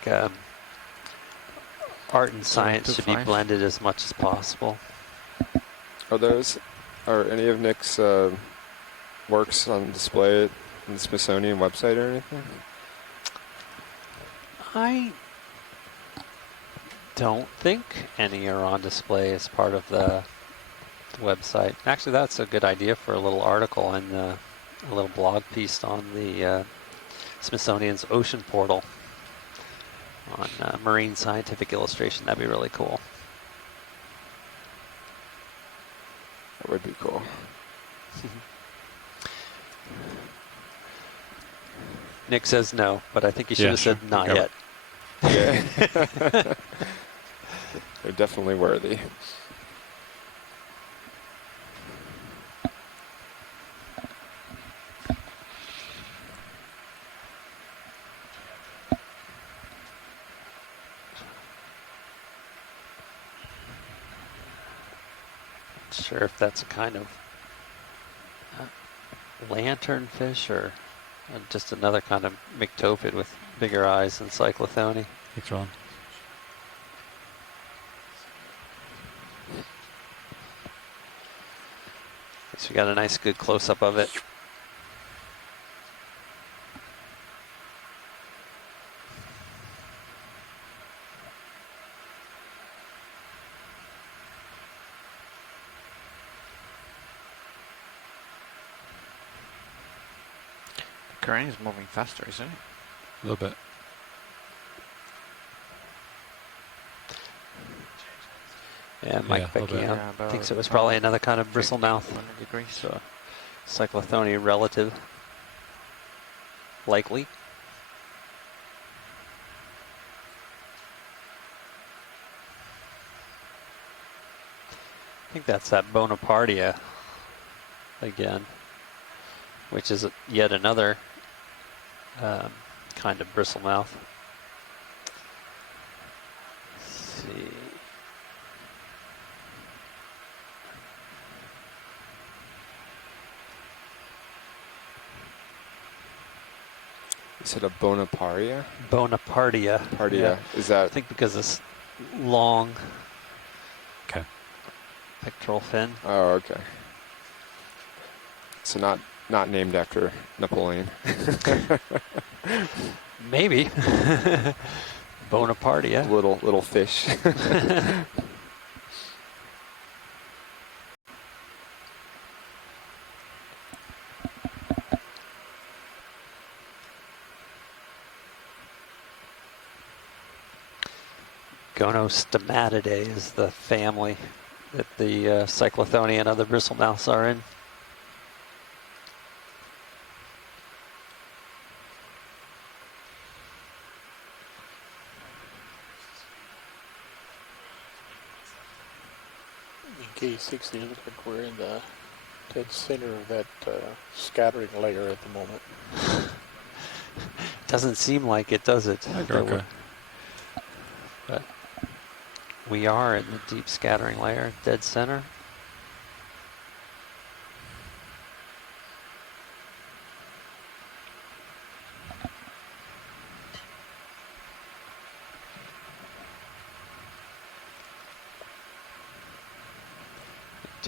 art and science should be blended as much as possible. Are any of Nick's works on display at the Smithsonian website or anything? I don't think any are on display as part of the website. Actually, that's a good idea for a little article and a little blog piece on the Smithsonian's ocean portal on marine scientific illustration. That'd be really cool. That would be cool. Nick says no, but I think he should have said not yet. Yeah. They're definitely worthy. Not sure if that's a kind of lanternfish or just another kind of myctophid with bigger eyes than cyclothone. Thanks, Ron. So we got a nice good close-up of it. Current is moving faster, isn't it? A little bit. Yeah, Mike Yeah, a little bit. Beckian thinks it was probably another kind of bristlemouth. 100 degrees. So, cyclothone relative. Likely. I think that's that Bonapartia again, which is yet another kind of bristlemouth. Let's see. You said a Bonapartia? Bonapartia. Partia. Yeah. Is that? I think because it's long. Okay. Pectoral fin. Oh, okay. So not named after Napoleon. Maybe. Bonapartia. Little fish. Gonostomatidae is the family that the cyclothone and other bristlemouths are in. In K60, it looks like we're in the dead center of that scattering layer at the moment. Doesn't seem like it, does it? Okay. But we are in the deep scattering layer, dead center.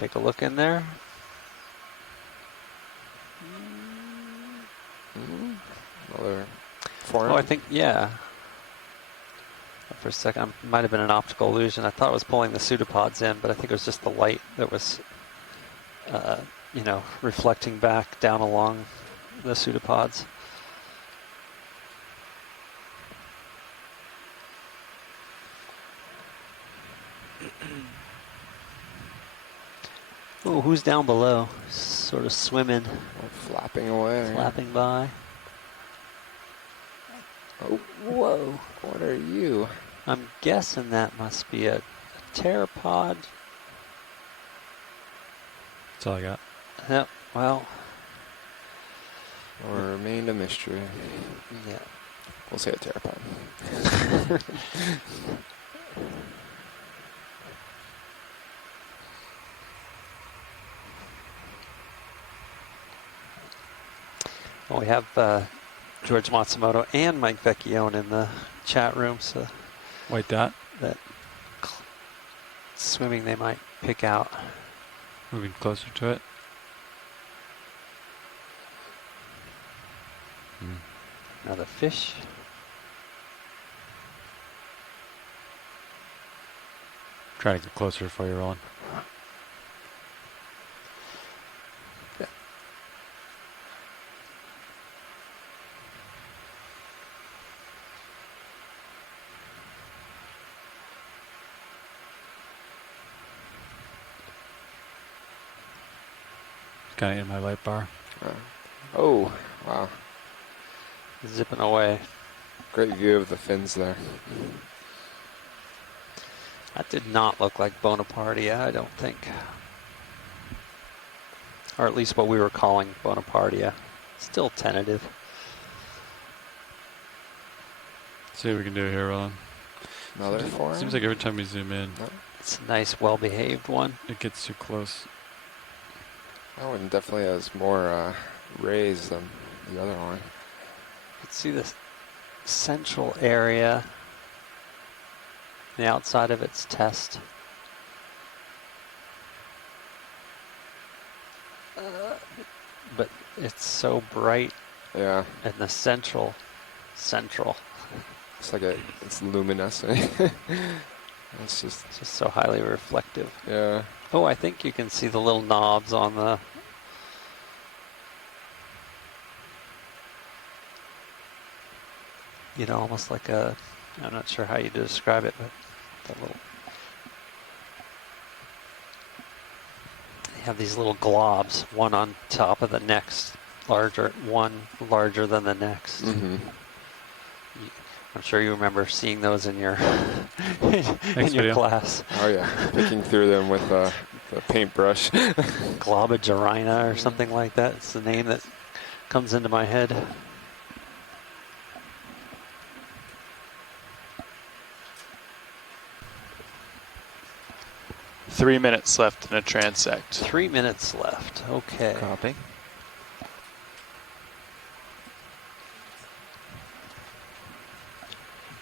take a look in there. Another form. Oh, I think, yeah. For a second, it might have been an optical illusion. I thought it was pulling the pseudopods in, but I think it was just the light that was, you know, reflecting back down along the pseudopods. Oh, who's down below? Sort of swimming, Flapping away. flapping by. Oh, Whoa. what are you? I'm guessing that must be a pteropod. That's all I got. Yep, well, Or remained a mystery. yeah. We'll say a pteropod. Well, we have George Matsumoto and Mike Vecchione in the chat room, so White dot. that swimming they might pick out. Moving closer to it. Another fish. Try to get closer before you're rolling. Kind of in my light bar. Oh, wow. Zipping away. Great view of the fins there. That did not look like Bonapartia, I don't think. Or at least what we were calling Bonapartia. Still tentative. See what we can do here, Roland. Another form? Seems like every time we zoom in, It's a nice, well-behaved one. it gets too close. That one definitely has more rays than the other one. Let's see this central area. The outside of its test. But it's so bright Yeah, in the central. it's like it's luminescent. It's just, It's just so highly reflective. yeah. Oh, I think you can see the little knobs on the... You know, almost like a... I'm not sure how you describe it, but the little... They have these little globs, one on top of the next, one larger than the next. Mm-hmm. I'm sure you remember seeing those in your in your video. class. Oh yeah, picking through them with the paintbrush. Globigerina or something like that. It's the name that comes into my head. Three minutes left in a transect. 3 minutes left. Okay. Copy.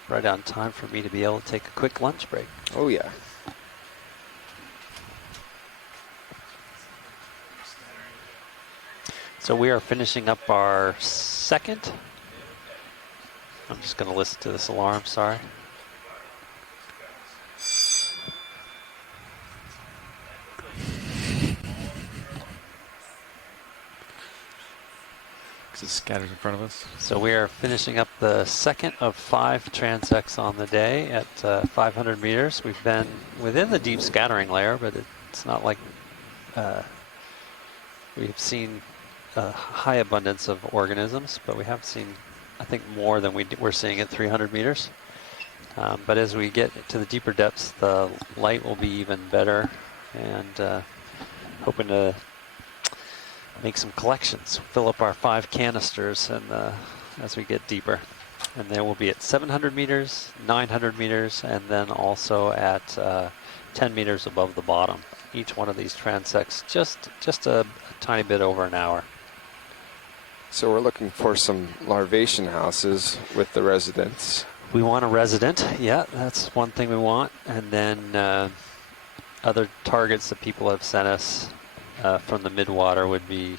Right on time for me to be able to take a quick lunch break. Oh yeah. So we are finishing up our second. I'm just going to listen to this alarm, sorry. Because it scatters in front of us. So we are finishing up the second of 5 transects on the day at 500 meters. We've been within the deep scattering layer, but it's not like we've seen a high abundance of organisms, but we have seen, I think, more than we're seeing at 300 meters. But as we get to the deeper depths, the light will be even better, and hoping to make some collections, fill up our 5 canisters, and as we get deeper. And then we'll be at 700 meters, 900 meters, and then also at 10 meters above the bottom. Each one of these transects just a tiny bit over an hour. So we're looking for some larvation houses with the residents. We want a resident, yeah, that's one thing we want. And then Other targets that people have sent us from the Midwater would be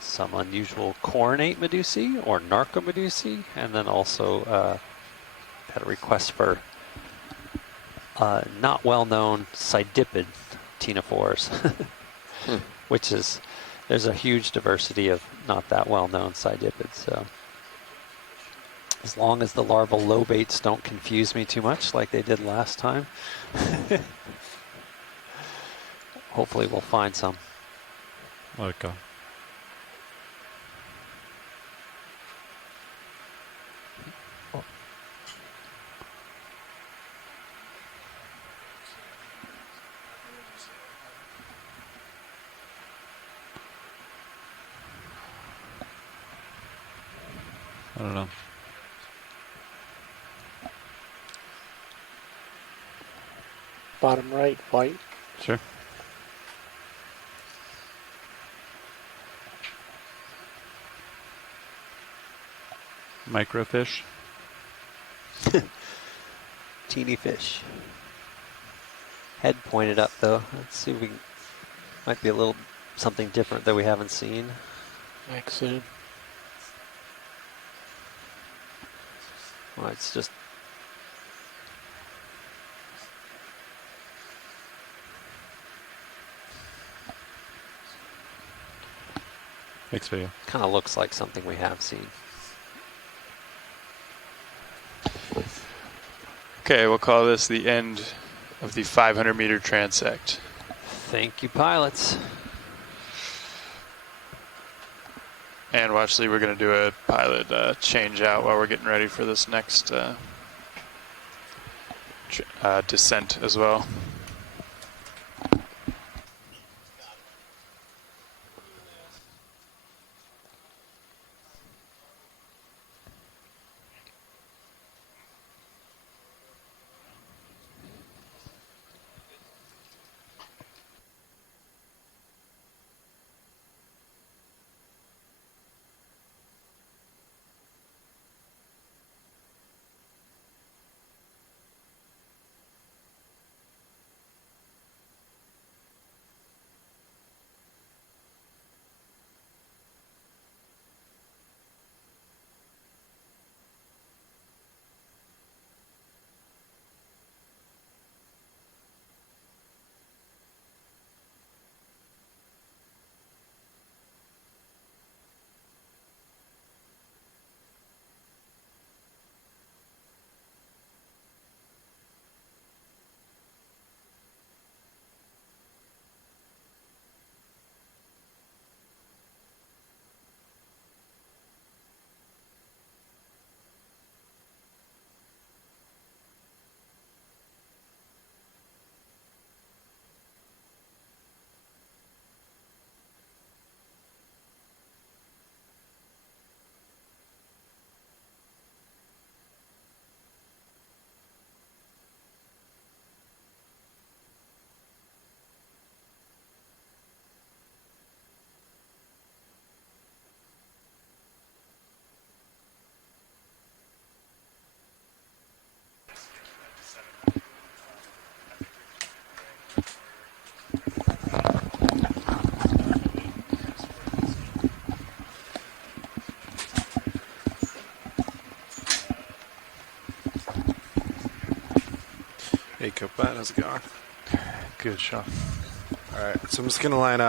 some unusual coronate medusae or narcomedusae, and then also had a request for not well-known sidipid ctenophores, which is, there's a huge diversity of not that well-known sidipids. So as long as the larval lobates don't confuse me too much like they did last time, hopefully we'll find some. Let it go. I don't know. Bottom right, white. Sure. Microfish. Teeny fish. Head pointed up though. Let's see if we can, might be a little something different that we haven't seen. Exit. Well, it's just Thanks, video. kind of looks like something we have seen. Okay, we'll call this the end of the 500-meter transect. Thank you, pilots. And actually, we're going to do a pilot change out while we're getting ready for this next descent as well. Hey, Copilot, how's it going? Good shot. All right, so I'm just going to line up.